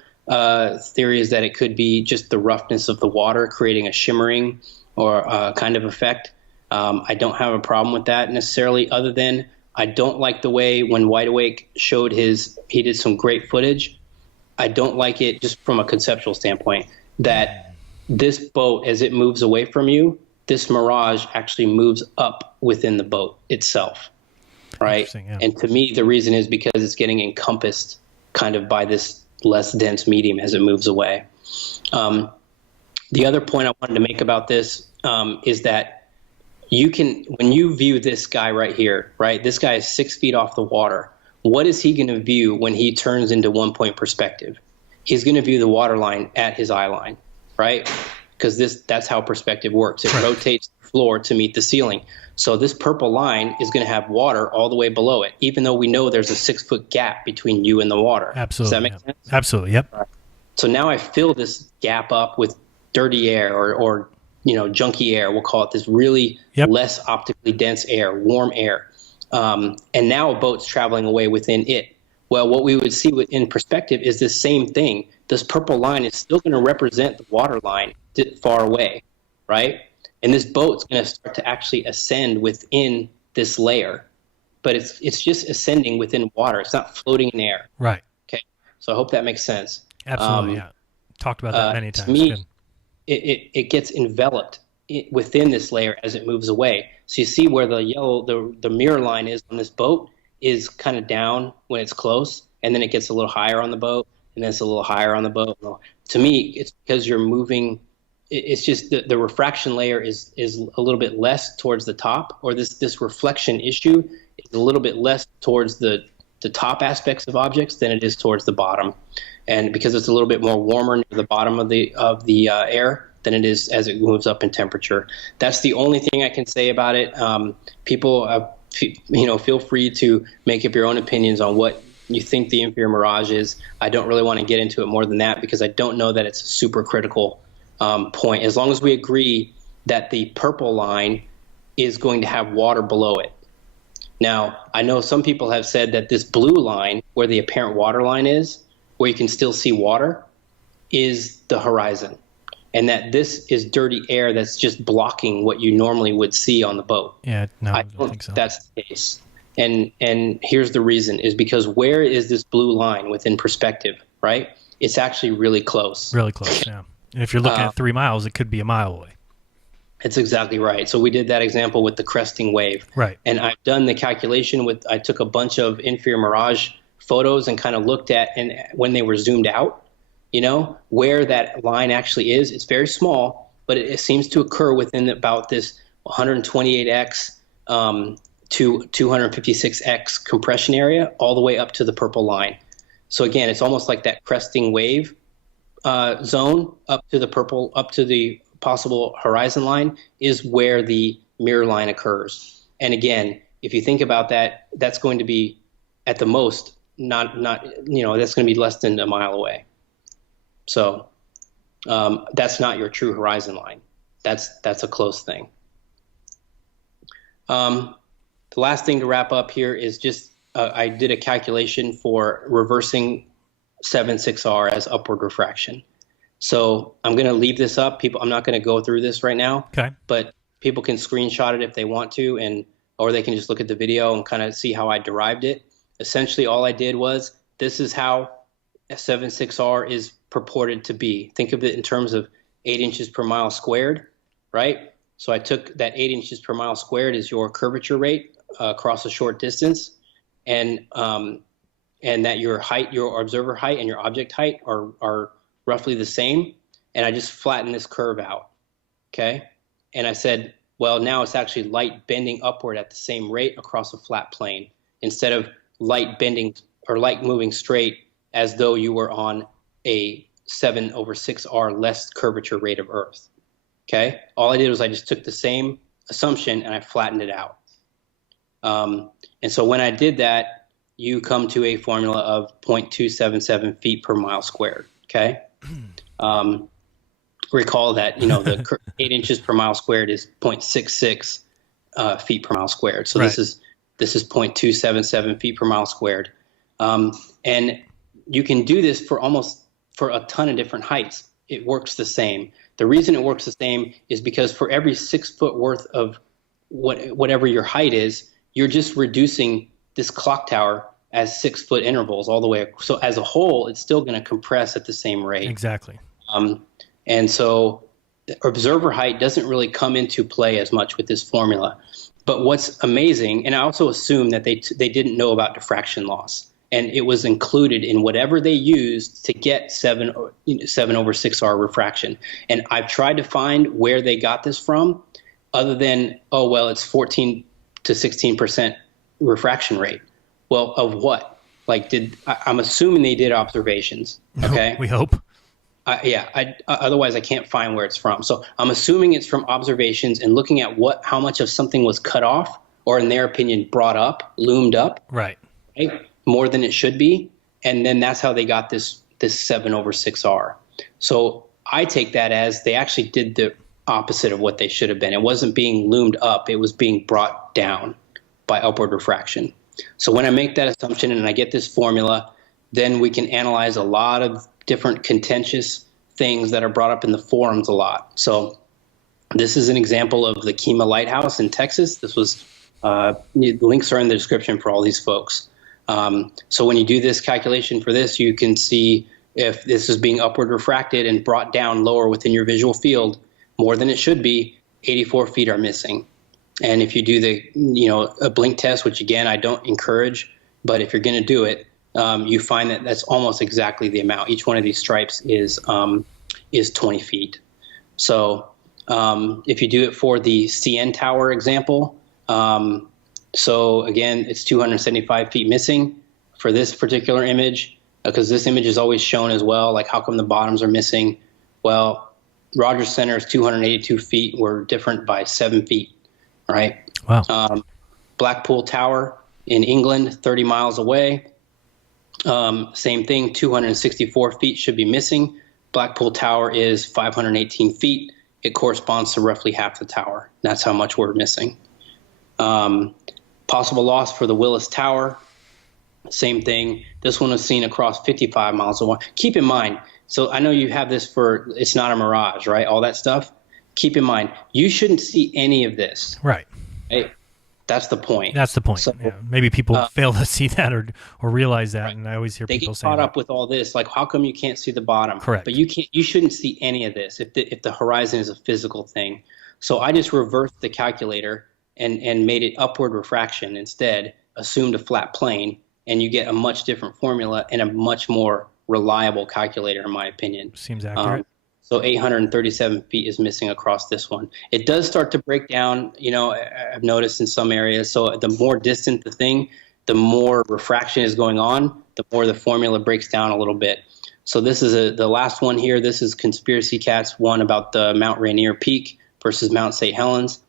theories that it could be just the roughness of the water creating a shimmering or kind of effect. I don't have a problem with that necessarily, other than I don't like the way when Wide Awake showed he did some great footage. I don't like it just from a conceptual standpoint that this boat, as it moves away from you, this mirage actually moves up within the boat itself, right? Yeah. And to me, the reason is because it's getting encompassed kind of by this less dense medium as it moves away. The other point I wanted to make about this is that when you view this guy right here, right? This guy is 6 feet off the water. What is he going to view when he turns into 1 point perspective? He's going to view the water line at his eye line, right? Because that's how perspective works. It rotates the floor to meet the ceiling. So this purple line is going to have water all the way below it, even though we know there's a 6 foot gap between you and the water. Absolutely. Does that make sense? Absolutely. Yep. Right. So now I fill this gap up with dirty air or junky air. We'll call it this really less optically dense air, warm air. And now a boat's traveling away within it. Well, what we would see in perspective is the same thing. This purple line is still going to represent the water line far away, right? And this boat's going to start to actually ascend within this layer, but it's just ascending within water. It's not floating in air. Right. Okay. So I hope that makes sense. Absolutely. Yeah. Talked about that many times. To me, it gets enveloped within this layer as it moves away. So you see where the mirror line is on this boat is kind of down when it's close, and then it gets a little higher on the boat, and then it's a little higher on the boat. To me, it's because you're moving. It's just the refraction layer is a little bit less towards the top, or this reflection issue is a little bit less towards the top aspects of objects than it is towards the bottom, and because it's a little bit more warmer near the bottom of the air than it is as it moves up in temperature. That's the only thing I can say about it. People, feel free to make up your own opinions on what you think the infrared mirage is. I don't really want to get into it more than that because I don't know that it's a super critical point. As long as we agree that the purple line is going to have water below it. Now, I know some people have said that this blue line, where the apparent water line is, where you can still see water, is the horizon. And that this is dirty air that's just blocking what you normally would see on the boat. Yeah, no, I don't think so. That's the case. And here's the reason, is because where is this blue line within perspective, right? It's actually really close. Really close, yeah. And if you're looking at 3 miles, it could be a mile away. It's exactly right. So we did that example with the cresting wave. Right. And I've done the calculation I took a bunch of infrared mirage photos and kind of looked at, and when they were zoomed out, where that line actually is. It's very small, but it seems to occur within about this 128x to 256x compression area, all the way up to the purple line. So again, it's almost like that cresting wave zone up to the possible horizon line is where the mirror line occurs. And again, if you think about that, that's going to be at the most not that's going to be less than a mile away. So that's not your true horizon line. That's a close thing. The last thing to wrap up here is just I did a calculation for reversing 7.6R as upward refraction. So I'm going to leave this up. I'm not going to go through this right now. Okay. But people can screenshot it if they want to, or they can just look at the video and kind of see how I derived it. Essentially, all I did was, this is how a 7.6R is purported to be. Think of it in terms of 8 inches per mile squared, right? So I took that 8 inches per mile squared as your curvature rate across a short distance, and that your height, your observer height and your object height are roughly the same. And I just flattened this curve out, okay? And I said, well, now it's actually light bending upward at the same rate across a flat plane, instead of light bending or light moving straight as though you were on a 7/6R less curvature rate of Earth, okay? All I did was I just took the same assumption and I flattened it out. And so when I did that, you come to a formula of 0.277 feet per mile squared, okay? Recall that, the 8 inches per mile squared is 0.66 feet per mile squared. So right. this is 0.277 feet per mile squared. And you can do this for a ton of different heights. It works the same. The reason it works the same is because for every 6 foot worth of whatever your height is, you're just reducing this clock tower as 6 foot intervals all the way. So as a whole, it's still going to compress at the same rate. Exactly. And so observer height doesn't really come into play as much with this formula. But what's amazing, and I also assume that they didn't know about diffraction loss, and it was included in whatever they used to get 7/6R refraction. And I've tried to find where they got this from, other than, oh, well, it's 14 to 16% refraction rate. Well, of what? Like, I'm assuming they did observations. Okay. We hope. Otherwise I can't find where it's from. So I'm assuming it's from observations and looking at how much of something was cut off, or in their opinion, brought up, loomed up, right? More than it should be. And then that's how they got this 7/6R. So I take that as they actually did the opposite of what they should have been. It wasn't being loomed up. It was being brought down by upward refraction. So when I make that assumption and I get this formula, then we can analyze a lot of different contentious things that are brought up in the forums a lot. So this is an example of the Kima Lighthouse in Texas. This was links are in the description for all these folks. So when you do this calculation for this, you can see if this is being upward refracted and brought down lower within your visual field more than it should be, 84 feet are missing. And if you do a blink test, which again I don't encourage, but if you're going to do it, you find that that's almost exactly the amount. Each one of these stripes is 20 feet. So if you do it for the CN Tower example, so again, it's 275 feet missing for this particular image, because this image is always shown as well. Like, how come the bottoms are missing? Well, Rogers Center is 282 feet. We're different by 7 feet, right? Wow. Blackpool Tower in England, 30 miles away. Same thing, 264 feet should be missing. Blackpool Tower is 518 feet. It corresponds to roughly half the tower. That's how much we're missing. Possible loss for the Willis Tower, same thing. This one was seen across 55 miles away. Keep in mind, so I know you have this for, it's not a mirage, right? All that stuff. Keep in mind, you shouldn't see any of this. Right. Right? That's the point. That's the point. So, yeah. Maybe people fail to see that or realize that, right. and I always hear they people get saying caught that. up with all this. Like, how come you can't see the bottom? Correct. But you shouldn't see any of this if the horizon is a physical thing. So I just reversed the calculator and made it upward refraction instead, assumed a flat plane, and you get a much different formula and a much more reliable calculator, in my opinion. Seems accurate. So 837 feet is missing across this one. It does start to break down, I've noticed in some areas. So the more distant the thing, the more refraction is going on, the more the formula breaks down a little bit. So this is the last one here. This is Conspiracy Cats one about the Mount Rainier Peak versus Mount St. Helens.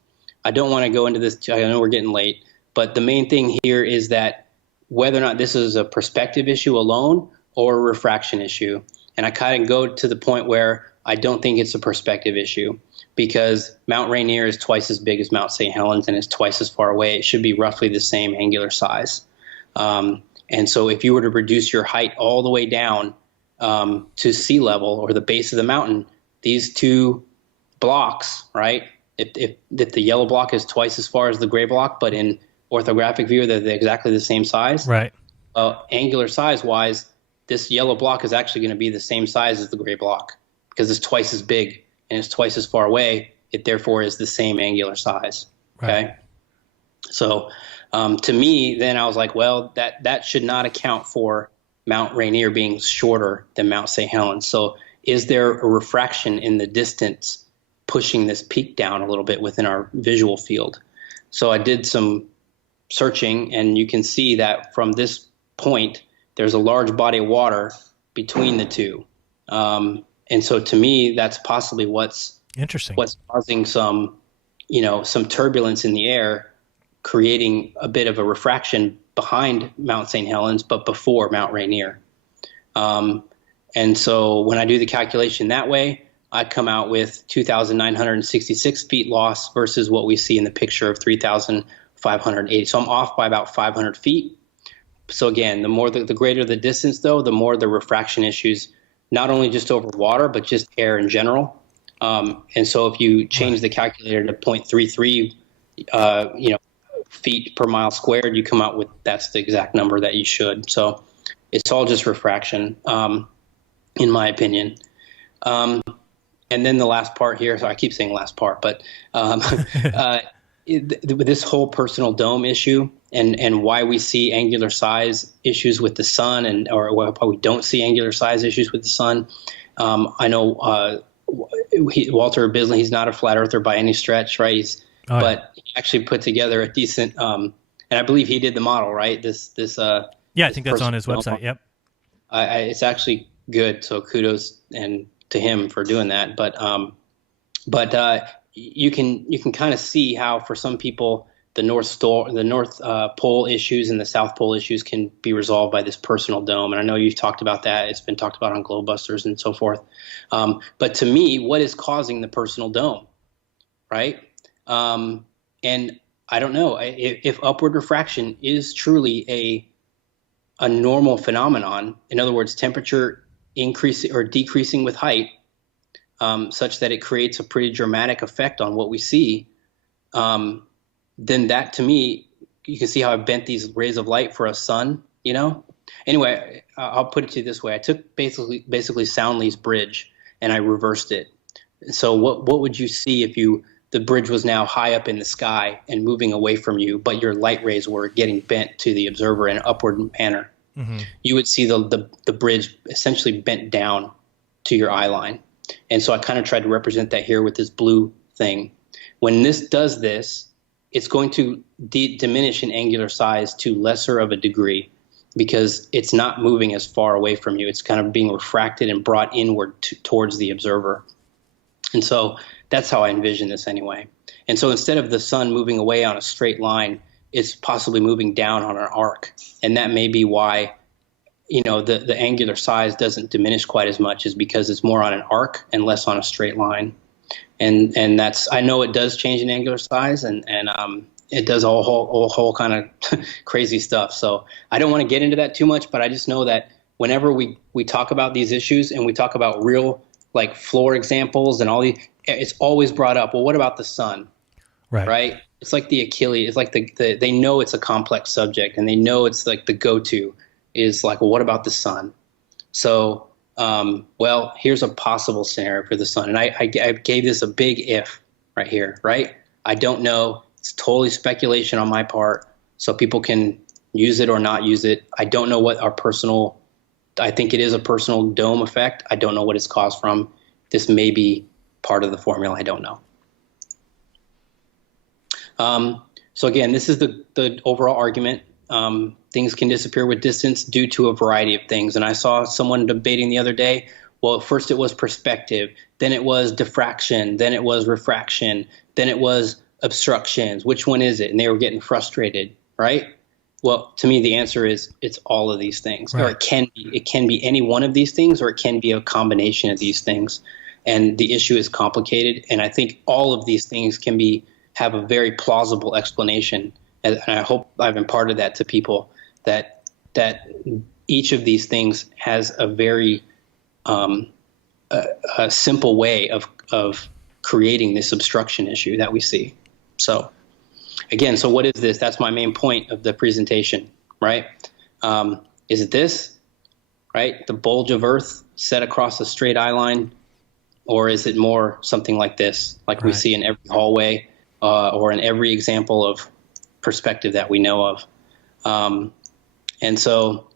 I don't want to go into this. I know we're getting late, But the main thing here is that whether or not this is a perspective issue alone or a refraction issue. And I kind of go to the point where I don't think it's a perspective issue, because Mount Rainier is twice as big as Mount St. Helens and is twice as far away. It should be roughly the same angular size. And so if you were to reduce your height all the way down to sea level or the base of the mountain, these two blocks, right? If the yellow block is twice as far as the gray block, but in orthographic view, they're exactly the same size. Right. Angular size wise, this yellow block is actually going to be the same size as the gray block because it's twice as big and it's twice as far away. It therefore is the same angular size. Okay. Right. So to me, then I was like, well, that should not account for Mount Rainier being shorter than Mount St. Helens. So is there a refraction in the distance pushing this peak down a little bit within our visual field? So I did some searching, and you can see that from this point, there's a large body of water between the two. And so to me, that's possibly what's causing some turbulence in the air, creating a bit of a refraction behind Mount St. Helens, but before Mount Rainier. And so when I do the calculation that way, I come out with 2,966 feet loss versus what we see in the picture of 3,580. So I'm off by about 500 feet. So again, the greater the distance, though, the more the refraction issues, not only just over water, but just air in general. And so if you change the calculator to 0.33, feet per mile squared, you come out with that's the exact number that you should. So it's all just refraction, in my opinion. And then the last part here, so I keep saying last part, but this whole personal dome issue and why we see angular size issues with the sun or why we don't see angular size issues with the sun. I know Walter Bisley, he's not a flat earther by any stretch, right? But he actually put together a decent, and I believe he did the model, right? I think that's on his website. Yep. It's actually good. So kudos to him for doing that. But you can kind of see how for some people the North Pole issues and the South Pole issues can be resolved by this personal dome. And I know you've talked about that. It's been talked about on Globebusters and so forth. But to me, what is causing the personal dome, right? And I don't know if upward refraction is truly a normal phenomenon. In other words, temperature increasing or decreasing with height, such that it creates a pretty dramatic effect on what we see. Then that, to me, you can see how I bent these rays of light for a sun, Anyway, I'll put it to you this way. I took basically Soundly's bridge and I reversed it. So what would you see if the bridge was now high up in the sky and moving away from you, but your light rays were getting bent to the observer in an upward manner? Mm-hmm. You would see the bridge essentially bent down to your eye line. And so I kind of tried to represent that here with this blue thing. When this does this, it's going to diminish in angular size to lesser of a degree because it's not moving as far away from you. It's kind of being refracted and brought inward towards the observer. And so that's how I envision this anyway. And so instead of the sun moving away on a straight line, it's possibly moving down on an arc. And that may be why, the angular size doesn't diminish quite as much, is because it's more on an arc and less on a straight line. And that's, I know it does change in angular size and it does a whole kind of crazy stuff. So I don't want to get into that too much, but I just know that whenever we talk about these issues and we talk about real like floor examples and all these, it's always brought up. Well, what about the sun? Right. It's like the Achilles. It's like they know it's a complex subject and they know it's like the go-to is like, well, what about the sun? So, well, here's a possible scenario for the sun. And I gave this a big if right here, right? I don't know. It's totally speculation on my part. So people can use it or not use it. I don't know what I think it is a personal dome effect. I don't know what it's caused from. This may be part of the formula. I don't know. So again, this is the overall argument. Things can disappear with distance due to a variety of things. And I saw someone debating the other day, well, first it was perspective, then it was diffraction, then it was refraction, then it was obstructions. Which one is it? And they were getting frustrated. right? Well, to me, the answer is it's all of these things, or Right. it can be any one of these things, or it can be a combination of these things. And the issue is complicated. And I think all of these things can have a very plausible explanation. And I hope I've imparted that to people, that each of these things has a very a simple way of creating this obstruction issue that we see. So again, so what is this? That's my main point of the presentation, right? Is it this, right? The bulge of Earth set across a straight eye line? Or is it more something like this, like we see in every hallway or in every example of perspective that we know of? And so,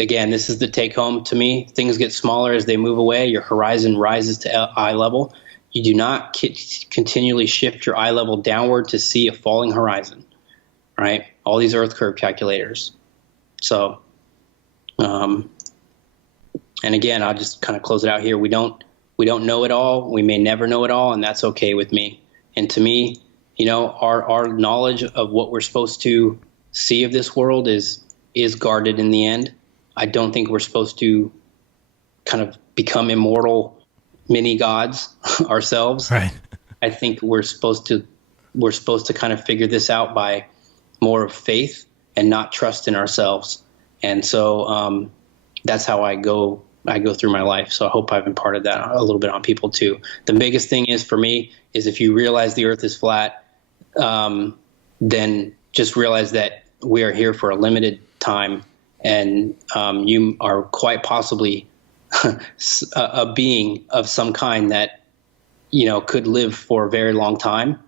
again, this is the take home to me. Things get smaller as they move away. Your horizon rises to eye level. You do not continually shift your eye level downward to see a falling horizon, right? All these Earth curve calculators. So, and again, I'll just kind of close it out here. We don't know it all. We may never know it all, and that's okay with me. And to me, our knowledge of what we're supposed to see of this world is guarded in the end. I don't think we're supposed to kind of become immortal mini gods ourselves. Right. I think we're supposed to kind of figure this out by more of faith and not trust in ourselves. And so that's how I go through my life. So I hope I've imparted that a little bit on people too. The biggest thing is for me is if you realize the Earth is flat, then just realize that we are here for a limited time, and you are quite possibly a being of some kind that could live for a very long time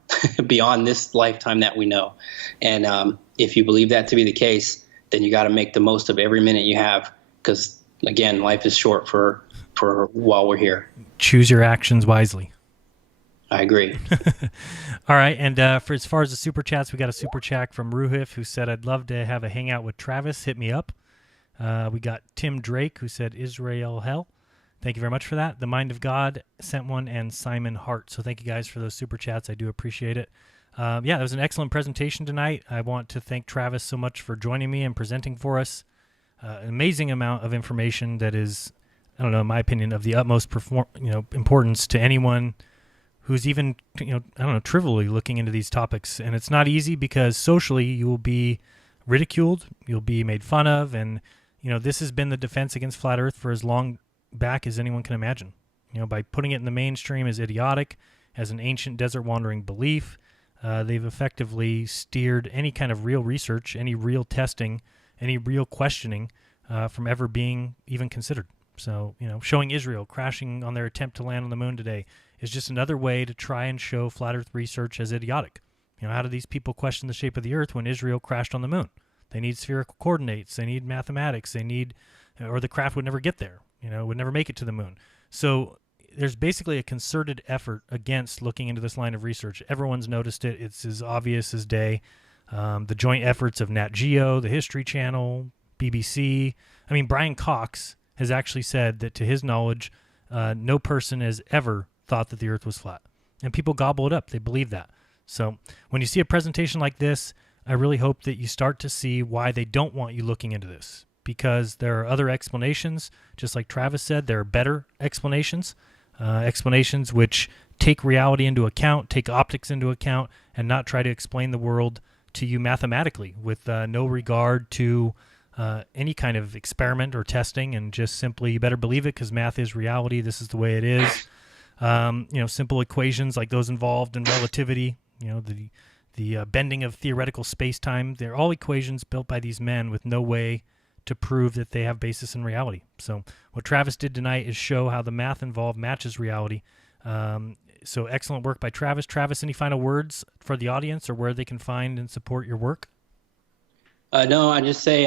beyond this lifetime that we know. And if you believe that to be the case, then you got to make the most of every minute you have, because again, life is short for while we're here. Choose your actions wisely. I agree. All right, and for as far as the super chats, we got a super chat from Ruhif, who said, "I'd love to have a hangout with Travis. Hit me up." We got Tim Drake, who said, "Israel hell." Thank you very much for that. The Mind of God sent one, and Simon Hart. So thank you guys for those super chats. I do appreciate it. Yeah, that was an excellent presentation tonight. I want to thank Travis so much for joining me and presenting for us. An amazing amount of information that is, I don't know, in my opinion, of the utmost importance to anyone who's even, trivially looking into these topics. And it's not easy because socially you will be ridiculed, you'll be made fun of, and, this has been the defense against flat Earth for as long back as anyone can imagine. By putting it in the mainstream as idiotic, as an ancient desert wandering belief, they've effectively steered any kind of real research, any real testing, any real questioning from ever being even considered. So, showing Israel crashing on their attempt to land on the moon today is just another way to try and show flat Earth research as idiotic. How do these people question the shape of the Earth when Israel crashed on the moon? They need spherical coordinates. They need mathematics. Or the craft would never get there, would never make it to the moon. So there's basically a concerted effort against looking into this line of research. Everyone's noticed it. It's as obvious as day. The joint efforts of Nat Geo, the History Channel, BBC. I mean, Brian Cox has actually said that to his knowledge, no person has ever thought that the Earth was flat. And people gobble it up. They believe that. So when you see a presentation like this, I really hope that you start to see why they don't want you looking into this. Because there are other explanations. Just like Travis said, there are better explanations. Explanations which take reality into account, take optics into account, and not try to explain the world to you mathematically with no regard to any kind of experiment or testing, and just simply, you better believe it because math is reality. This is the way it is. Simple equations like those involved in relativity, the bending of theoretical space-time, they're all equations built by these men with no way to prove that they have basis in reality. So what Travis did tonight is show how the math involved matches reality. So excellent work by Travis. Travis, any final words for the audience or where they can find and support your work? No, I just say,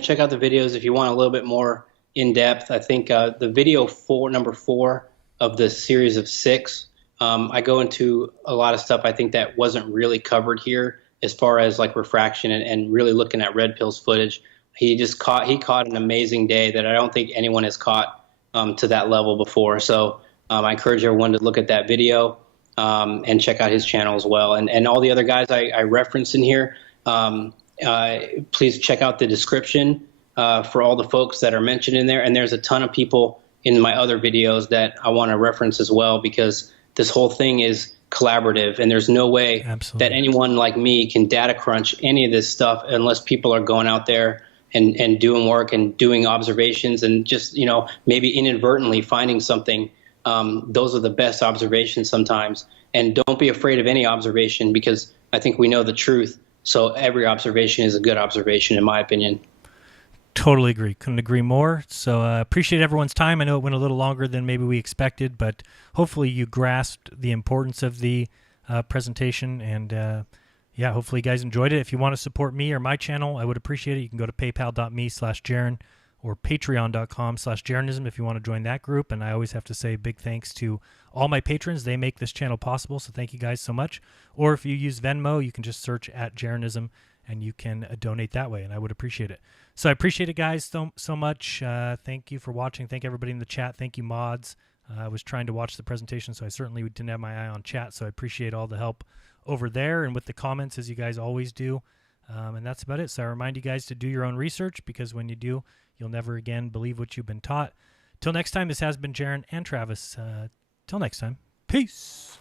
check out the videos if you want a little bit more in depth. I think the video number 4 of the series of 6, I go into a lot of stuff I think that wasn't really covered here as far as like refraction and really looking at Red Pill's footage. He caught an amazing day that I don't think anyone has caught to that level before. So I encourage everyone to look at that video and check out his channel as well. And all the other guys I referenced in here, please check out the description for all the folks that are mentioned in there. And there's a ton of people in my other videos that I want to reference as well, because this whole thing is collaborative, and there's no way that anyone like me can data crunch any of this stuff unless people are going out there and doing work and doing observations and just, maybe inadvertently finding something. Those are the best observations sometimes. And don't be afraid of any observation, because I think we know the truth. So every observation is a good observation, in my opinion. Totally agree. Couldn't agree more. So appreciate everyone's time. I know it went a little longer than maybe we expected, but hopefully you grasped the importance of the presentation. And hopefully you guys enjoyed it. If you want to support me or my channel, I would appreciate it. You can go to paypal.me/Jaron or patreon.com/jeranism if you want to join that group. And I always have to say big thanks to all my patrons. They make this channel possible. So thank you guys so much. Or if you use Venmo, you can just search @jeranism and you can donate that way. And I would appreciate it. So I appreciate it, guys, so much. Thank you for watching. Thank everybody in the chat. Thank you, mods. I was trying to watch the presentation, so I certainly didn't have my eye on chat. So I appreciate all the help over there and with the comments, as you guys always do. And that's about it. So I remind you guys to do your own research, because when you do, you'll never again believe what you've been taught. Till next time, this has been Jaron and Travis. Till next time, peace.